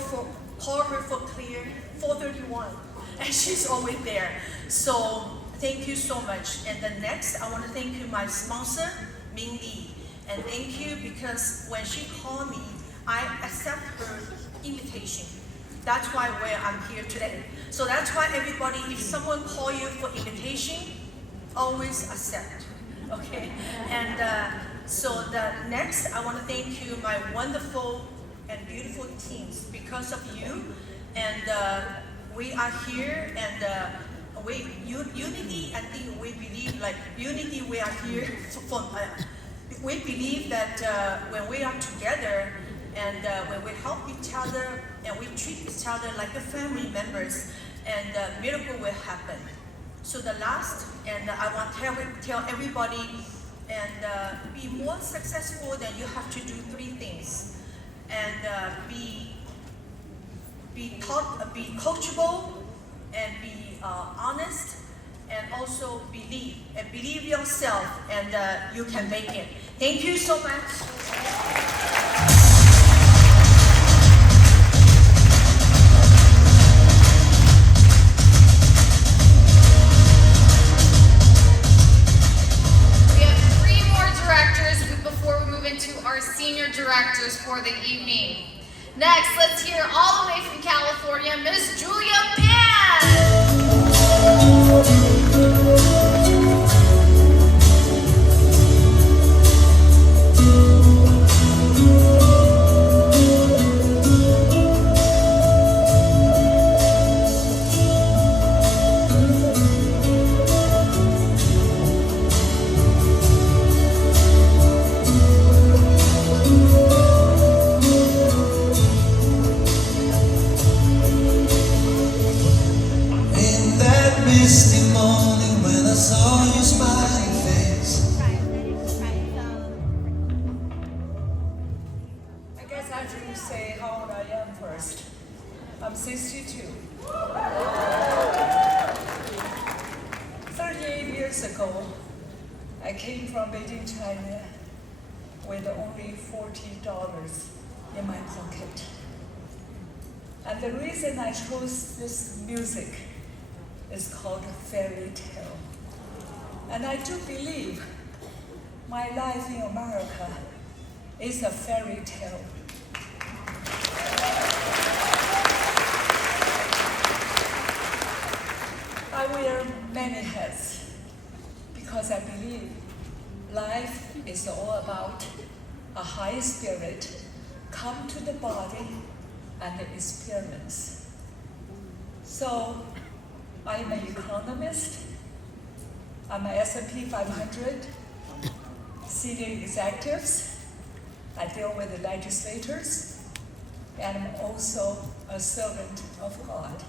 her for clear 4:31, and she's always there. So thank you so much. And the next, I want to thank you, my sponsor, Ming Lee. And thank you because when she called me, I accept her invitation. That's why I'm here today. So that's why everybody, if someone call you for invitation, always accept, okay? And so the next, I want to thank you, my wonderful and beautiful teams. Because of you, and we are here, and unity, I think we believe, like unity, we are here for we believe that when we are together and when we help each other and we treat each other like a family members, and miracle will happen. So the last, and I want to tell everybody, and be more successful, then you have to do 3 things, and be coachable, and be honest, and also believe yourself, and you can make it. Thank you so much. We have 3 more directors before we move into our senior directors for the evening. Next, let's hear all the way from California, Miss Julia Pan. Misty morning when I saw your smiling face. I guess I have to say how old I am first. I'm 62. 38 years ago, I came from Beijing, China with only $40 in my pocket. And the reason I chose this music is called a fairy tale. And I do believe my life in America is a fairy tale. I wear many hats because I believe life is all about a high spirit come to the body and experience. So I'm an economist, I'm an S&P 500 senior executives, I deal with the legislators, and I'm also a servant of God.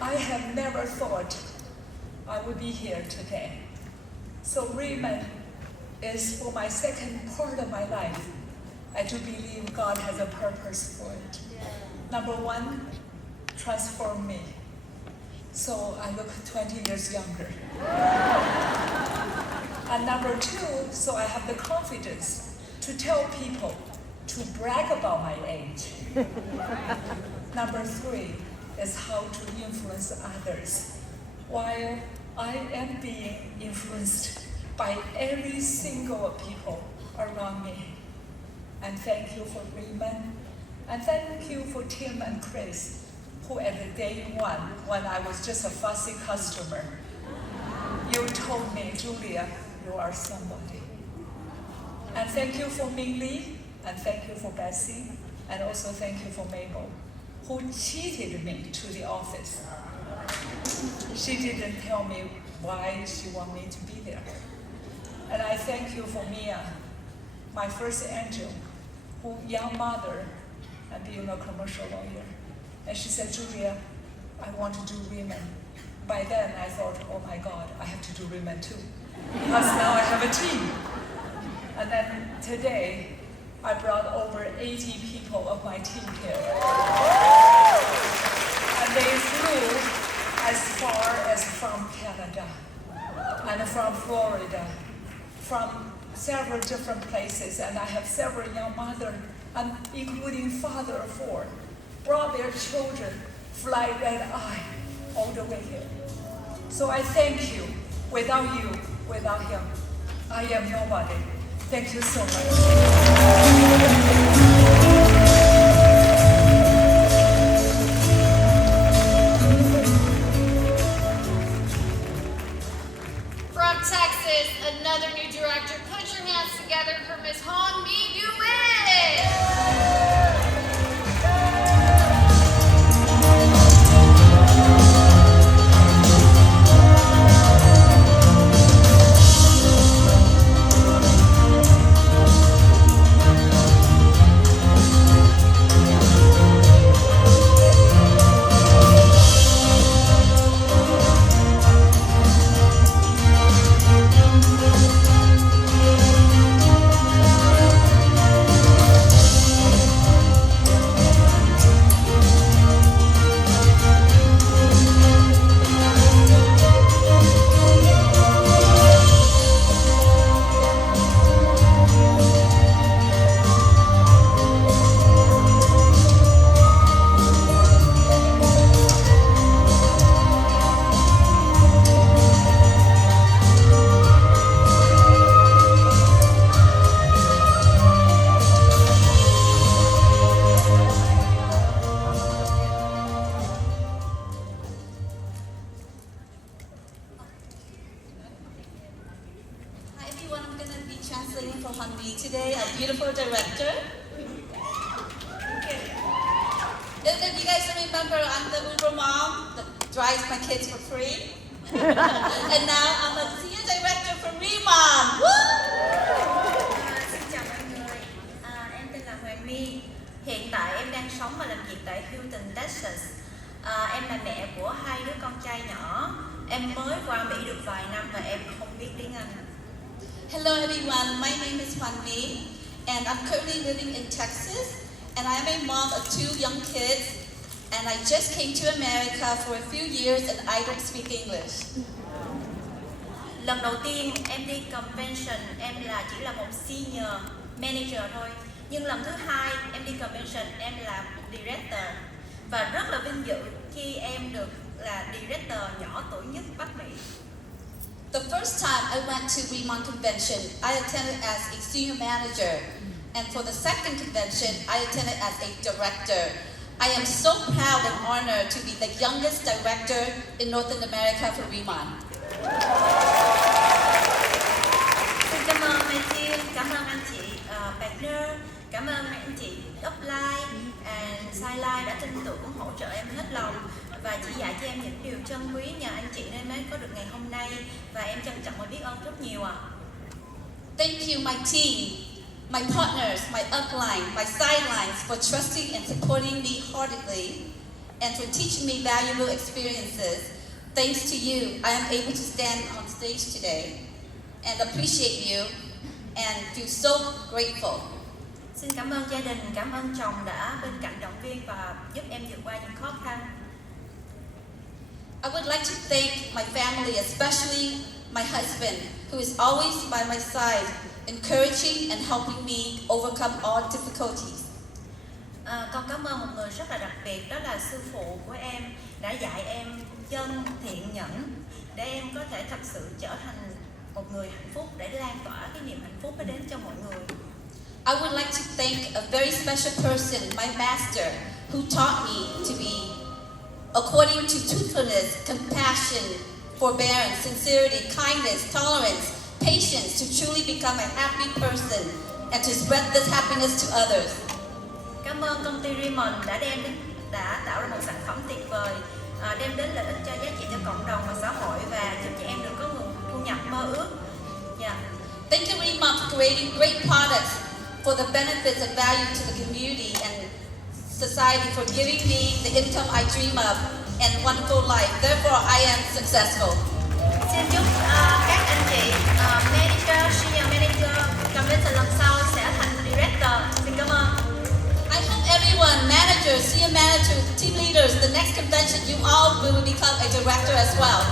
I have never thought I would be here today. So Riman is for my second part of my life. I do believe God has a purpose for it. Number one, transform me. So I look 20 years younger. And number two, so I have the confidence to tell people, to brag about my age. Number three is how to influence others, while I am being influenced by every single people around me. And thank you for Riman, and thank you for Tim and Chris, who at the day one, when I was just a fussy customer, you told me, Julia, you are somebody. And thank you for Ming Li, and thank you for Bessie, and also thank you for Mabel, who cheated me to the office. She didn't tell me why she wanted me to be there. And I thank you for Mia, my first angel, who young mother and being a commercial lawyer. And she said, Julia, I want to do Riman. By then I thought, oh my God, I have to do Riman too. Because now I have a team. And then today, I brought over 80 people of my team here. And they flew as far as from Canada, and from Florida, from several different places. And I have several young mothers, and including father of 4, brought their children, fly red eye, all the way here. So I thank you. Without you, without him, I am nobody. Thank you so much. From Texas, another new director. Put your hands together for Miss Han Mi Duin. Hi everyone, I'm going to be translating for Hanbi today, a beautiful director. If you guys remember, I'm the Uber mom that drives my kids for free. And now I'm a senior director for Riman. Xin chào mọi người, em tên là Hoàng My. Hiện tại em đang sống và làm việc tại Houston, Texas. Em là mẹ của 2 đứa con trai nhỏ. Em mới qua Mỹ được vài năm và em không biết tiếng Anh. Hello everyone, my name is Riman, and I'm currently living in Texas, and I am a mom of 2 young kids, and I just came to America for a few years and I don't speak English. Lần đầu tiên em đi convention, em chỉ là một senior manager thôi. Nhưng lần thứ 2 em đi convention, em là director. Và rất là vinh dự khi em được là director nhỏ tuổi nhất Bắc Mỹ. The first time I went to Riman Convention, I attended as a senior manager. And for the second convention, I attended as a director. I am so proud and honored to be the youngest director in Northern America for Riman. Xin cảm ơn Matthew, cảm ơn anh chị partner, cảm ơn mấy anh chị upline and sideline đã tin tưởng hỗ trợ em hết lòng và chỉ dạy cho em những điều trân quý, nhờ anh chị nên mới có được ngày hôm nay và em trân trọng và biết ơn rất nhiều ạ. Thank you, my team, my partners, my upline, my sidelines for trusting and supporting me heartedly and for teaching me valuable experiences. Thanks to you, I am able to stand on stage today and appreciate you and feel so grateful. Xin cảm ơn gia đình, cảm ơn chồng đã bên cạnh động viên và giúp em vượt qua những khó khăn. I would like to thank my family, especially my husband, who is always by my side, encouraging and helping me overcome all difficulties. Con cảm ơn một người rất là đặc biệt, đó là sư phụ của em đã dạy em chân thiện nhẫn để em có thể thật sự trở thành một người hạnh phúc, để lan tỏa cái niềm hạnh phúc đến cho mọi người. I would like to thank a very special person, my master, who taught me to be according to truthfulness, compassion, forbearance, sincerity, kindness, tolerance, patience, to truly become a happy person and to spread this happiness to others. Cảm ơn công ty Riman đã tạo ra một sản phẩm tuyệt vời, đem đến lợi ích cho giá trị cho cộng đồng và xã hội và giúp cho em được có nguồn thu nhập mơ ước. Thank you, Riman, for creating great products for the benefits and value to the community and society, for giving me the income I dream of and wonderful life. Therefore, I am successful. Xin chúc các anh chị manager, senior manager convention lần sau sẽ thành director. Xin cảm ơn. I hope everyone, managers, senior managers, team leaders, the next convention, you all will become a director as well.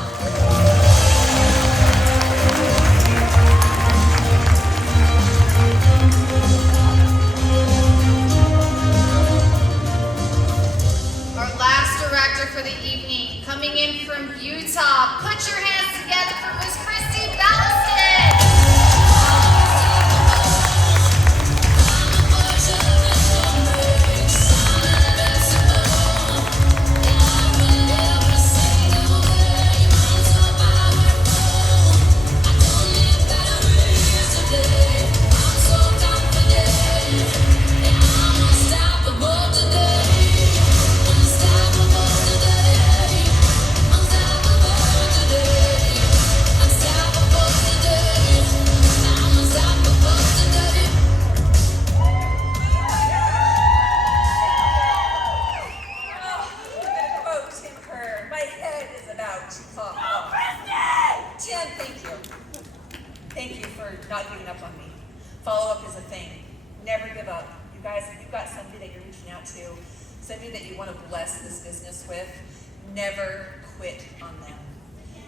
Our last director for the evening, coming in from Utah. Put your hands together for Miss Christy Ballaston. Thank you for not giving up on me. Follow-up is a thing. Never give up. You guys, if you've got somebody that you're reaching out to, somebody that you want to bless this business with, never quit on them.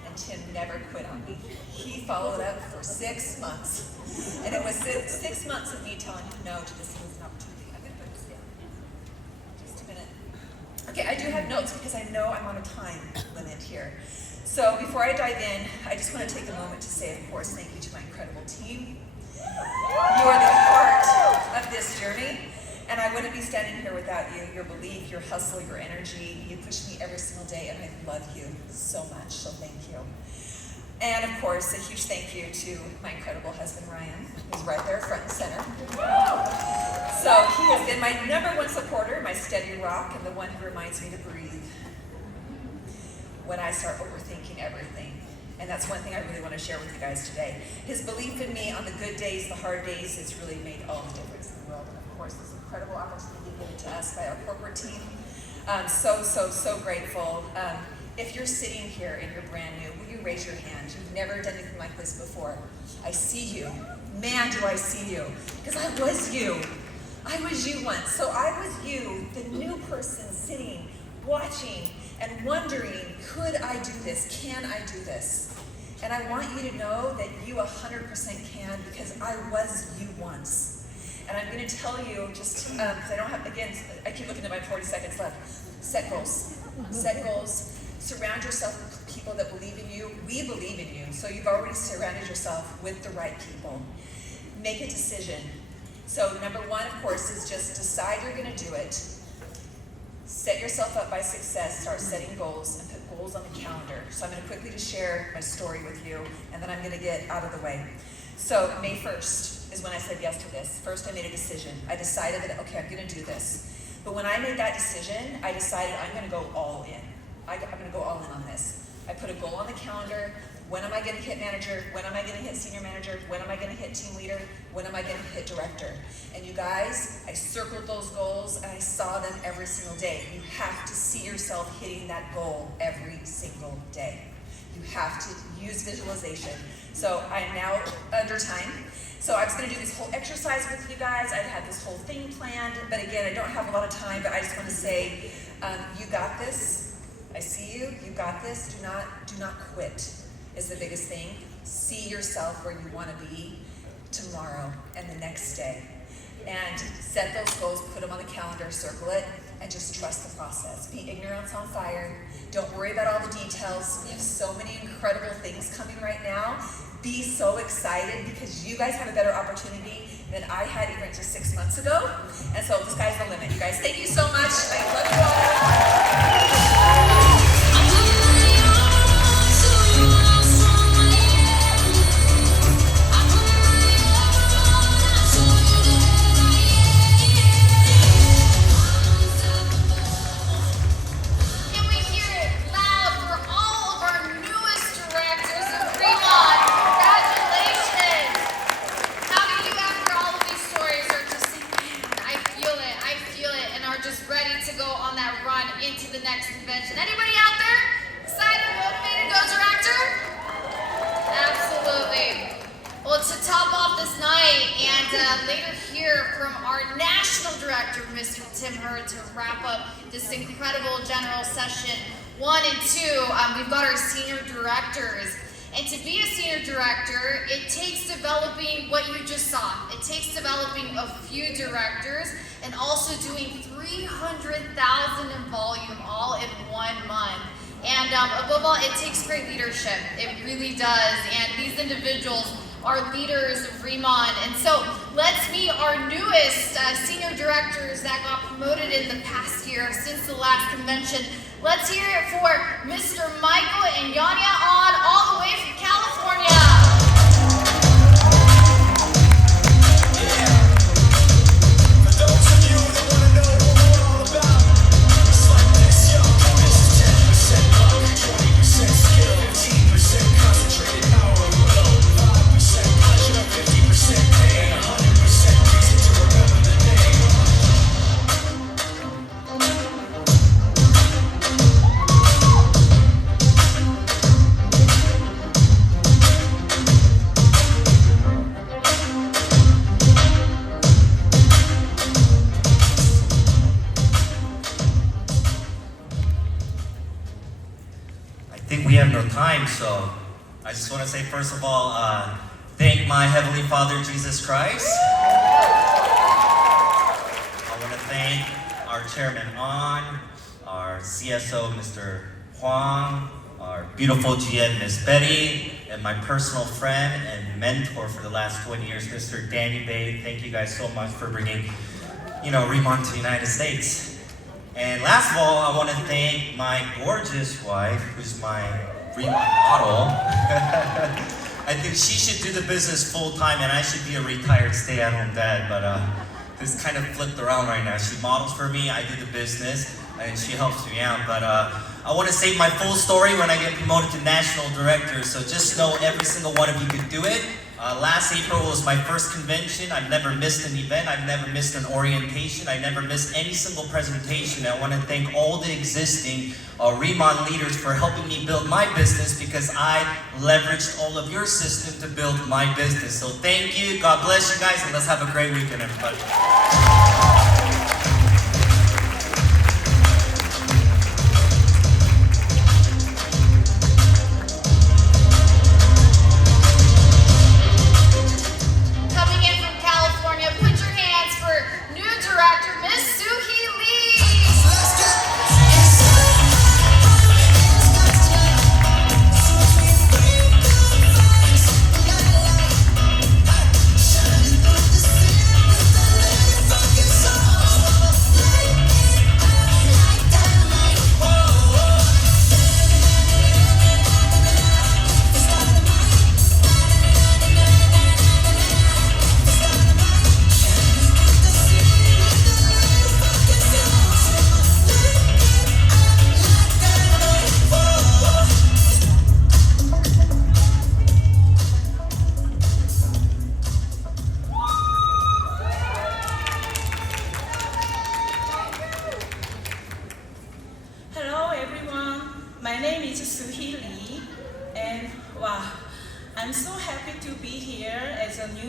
And Tim never quit on me. He followed up for 6 months. And it was 6 months of me telling him no to this as an opportunity. I'm going to put this down. Just a minute. Okay, I do have notes because I know I'm on a time limit here. So before I dive in, I just want to take a moment to say, of course, thank you to my incredible team. You are the heart of this journey, and I wouldn't be standing here without you. Your belief, your hustle, your energy. You push me every single day, and I love you so much, so thank you. And of course, a huge thank you to my incredible husband, Ryan, who's right there front and center. So he has been my #1 supporter, my steady rock, and the one who reminds me to breathe when I start overthinking everything. And that's one thing I really want to share with you guys today. His belief in me on the good days, the hard days, has really made all the difference in the world. And of course, this incredible opportunity given to us by our corporate team. So grateful. If you're sitting here and you're brand new, will you raise your hand? You've never done anything like this before. I see you. Man, do I see you. Because I was you. I was you once. So I was you, the new person sitting, watching, and wondering, could I do this? Can I do this? And I want you to know that you 100% can, because I was you once. And I'm going to tell you, just because I don't have, again, I keep looking at my 40 seconds left. Set goals. Set goals. Surround yourself with people that believe in you. We believe in you. So you've already surrounded yourself with the right people. Make a decision. So #1, of course, is just decide you're going to do it. Set yourself up by success, start setting goals, and put goals on the calendar. So I'm going to quickly just share my story with you, and then I'm going to get out of the way. So May 1st is when I said yes to this. First, I made a decision. I decided that, okay, I'm going to do this. But when I made that decision, I decided I'm going to go all in. I'm going to go all in on this. I put a goal on the calendar, When am I going to hit manager? When am I going to hit senior manager? When am I going to hit team leader? When am I going to hit director? And you guys, I circled those goals and I saw them every single day. You have to see yourself hitting that goal every single day. You have to use visualization. So I'm now under time. So I was going to do this whole exercise with you guys. I've had this whole thing planned, but again, I don't have a lot of time, but I just want to say, you got this. I see you. You got this. Do not quit is the biggest thing. See yourself where you want to be tomorrow and the next day. And set those goals, put them on the calendar, circle it, and just trust the process. Be ignorance on fire. Don't worry about all the details. We have so many incredible things coming right now. Be so excited because you guys have a better opportunity than I had even just 6 months ago. And so the sky's the limit, you guys. Thank you so much. I love you all. Can we hear it loud for all of our newest directors of Riman? Congratulations! How many of you after all of these stories are just saying, man, I feel it, and are just ready to go on that run into the next convention? Anybody out there excited, motivated, go director? Absolutely. Well, to top off this night and later hear from our national director, Mr. Tim Hurd, to wrap up this incredible general session 1 and 2, we've got our senior directors. And to be a senior director, it takes developing what you just saw. It takes developing a few directors and also doing 300,000 in volume all in 1 month. And above all, it takes great leadership. It really does. And these individuals are leaders of Riman. And so let's meet our newest senior directors that got promoted in the past year since the last convention. Let's hear it for Mr. Michael and Yanya On, all the way from California. We have no time, so I just want to say, first of all, thank my Heavenly Father, Jesus Christ. I want to thank our Chairman On, our CSO, Mr. Huang, our beautiful GM, Miss Betty, and my personal friend and mentor for the last 20 years, Mr. Danny Bay. Thank you guys so much for bringing, Riman to the United States. And last of all, I want to thank my gorgeous wife, who's my Riman model. I think she should do the business full time and I should be a retired stay-at-home dad, but this kind of flipped around right now. She models for me, I do the business, and she helps me out. But I want to save my full story when I get promoted to national director, so just know every single one of you can do it. Last April was my first convention. I've never missed an event. I've never missed an orientation. I never missed any single presentation. I want to thank all the existing Riman leaders for helping me build my business because I leveraged all of your system to build my business. So thank you. God bless you guys, and let's have a great weekend, everybody. Focus on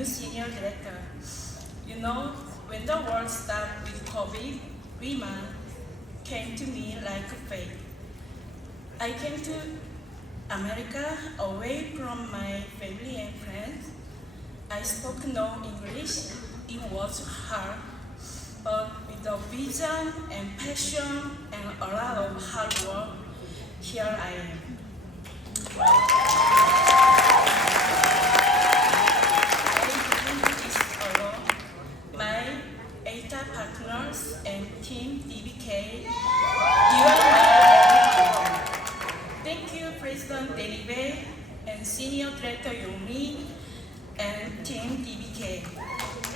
senior director. You know, when the world started with COVID, Riman came to me like a fate. I came to America away from my family and friends. I spoke no English. It was hard, but with a vision and passion and a lot of hard work, here I am. My ETA partners and team DBK, you are my everything. Thank you, President Danny Bay and Senior Director Yomi and Team DBK.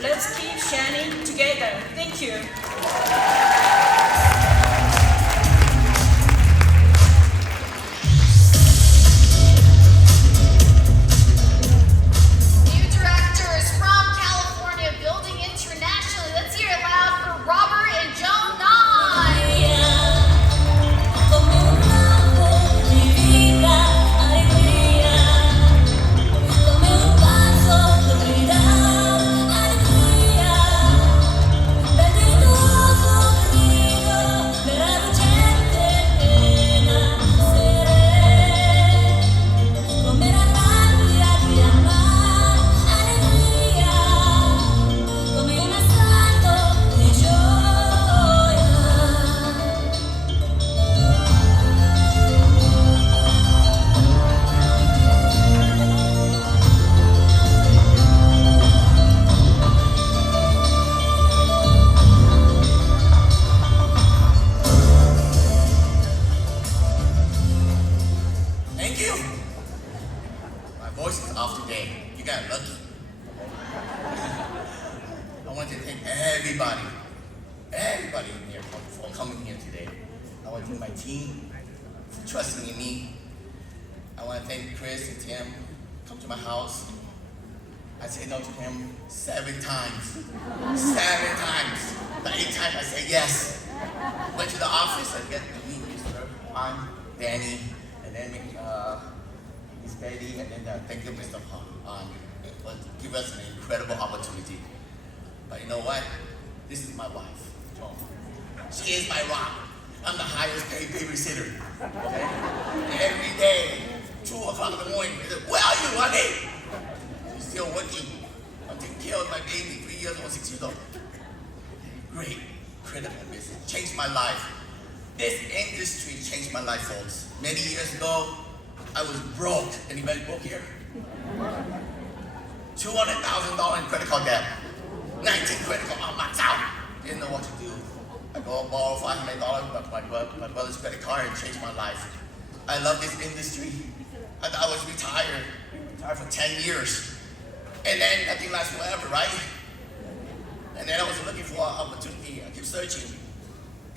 Let's keep shining together. Thank you. New directors from California, building internationally. Let's hear it loud for Robert and Joan Thank you. My voice is off today. You got lucky. I want to thank everybody in here for coming here today. I want to thank my team for trusting in me. I want to thank Chris and Tim. Come to my house. I said no to him 7 times. 7 times. The 8th time I said yes. Went to the office and get to meet Mr. Han, Danny, and then Miss Betty, and then thank you, Mr. Han. It will give us an incredible opportunity. But you know what? This is my wife, Joan. She is my rock. I'm the highest paid babysitter. Okay? Every day, 2 o'clock in the morning, I said, where are you, honey? She's still working. I'm taking care of my baby, 3 years old, 6 years old. Great, critical business. Changed my life. This industry changed my life, folks. Many years ago, I was broke. Anybody broke here? $200,000 in credit card debt. 19 credit card, I'm maxed out. Didn't know what to do. I go borrow $500 from my brother's credit card and changed my life. I love this industry. I thought I was retired for 10 years. And then nothing lasts forever, right? And then I was looking for an opportunity. I kept searching.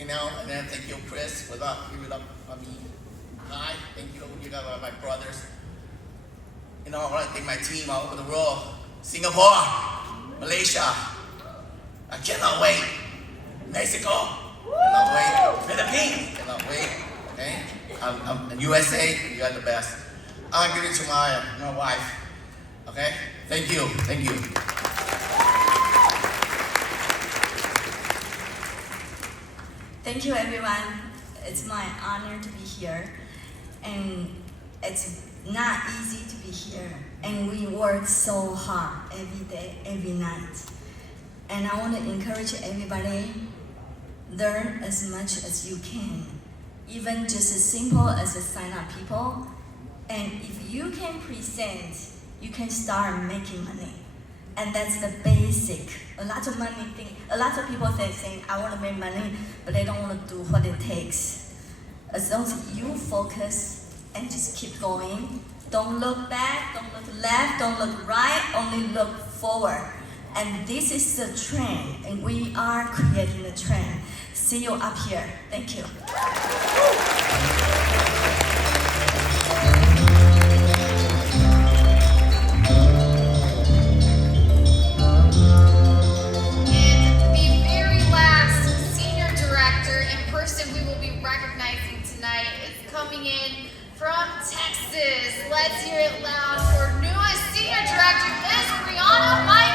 You know, and then thank you, Chris, for giving up on me. Hi, thank you, you guys are my brothers. You know, I want to thank my team all over the world. Singapore, Malaysia, I cannot wait. Mexico, cannot wait. Philippines, cannot wait. Okay, I'm in USA, you guys are the best. I'll give it to my wife. Okay, thank you, thank you. Thank you, everyone. It's my honor to be here, and it's not easy to be here. And we work so hard every day, every night. And I want to encourage everybody, learn as much as you can, even just as simple as a sign up people. And if you can present, you can start making money. And that's the basic. A lot of people saying, I want to make money, but they don't want to do what it takes. As long as you focus and just keep going, don't look back, don't look left, don't look right, only look forward. And this is the trend, and we are creating the trend. See you up here. Thank you. Recognizing tonight is coming in from Texas. Let's hear it loud for newest senior director, Miss Brianna Meyer.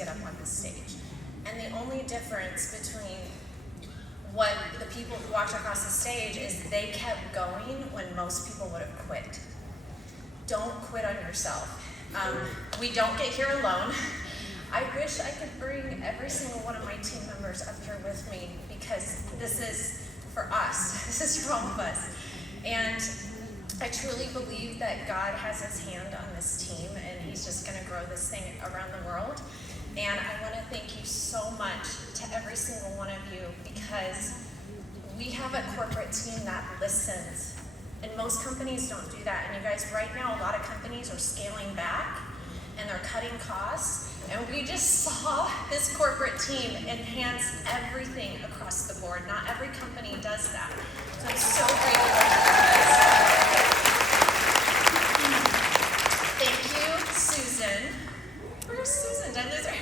get up on this stage. And the only difference between what the people who walked across the stage is they kept going when most people would have quit. Don't quit on yourself. We don't get here alone. I wish I could bring every single one of my team members up here with me, because this is for us. This is for all of us. And I truly believe that God has his hand on this team, and he's just going to grow this thing around the world. And I want to thank you so much to every single one of you, because we have a corporate team that listens. And most companies don't do that. And you guys, right now, a lot of companies are scaling back and they're cutting costs. And we just saw this corporate team enhance everything across the board. Not every company does that. So I'm so grateful for you guys. Thank you, Susan. Where's Susan? Did I lose her?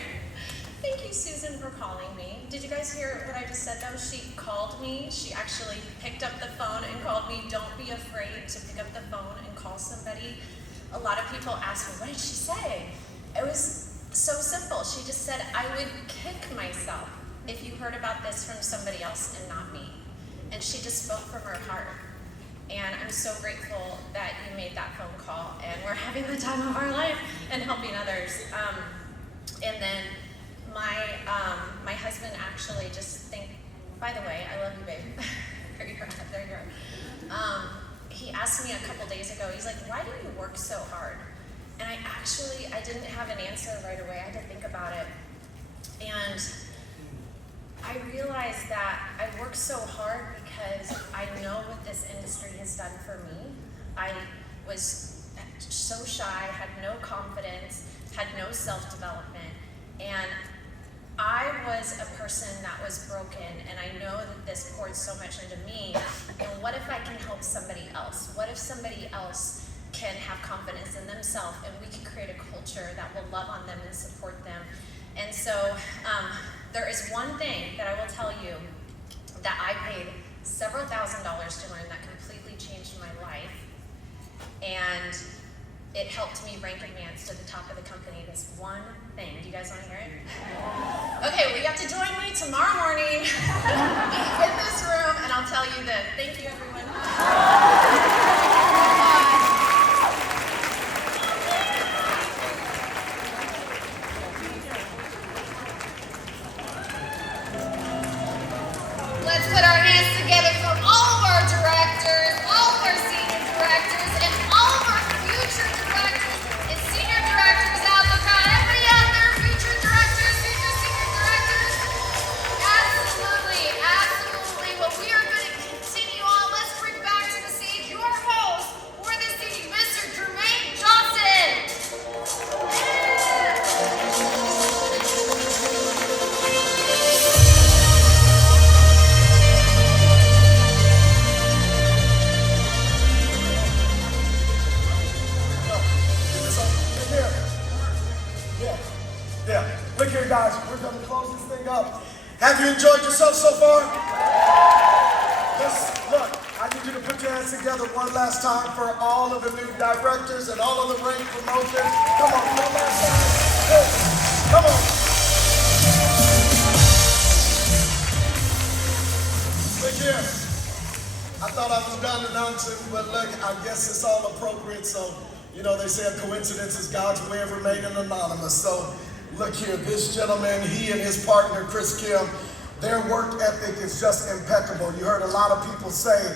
Thank you, Susan, for calling me. Did you guys hear what I just said, though? She called me. She actually picked up the phone and called me. Don't be afraid to pick up the phone and call somebody. A lot of people ask me, what did she say? It was so simple. She just said, I would kick myself if you heard about this from somebody else and not me. And she just spoke from her heart. And I'm so grateful that you made that phone call, and we're having the time of our life and helping others. And then my husband actually just by the way, I love you, babe. There you are. He asked me a couple days ago, he's like, why do you work so hard? And I didn't have an answer right away. I had to think about it. And I realized that I work so hard because I know what this industry has done for me. I was so shy, had no confidence, had no self-development, and I was a person that was broken, and I know that this poured so much into me. And what if I can help somebody else? What if somebody else can have confidence in themselves, and we can create a culture that will love on them and support them? And so there is one thing that I will tell you that I paid several $1,000s to learn that completely changed my life, and it helped me rank advance to the top of the company. This one thing. Do you guys want to hear it? Okay, well, you have to join me tomorrow morning in this room, and I'll tell you then. Thank you, everyone. Let's put our hands together for all of our directors, all of our senior directors, and all of our future directors and senior directors out in the crowd. Everybody out there, future directors, future senior directors? Absolutely, absolutely. Well, we are going to continue on. Let's bring back to the stage your host for this evening, Mr. Jermaine Johnson. Yeah. Look here, guys. We're going to close this thing up. Have you enjoyed yourself so far? Look, I need you to put your hands together one last time for all of the new directors and all of the rank promotions. Come on, one last time. Hey, come on. Look here. I thought I was done announcing, but look, I guess it's all appropriate. So, you know, they say a coincidence is God's way of remaining anonymous. So, look here, this gentleman, he and his partner, Chris Kim, their work ethic is just impeccable. You heard a lot of people say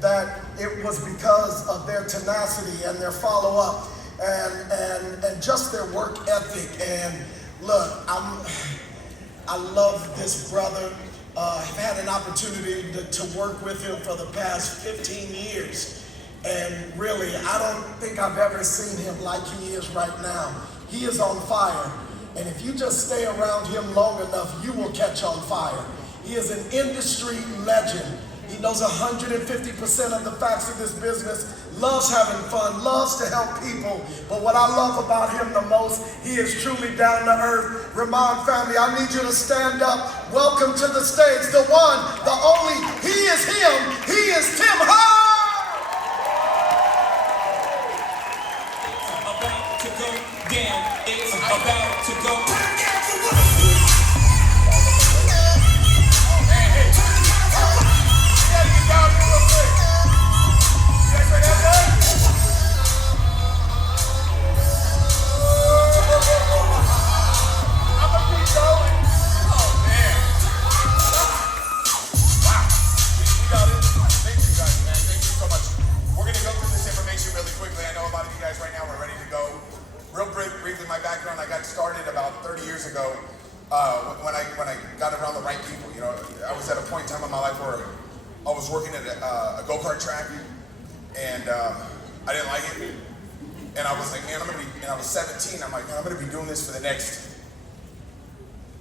that it was because of their tenacity and their follow-up and just their work ethic. And look, I love this brother. I've had an opportunity to work with him for the past 15 years. And really, I don't think I've ever seen him like he is right now. He is on fire. And if you just stay around him long enough, you will catch on fire. He is an industry legend. He knows 150% of the facts of this business, loves having fun, loves to help people. But what I love about him the most, he is truly down to earth. Riman family, I need you to stand up. Welcome to the stage, the one, the only, he is him, he is Tim Hart! About to go down, it's about to go. right people. You know, I was at a point in time in my life where I was working at a go-kart track, and I didn't like it. And I was like, man, and I was 17, I'm like, man, I'm gonna be doing this for the next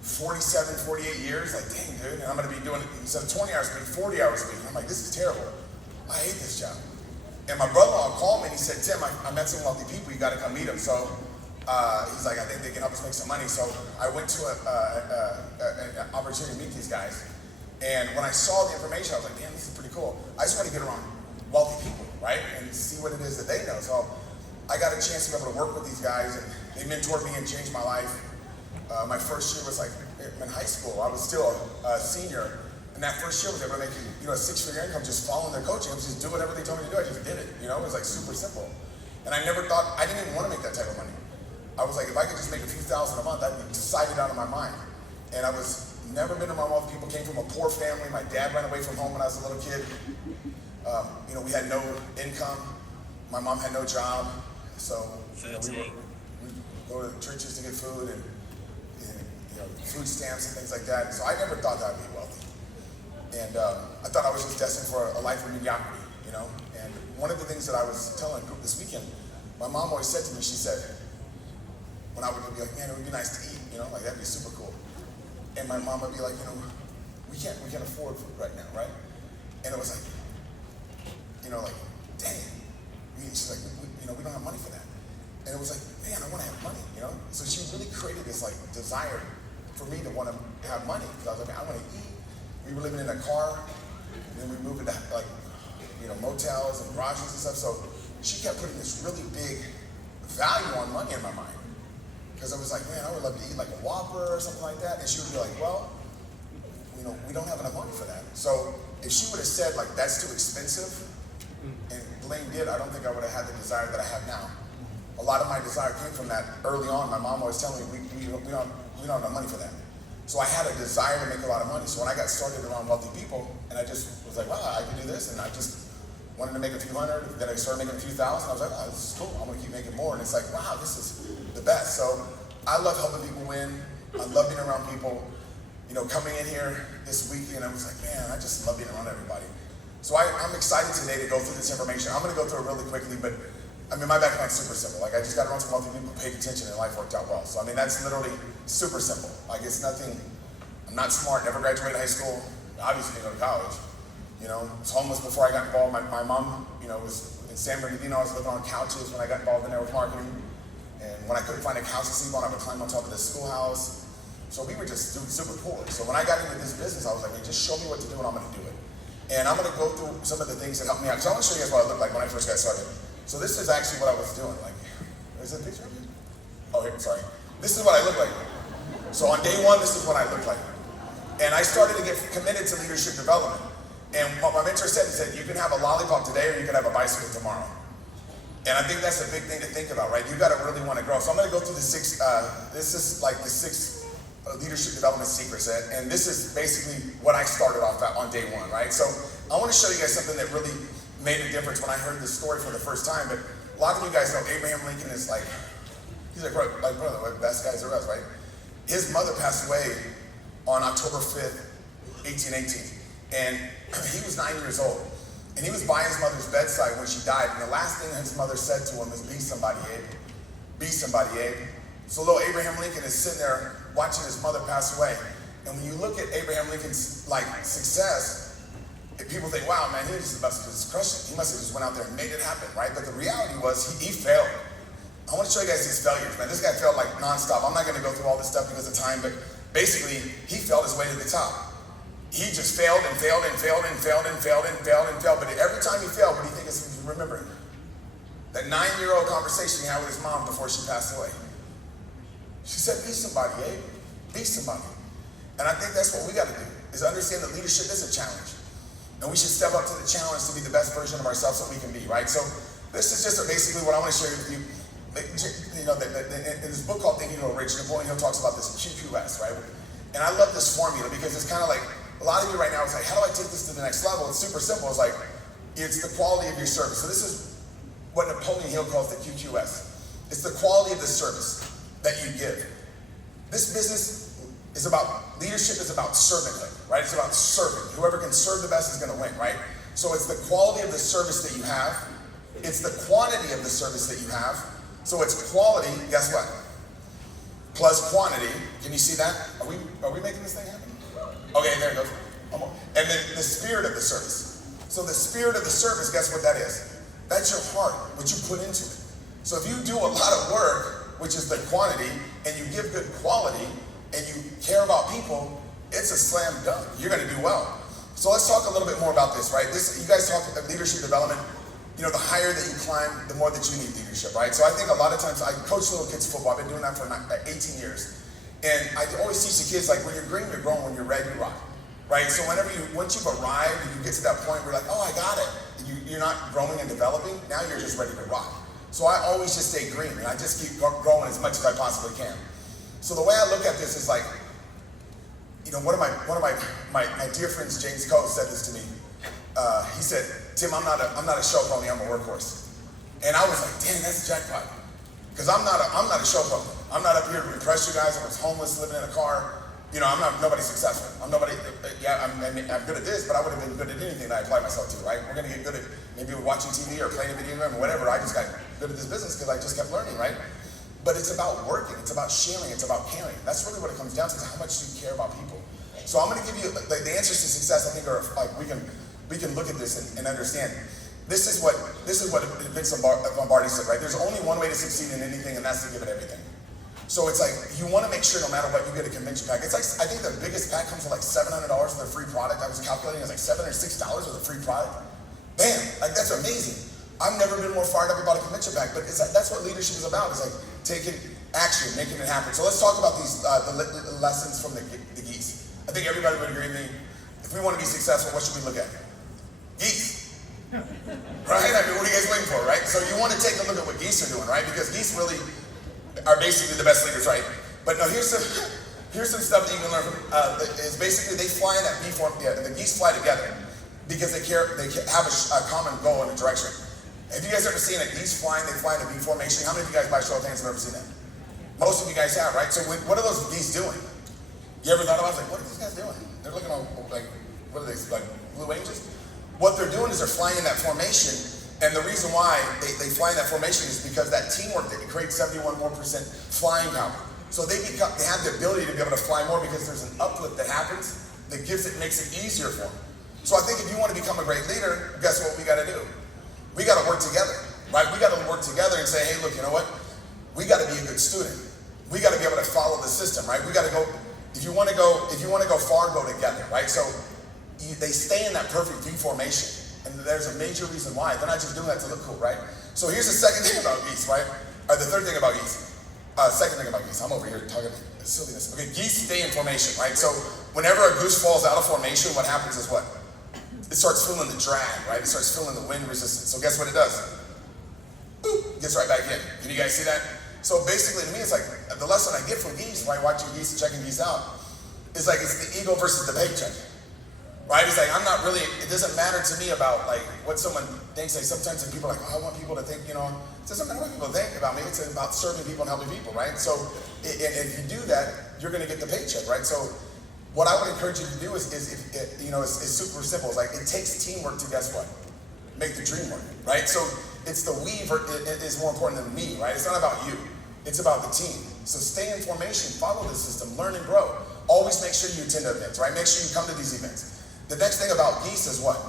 47, 48 years. Like, dang, dude, and I'm gonna be doing it instead of 20 hours a week, 40 hours a week. And I'm like, this is terrible. I hate this job. And my brother-in-law called me and he said, Tim, I met some wealthy people, you gotta come meet them. So he's like, I think they can help us make some money. So I went to an opportunity to meet these guys. And when I saw the information, I was like, damn, this is pretty cool. I just want to get around wealthy people, right? And see what it is that they know. So I got a chance to be able to work with these guys, and they mentored me and changed my life. My first year was like in high school. I was still a senior. And that first year was able to make, you know, a 6-figure income just following their coaching. I was just do whatever they told me to do. I just did it. You know, it was like super simple. And I never thought, I didn't even want to make that type of money. I was like, if I could just make a few thousand a month, I'd be decided out of my mind. And I was never been around wealthy people. Came from a poor family. My dad ran away from home when I was a little kid. You know, we had no income. My mom had no job. So you know, we would go to the churches to get food and you know, food stamps and things like that. And so I never thought that I'd be wealthy. And I thought I was just destined for a life of mediocrity, you know? And one of the things that I was telling a group this weekend, my mom always said to me, she said, when I would be like, man, it would be nice to eat, you know, like that'd be super cool. And my mom would be like, you know, we can't afford food right now, right? And it was like, you know, like, dang. She's like, you know, we don't have money for that. And it was like, man, I want to have money, you know? So she really created this like desire for me to want to have money. Because I was like, man, I want to eat. We were living in a car, and then we moved into like, you know, motels and garages and stuff. So she kept putting this really big value on money in my mind. Because I was like, man, I would love to eat like a Whopper or something like that. And she would be like, well, you know, we don't have enough money for that. So if she would have said like, that's too expensive, and blamed it, I don't think I would have had the desire that I have now. A lot of my desire came from that early on. My mom always telling me, we don't have enough money for that. So I had a desire to make a lot of money. So when I got started around wealthy people, and I just was like, wow, I can do this, and I just wanted to make a few hundred, then I started making a few thousand. I was like, oh, this is cool, I'm gonna keep making more. And it's like, wow, this is the best. So I love helping people win. I love being around people. You know, coming in here this weekend, I was like, man, I just love being around everybody. So I'm excited today to go through this information. I'm gonna go through it really quickly, but I mean, my background's super simple. Like, I just got around some wealthy people, paid attention, and life worked out well. So I mean, that's literally super simple. Like, it's nothing, I'm not smart, never graduated high school, obviously didn't go to college. You know, I was homeless before I got involved. My mom, you know, was in San Bernardino. I was living on couches when I got involved in network marketing. And when I couldn't find a couch to sleep on, I would climb on top of the schoolhouse. So we were just super poor. So when I got into this business, I was like, man, just show me what to do and I'm gonna do it. And I'm gonna go through some of the things that helped me out. Because I wanna show you guys what I looked like when I first got started. So this is actually what I was doing. Like, is that a picture of you? Oh, here, sorry. This is what I look like. So on day one, this is what I looked like. And I started to get committed to leadership development. And what my mentor said, he said, you can have a lollipop today or you can have a bicycle tomorrow. And I think that's a big thing to think about, right? You gotta really wanna grow. So I'm gonna go through the six, this is like the six leadership development secrets. And this is basically what I started off at on day one, right? So I wanna show you guys something that really made a difference when I heard this story for the first time. But a lot of you guys know Abraham Lincoln is like, he's like brother, one of the best guys there is, right? His mother passed away on October 5th, 1818. And he was 9 years old. And he was by his mother's bedside when she died. And the last thing his mother said to him is, be somebody, Abe. Be somebody, Abe. So little Abraham Lincoln is sitting there watching his mother pass away. And when you look at Abraham Lincoln's like success, people think, wow, man, he must have just crushed it. He must have just went out there and made it happen, right? But the reality was he failed. I want to show you guys his failures, man. This guy failed like nonstop. I'm not going to go through all this stuff because of time, but basically he failed his way to the top. He just failed and failed and failed and failed and failed and failed and failed. But every time he failed, what do you think is remembering? That 9-year-old conversation he had with his mom before she passed away. She said, be somebody, Abe. Be somebody. And I think that's what we got to do, is understand that leadership is a challenge. And we should step up to the challenge to be the best version of ourselves that we can be, right? So this is just basically what I want to share with you. You know, in this book called Thinking to Rich, Napoleon Hill talks about this QQS, right? And I love this formula because it's kind of like, a lot of you right now is like, how do I take this to the next level? It's super simple. It's like, it's the quality of your service. So this is what Napoleon Hill calls the QQS. It's the quality of the service that you give. This business is about leadership is about servanthood, right? It's about serving. Whoever can serve the best is gonna win, right? So it's the quality of the service that you have. It's the quantity of the service that you have. So it's quality, guess what? Plus quantity. Can you see that? Are we making this thing happen? Okay, there it goes. And then the spirit of the service. So the spirit of the service, guess what that is? That's your heart, what you put into it. So if you do a lot of work, which is the quantity, and you give good quality, and you care about people, it's a slam dunk. You're gonna do well. So let's talk a little bit more about this, right? You guys talk about leadership development. You know, the higher that you climb, the more that you need leadership, right? So I think a lot of times, I coach little kids football. I've been doing that for 18 years. And I always teach the kids, like, when you're green, you're growing. When you're red, you rock, right? So once you've arrived and you get to that point where you're like, oh, I got it. And you're not growing and developing, now you're just ready to rock. So I always just stay green, and I just keep growing as much as I possibly can. So the way I look at this is like, you know, one of my dear friends, James Coe, said this to me. He said, Tim, I'm not a show pony, I'm a workhorse. And I was like, dang, that's a jackpot. Because I'm not a show pony. I'm not up here to impress you guys. I was homeless, living in a car. You know, I'm not nobody successful. I'm nobody, yeah, I'm good at this, but I would have been good at anything that I apply myself to, right? We're gonna get good at maybe watching TV or playing a video game or whatever. I just got good at this business because I just kept learning, right? But it's about working, it's about sharing, it's about caring. That's really what it comes down to, is how much do you care about people. So I'm gonna give you, the answers to success, I think, are like, we can look at this and understand. This is what Vince Lombardi said, right? There's only one way to succeed in anything, and that's to give it everything. So it's like, you want to make sure no matter what, you get a convention pack. It's like, I think the biggest pack comes with like $700 with a free product. I was calculating, it was like $7 or $6 with a free product. Bam, like that's amazing. I've never been more fired up about a convention pack, but that's what leadership is about. It's like taking action, making it happen. So let's talk about these the lessons from the geese. I think everybody would agree with me. If we want to be successful, what should we look at? Geese. Right? I mean, what are you guys waiting for, right? So you want to take a look at what geese are doing, right? Because geese really are basically the best leaders, right? But no, here's some stuff that you can learn from, is basically they fly in that V form, yeah, the geese fly together because they have a common goal and a direction. Have you guys ever seen a geese flying, they fly in a V formation? How many of you guys, by show of hands, have ever seen that? Most of you guys have, right? So what are those geese doing? You ever thought about it? Like, what are these guys doing? They're looking all, like, what are they, like Blue Angels? What they're doing is they're flying in that formation. And the reason why they fly in that formation is because that teamwork that creates 71% more flying power. So they have the ability to be able to fly more because there's an uplift that happens that makes it easier for them. So I think if you want to become a great leader, guess what we got to do? We got to work together, right? We got to work together and say, hey, look, you know what? We got to be a good student. We got to be able to follow the system, right? We got to go. If you want to go far, go together, right? So they stay in that perfect V formation. And there's a major reason why. They're not just doing that to look cool, right? So here's the second thing about geese, right? Or the third thing about geese. Second thing about geese. I'm over here talking silliness. Okay, geese stay in formation, right? So whenever a goose falls out of formation, what happens is what? It starts feeling the drag, right? It starts feeling the wind resistance. So guess what it does? Boop, gets right back in. Can you guys see that? So basically to me, it's like, the lesson I get from geese, right, watching geese and checking geese out, is like, it's the ego versus the paycheck. Right? It's like, it doesn't matter to me about like what someone thinks. Like sometimes people are like, oh, I want people to think, you know, it doesn't matter what people think about me. It's about serving people and helping people, right? So if you do that, you're going to get the paycheck, right? So what I would encourage you to do is it's super simple. It's like, it takes teamwork to, guess what? Make the dream work, right? So it's the we is more important than me, right? It's not about you. It's about the team. So stay in formation, follow the system, learn and grow. Always make sure you attend events, right? Make sure you come to these events. The next thing about geese is what?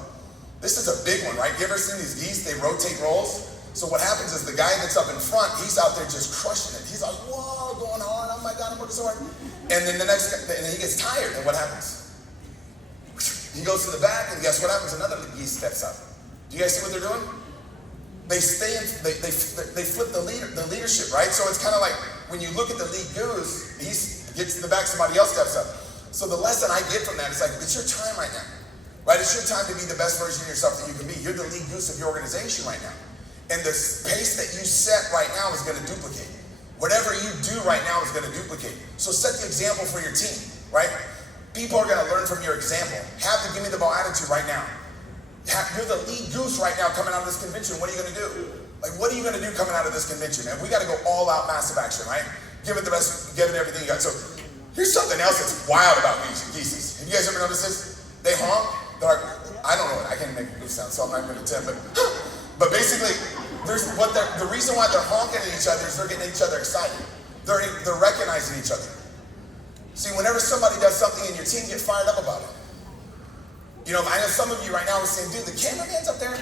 This is a big one, right? You ever seen these geese? They rotate roles. So what happens is the guy that's up in front, he's out there just crushing it. He's like, whoa, going hard. Oh my God, I'm working so hard. And then and then he gets tired. And what happens? He goes to the back, and guess what happens? Another geese steps up. Do you guys see what they're doing? They stay in. They flip the leadership, right? So it's kind of like when you look at the lead goose, he gets to the back, somebody else steps up. So the lesson I get from that is like, it's your time right now, right? It's your time to be the best version of yourself that you can be. You're the lead goose of your organization right now. And the pace that you set right now is going to duplicate. Whatever you do right now is going to duplicate. So set the example for your team, right? People are going to learn from your example. Have the give me the ball attitude right now. You're the lead goose right now coming out of this convention. What are you going to do? Like, what are you going to do coming out of this convention? And we got to go all out massive action, right? Give it the best, give it everything you got. So Here's something else that's wild about geese. Have you guys ever noticed this? They honk. They're like, I don't know it. I can't make a goose sound, so I'm not going to attempt. But basically, the reason why they're honking at each other is they're getting each other excited. They're recognizing each other. See, whenever somebody does something in your team, get fired up about it. You know, I know some of you right now are saying, dude, the cameraman's up there?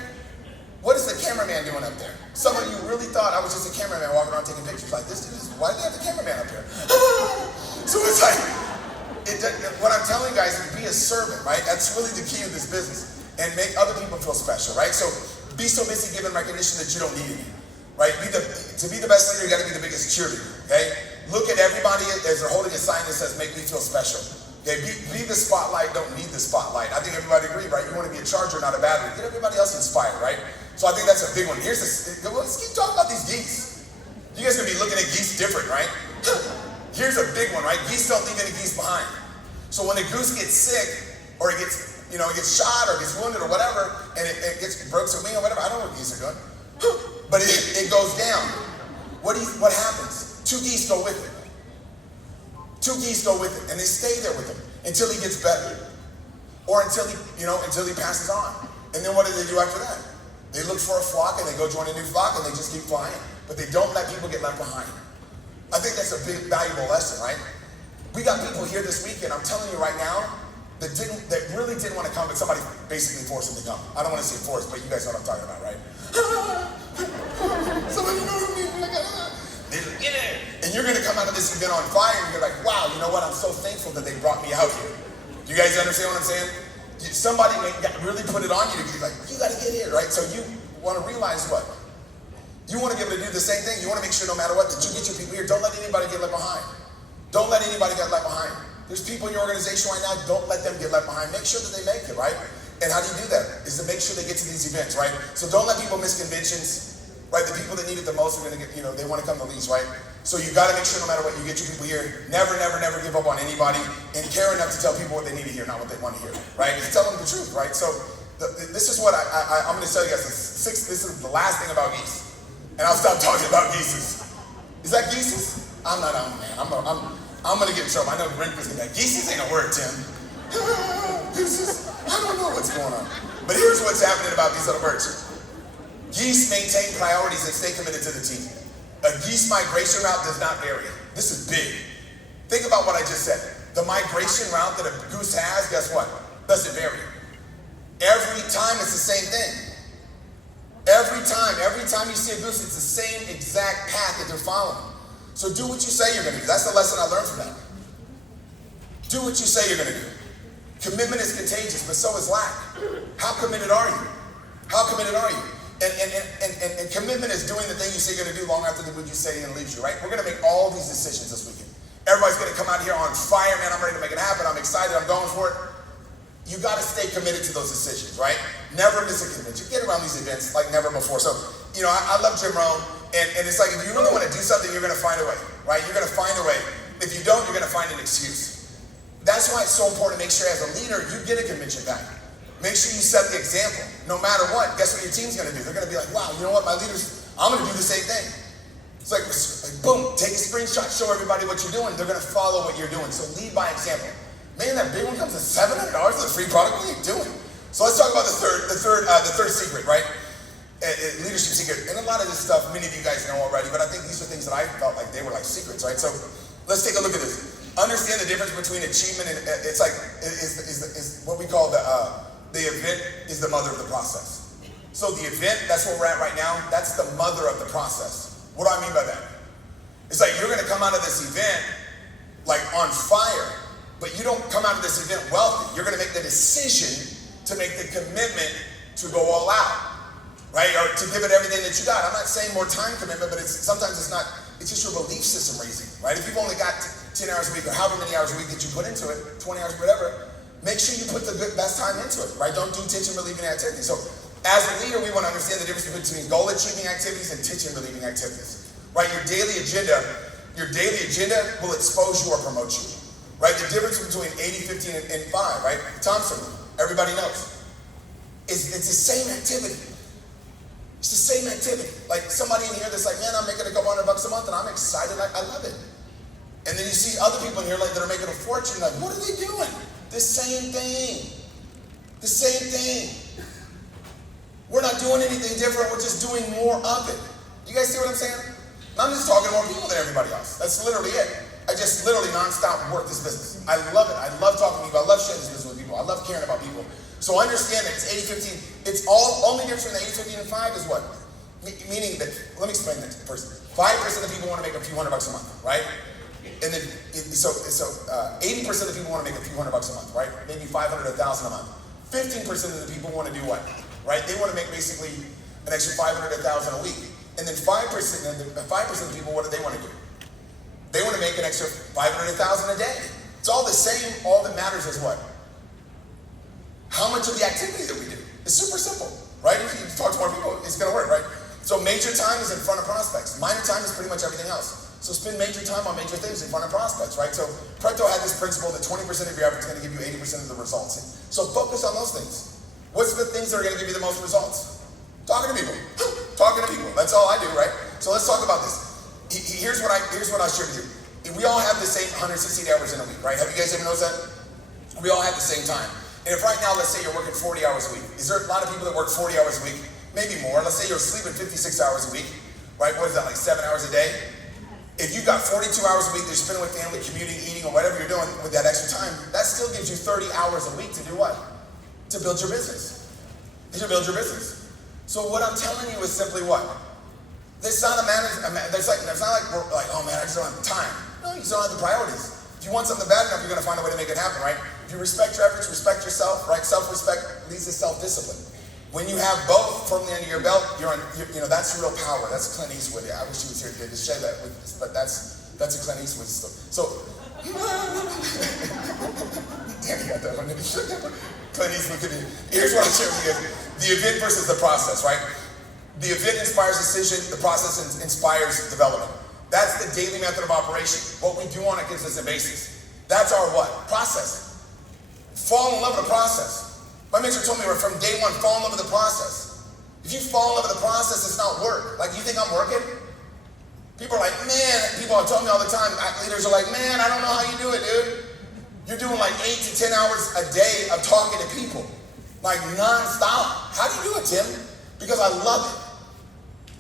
What is the cameraman doing up there? Some of you really thought I was just a cameraman walking around taking pictures. Like, this dude, why do they have the cameraman up here? So it's like, what I'm telling you guys is be a servant, right? That's really the key of this business. And make other people feel special, right? So be so busy giving recognition that you don't need any, right? To be the best leader, you gotta be the biggest cheerleader, okay? Look at everybody as they're holding a sign that says, make me feel special. Okay, be the spotlight, don't need the spotlight. I think everybody agree, right? You want to be a charger, not a battery. Get everybody else inspired, right? So I think that's a big one. Let's keep talking about these geese. You guys are gonna be looking at geese different, right? Here's a big one, right? Geese don't leave any geese behind. So when a goose gets sick, or it gets shot, or gets wounded, or whatever, and it breaks a wing or whatever, I don't know what geese are doing. But it goes down. What happens? 2 geese go with it. 2 geese go with it, and they stay there with him until he gets better, or until he passes on. And then what do they do after that? They look for a flock, and they go join a new flock, and they just keep flying. But they don't let people get left behind. I think that's a big, valuable lesson, right? We got people here this weekend, I'm telling you right now, that really didn't want to come, but somebody basically forced them to come. I don't want to say forced, but you guys know what I'm talking about, right? Some of you know what I mean. They're like, get it. And you're going to come out of this event on fire, and you're like, wow, you know what? I'm so thankful that they brought me out here. You guys understand what I'm saying? Somebody really put it on you to be like, you got to get here, right? So you want to realize what? You want to be able to do the same thing. You want to make sure no matter what that you get your people here. Don't let anybody get left behind. Don't let anybody get left behind. There's people in your organization right now, don't let them get left behind. Make sure that they make it, right? And how do you do that? Is to make sure they get to these events, right? So don't let people miss conventions, right? The people that need it the most are going to get, they want to come the least, right? So you got to make sure no matter what, you get your people here. Never, never, never give up on anybody, and care enough to tell people what they need to hear, not what they want to hear, right? Just tell them the truth, right? So this is what I'm going to tell you guys. This is the last thing about geese. And I'll stop talking about geeses. Is that geeses? I'm not on, man. I'm going to get in trouble. I know Renfrew's going to be like, geeses ain't a word, Tim. Geeses, I don't know what's going on. But here's what's happening about these little birds. Geese maintain priorities and stay committed to the team. A geese migration route does not vary. This is big. Think about what I just said. The migration route that a goose has, guess what? Doesn't vary. Every time it's the same thing. Every time you see a goose, it's the same exact path that they're following. So do what you say you're going to do. That's the lesson I learned from that. Do what you say you're going to do. Commitment is contagious, but so is lack. How committed are you? How committed are you? And commitment is doing the thing you say you're going to do long after the what you say and leaves you, right? We're going to make all these decisions this weekend. Everybody's going to come out here on fire, man. I'm ready to make it happen. I'm excited. I'm going for it. You got to stay committed to those decisions, right? Never miss a convention. Get around these events like never before. So, I love Jim Rohn, and it's like if you really want to do something, you're going to find a way, right? You're going to find a way. If you don't, you're going to find an excuse. That's why it's so important to make sure as a leader, you get a convention back. Make sure you set the example. No matter what, guess what your team's going to do? They're going to be like, wow, you know what? My leaders, I'm going to do the same thing. It's like boom, take a screenshot, show everybody what you're doing. They're going to follow what you're doing. So lead by example. Man, that big one comes at $700 for the free product. What are you doing? So let's talk about the third secret, right? Leadership secret. And a lot of this stuff, many of you guys know already, but I think these are things that I felt like they were like secrets, right? So let's take a look at this. Understand the difference between achievement and it's like is what we call the event is the mother of the process. So the event, that's where we're at right now. That's the mother of the process. What do I mean by that? It's like you're going to come out of this event like on fire. But you don't come out of this event wealthy. You're going to make the decision to make the commitment to go all out, right? Or to give it everything that you got. I'm not saying more time commitment, but sometimes it's just your belief system raising, right? If you've only got 10 hours a week or however many hours a week that you put into it, 20 hours, whatever, make sure you put the best time into it, right? Don't do tension relieving activities. So as a leader, we want to understand the difference between goal achieving activities and tension relieving activities, right? Your daily agenda will expose you or promote you. Right? The difference between 80, 15, and 5, right? Thompson, everybody knows. It's the same activity. It's the same activity. Like somebody in here that's like, man, I'm making a couple $100 a month and I'm excited. I love it. And then you see other people in here like that are making a fortune, like, what are they doing? The same thing. The same thing. We're not doing anything different, we're just doing more of it. You guys see what I'm saying? And I'm just talking to more people than everybody else. That's literally it. I just literally nonstop work this business. I love it. I love talking to people. I love sharing this business with people. I love caring about people. So understand that it's 80-15. It's all only difference between the 80-15 and 5 is what? Meaning that, let me explain that first. 5% of the people want to make a few $100 a month, right? And then, so 80% of the people want to make a few $100 a month, right? Maybe 500 or 1,000 a month. 15% of the people want to do what? Right? They want to make basically an extra 500 or 1,000 a week. And then 5% of the people, what do they want to do? They want to make an extra 500 or 1,000 a day. It's all the same. All that matters is what? How much of the activity that we do. It's super simple, right? If you talk to more people, it's going to work, right? So major time is in front of prospects. Minor time is pretty much everything else. So spend major time on major things in front of prospects, right? So Pareto had this principle that 20% of your effort is going to give you 80% of the results. So focus on those things. What's the things that are going to give you the most results? Talking to people. Talking to people. That's all I do, right? So let's talk about this. Here's what I'll share with you. We all have the same 160 hours in a week, right? Have you guys ever noticed that? We all have the same time. And if right now, let's say you're working 40 hours a week. Is there a lot of people that work 40 hours a week? Maybe more. Let's say you're sleeping 56 hours a week, right? What is that, like 7 hours a day? If you've got 42 hours a week that you're spending with family, commuting, eating, or whatever you're doing with that extra time, that still gives you 30 hours a week to do what? To build your business. To build your business. So what I'm telling you is simply what? There's not like we're like, oh man, I just don't have time. No, you just don't have the priorities. If you want something bad enough, you're going to find a way to make it happen, right? If you respect your efforts, respect yourself, right? Self-respect leads to self-discipline. When you have both firmly under your belt, that's real power. That's Clint Eastwood. Yeah, I wish he was here to share that with us, but that's a Clint Eastwood story. So, Danny got that one. Clint Eastwood. Here's what I'll share with you guys. The event versus the process, right? The event inspires decision, the process inspires development. That's the daily method of operation. What we do on a consistent basis. That's our what? Process. Fall in love with the process. My mentor told me from day one, fall in love with the process. If you fall in love with the process, it's not work. Like, you think I'm working? People are like, man, people are telling me all the time, leaders are like, man, I don't know how you do it, dude. You're doing like 8 to 10 hours a day of talking to people. Like non-stop. How do you do it, Tim? Because I love it.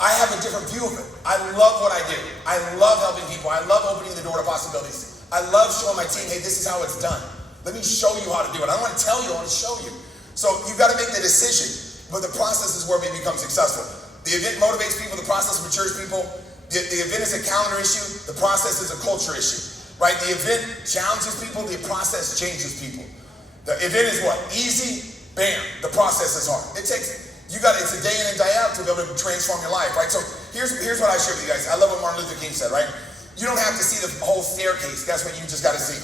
I have a different view of it. I love what I do. I love helping people. I love opening the door to possibilities. I love showing my team, hey, this is how it's done. Let me show you how to do it. I don't want to tell you, I want to show you. So you've got to make the decision, but the process is where we become successful. The event motivates people, the process matures people. The event is a calendar issue, the process is a culture issue, right? The event challenges people, the process changes people. The event is what? Easy, bam, the process is hard. It's a day in and day out to be able to transform your life, right? So here's what I share with you guys. I love what Martin Luther King said, right? You don't have to see the whole staircase, that's what you just got to see.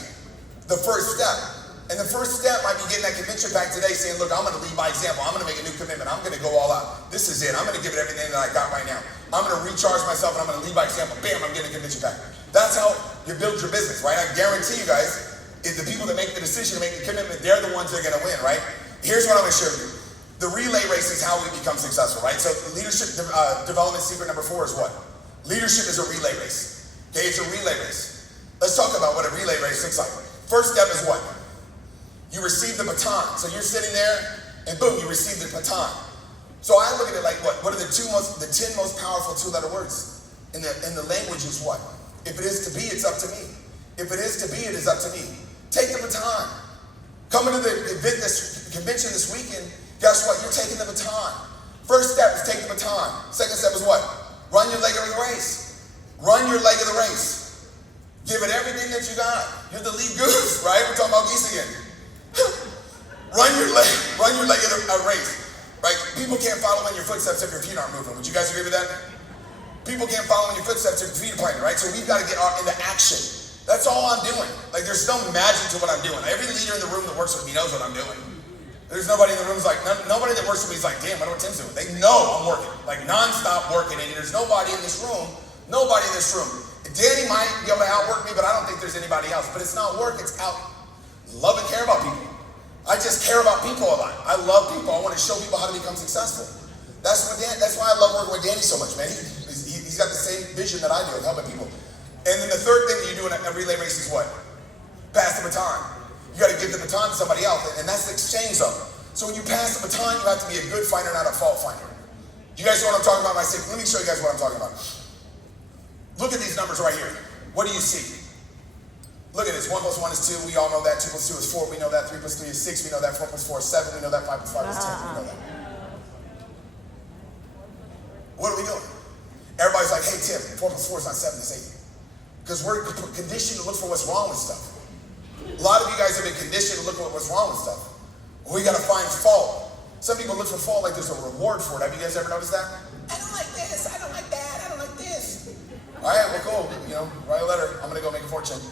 The first step. And the first step might be getting that convention back today saying, look, I'm going to lead by example. I'm going to make a new commitment. I'm going to go all out. This is it. I'm going to give it everything that I got right now. I'm going to recharge myself and I'm going to lead by example. Bam, I'm getting a convention back. That's how you build your business, right? I guarantee you guys, if the people that make the decision to make the commitment, they're the ones that are going to win, right? Here's what I'm going to share with you. The relay race is how we become successful, right? So leadership development secret number 4 is what? Leadership is a relay race. Okay, it's a relay race. Let's talk about what a relay race looks like. First step is what? You receive the baton. So you're sitting there, and boom, you receive the baton. So I look at it like what? What are the 10 most powerful 2-letter words? In the language is what? If it is to be, it's up to me. If it is to be, it is up to me. Take the baton. Coming to the event, this convention this weekend, guess what? You're taking the baton. First step is take the baton. Second step is what? Run your leg of the race. Run your leg of the race. Give it everything that you got. You're the lead goose, right? We're talking about geese again. Run your leg of the race, right? People can't follow in your footsteps if your feet aren't moving. Would you guys agree with that? People can't follow in your footsteps if your feet are planted, right? So we've got to get into action. That's all I'm doing. Like, there's no magic to what I'm doing. Every leader in the room that works with me knows what I'm doing. There's nobody in the room nobody that works with me is like, damn, I know what Tim's doing. They know I'm working, like non-stop working, and there's nobody in this room. Danny might be able to outwork me, but I don't think there's anybody else. But it's not work, it's out. Love and care about people. I just care about people a lot. I love people. I want to show people how to become successful. That's why I love working with Danny so much, man. He's got the same vision that I do of helping people. And then the third thing that you do in a relay race is what? Pass the baton. You got to give the baton to somebody else, and that's the exchange zone. So when you pass the baton, you have to be a good fighter, not a fault finder. You guys know what I'm talking about? Let me show you guys what I'm talking about. Look at these numbers right here. What do you see? Look at this. 1 plus 1 is 2. We all know that. 2 plus 2 is 4. We know that. 3 plus 3 is 6. We know that. 4 plus 4 is 7. We know that. 5 plus 5 is 10. We know that. What are we doing? Everybody's like, hey, Tim, 4 plus 4 is not 7, it's 8. Because we're conditioned to look for what's wrong with stuff. A lot of you guys have been conditioned to look for what's wrong with stuff. We got to find fault. Some people look for fault like there's a reward for it. Have you guys ever noticed that? I don't like this. I don't like that. I don't like this. All right, well, cool. Write a letter. I'm going to go make a fortune.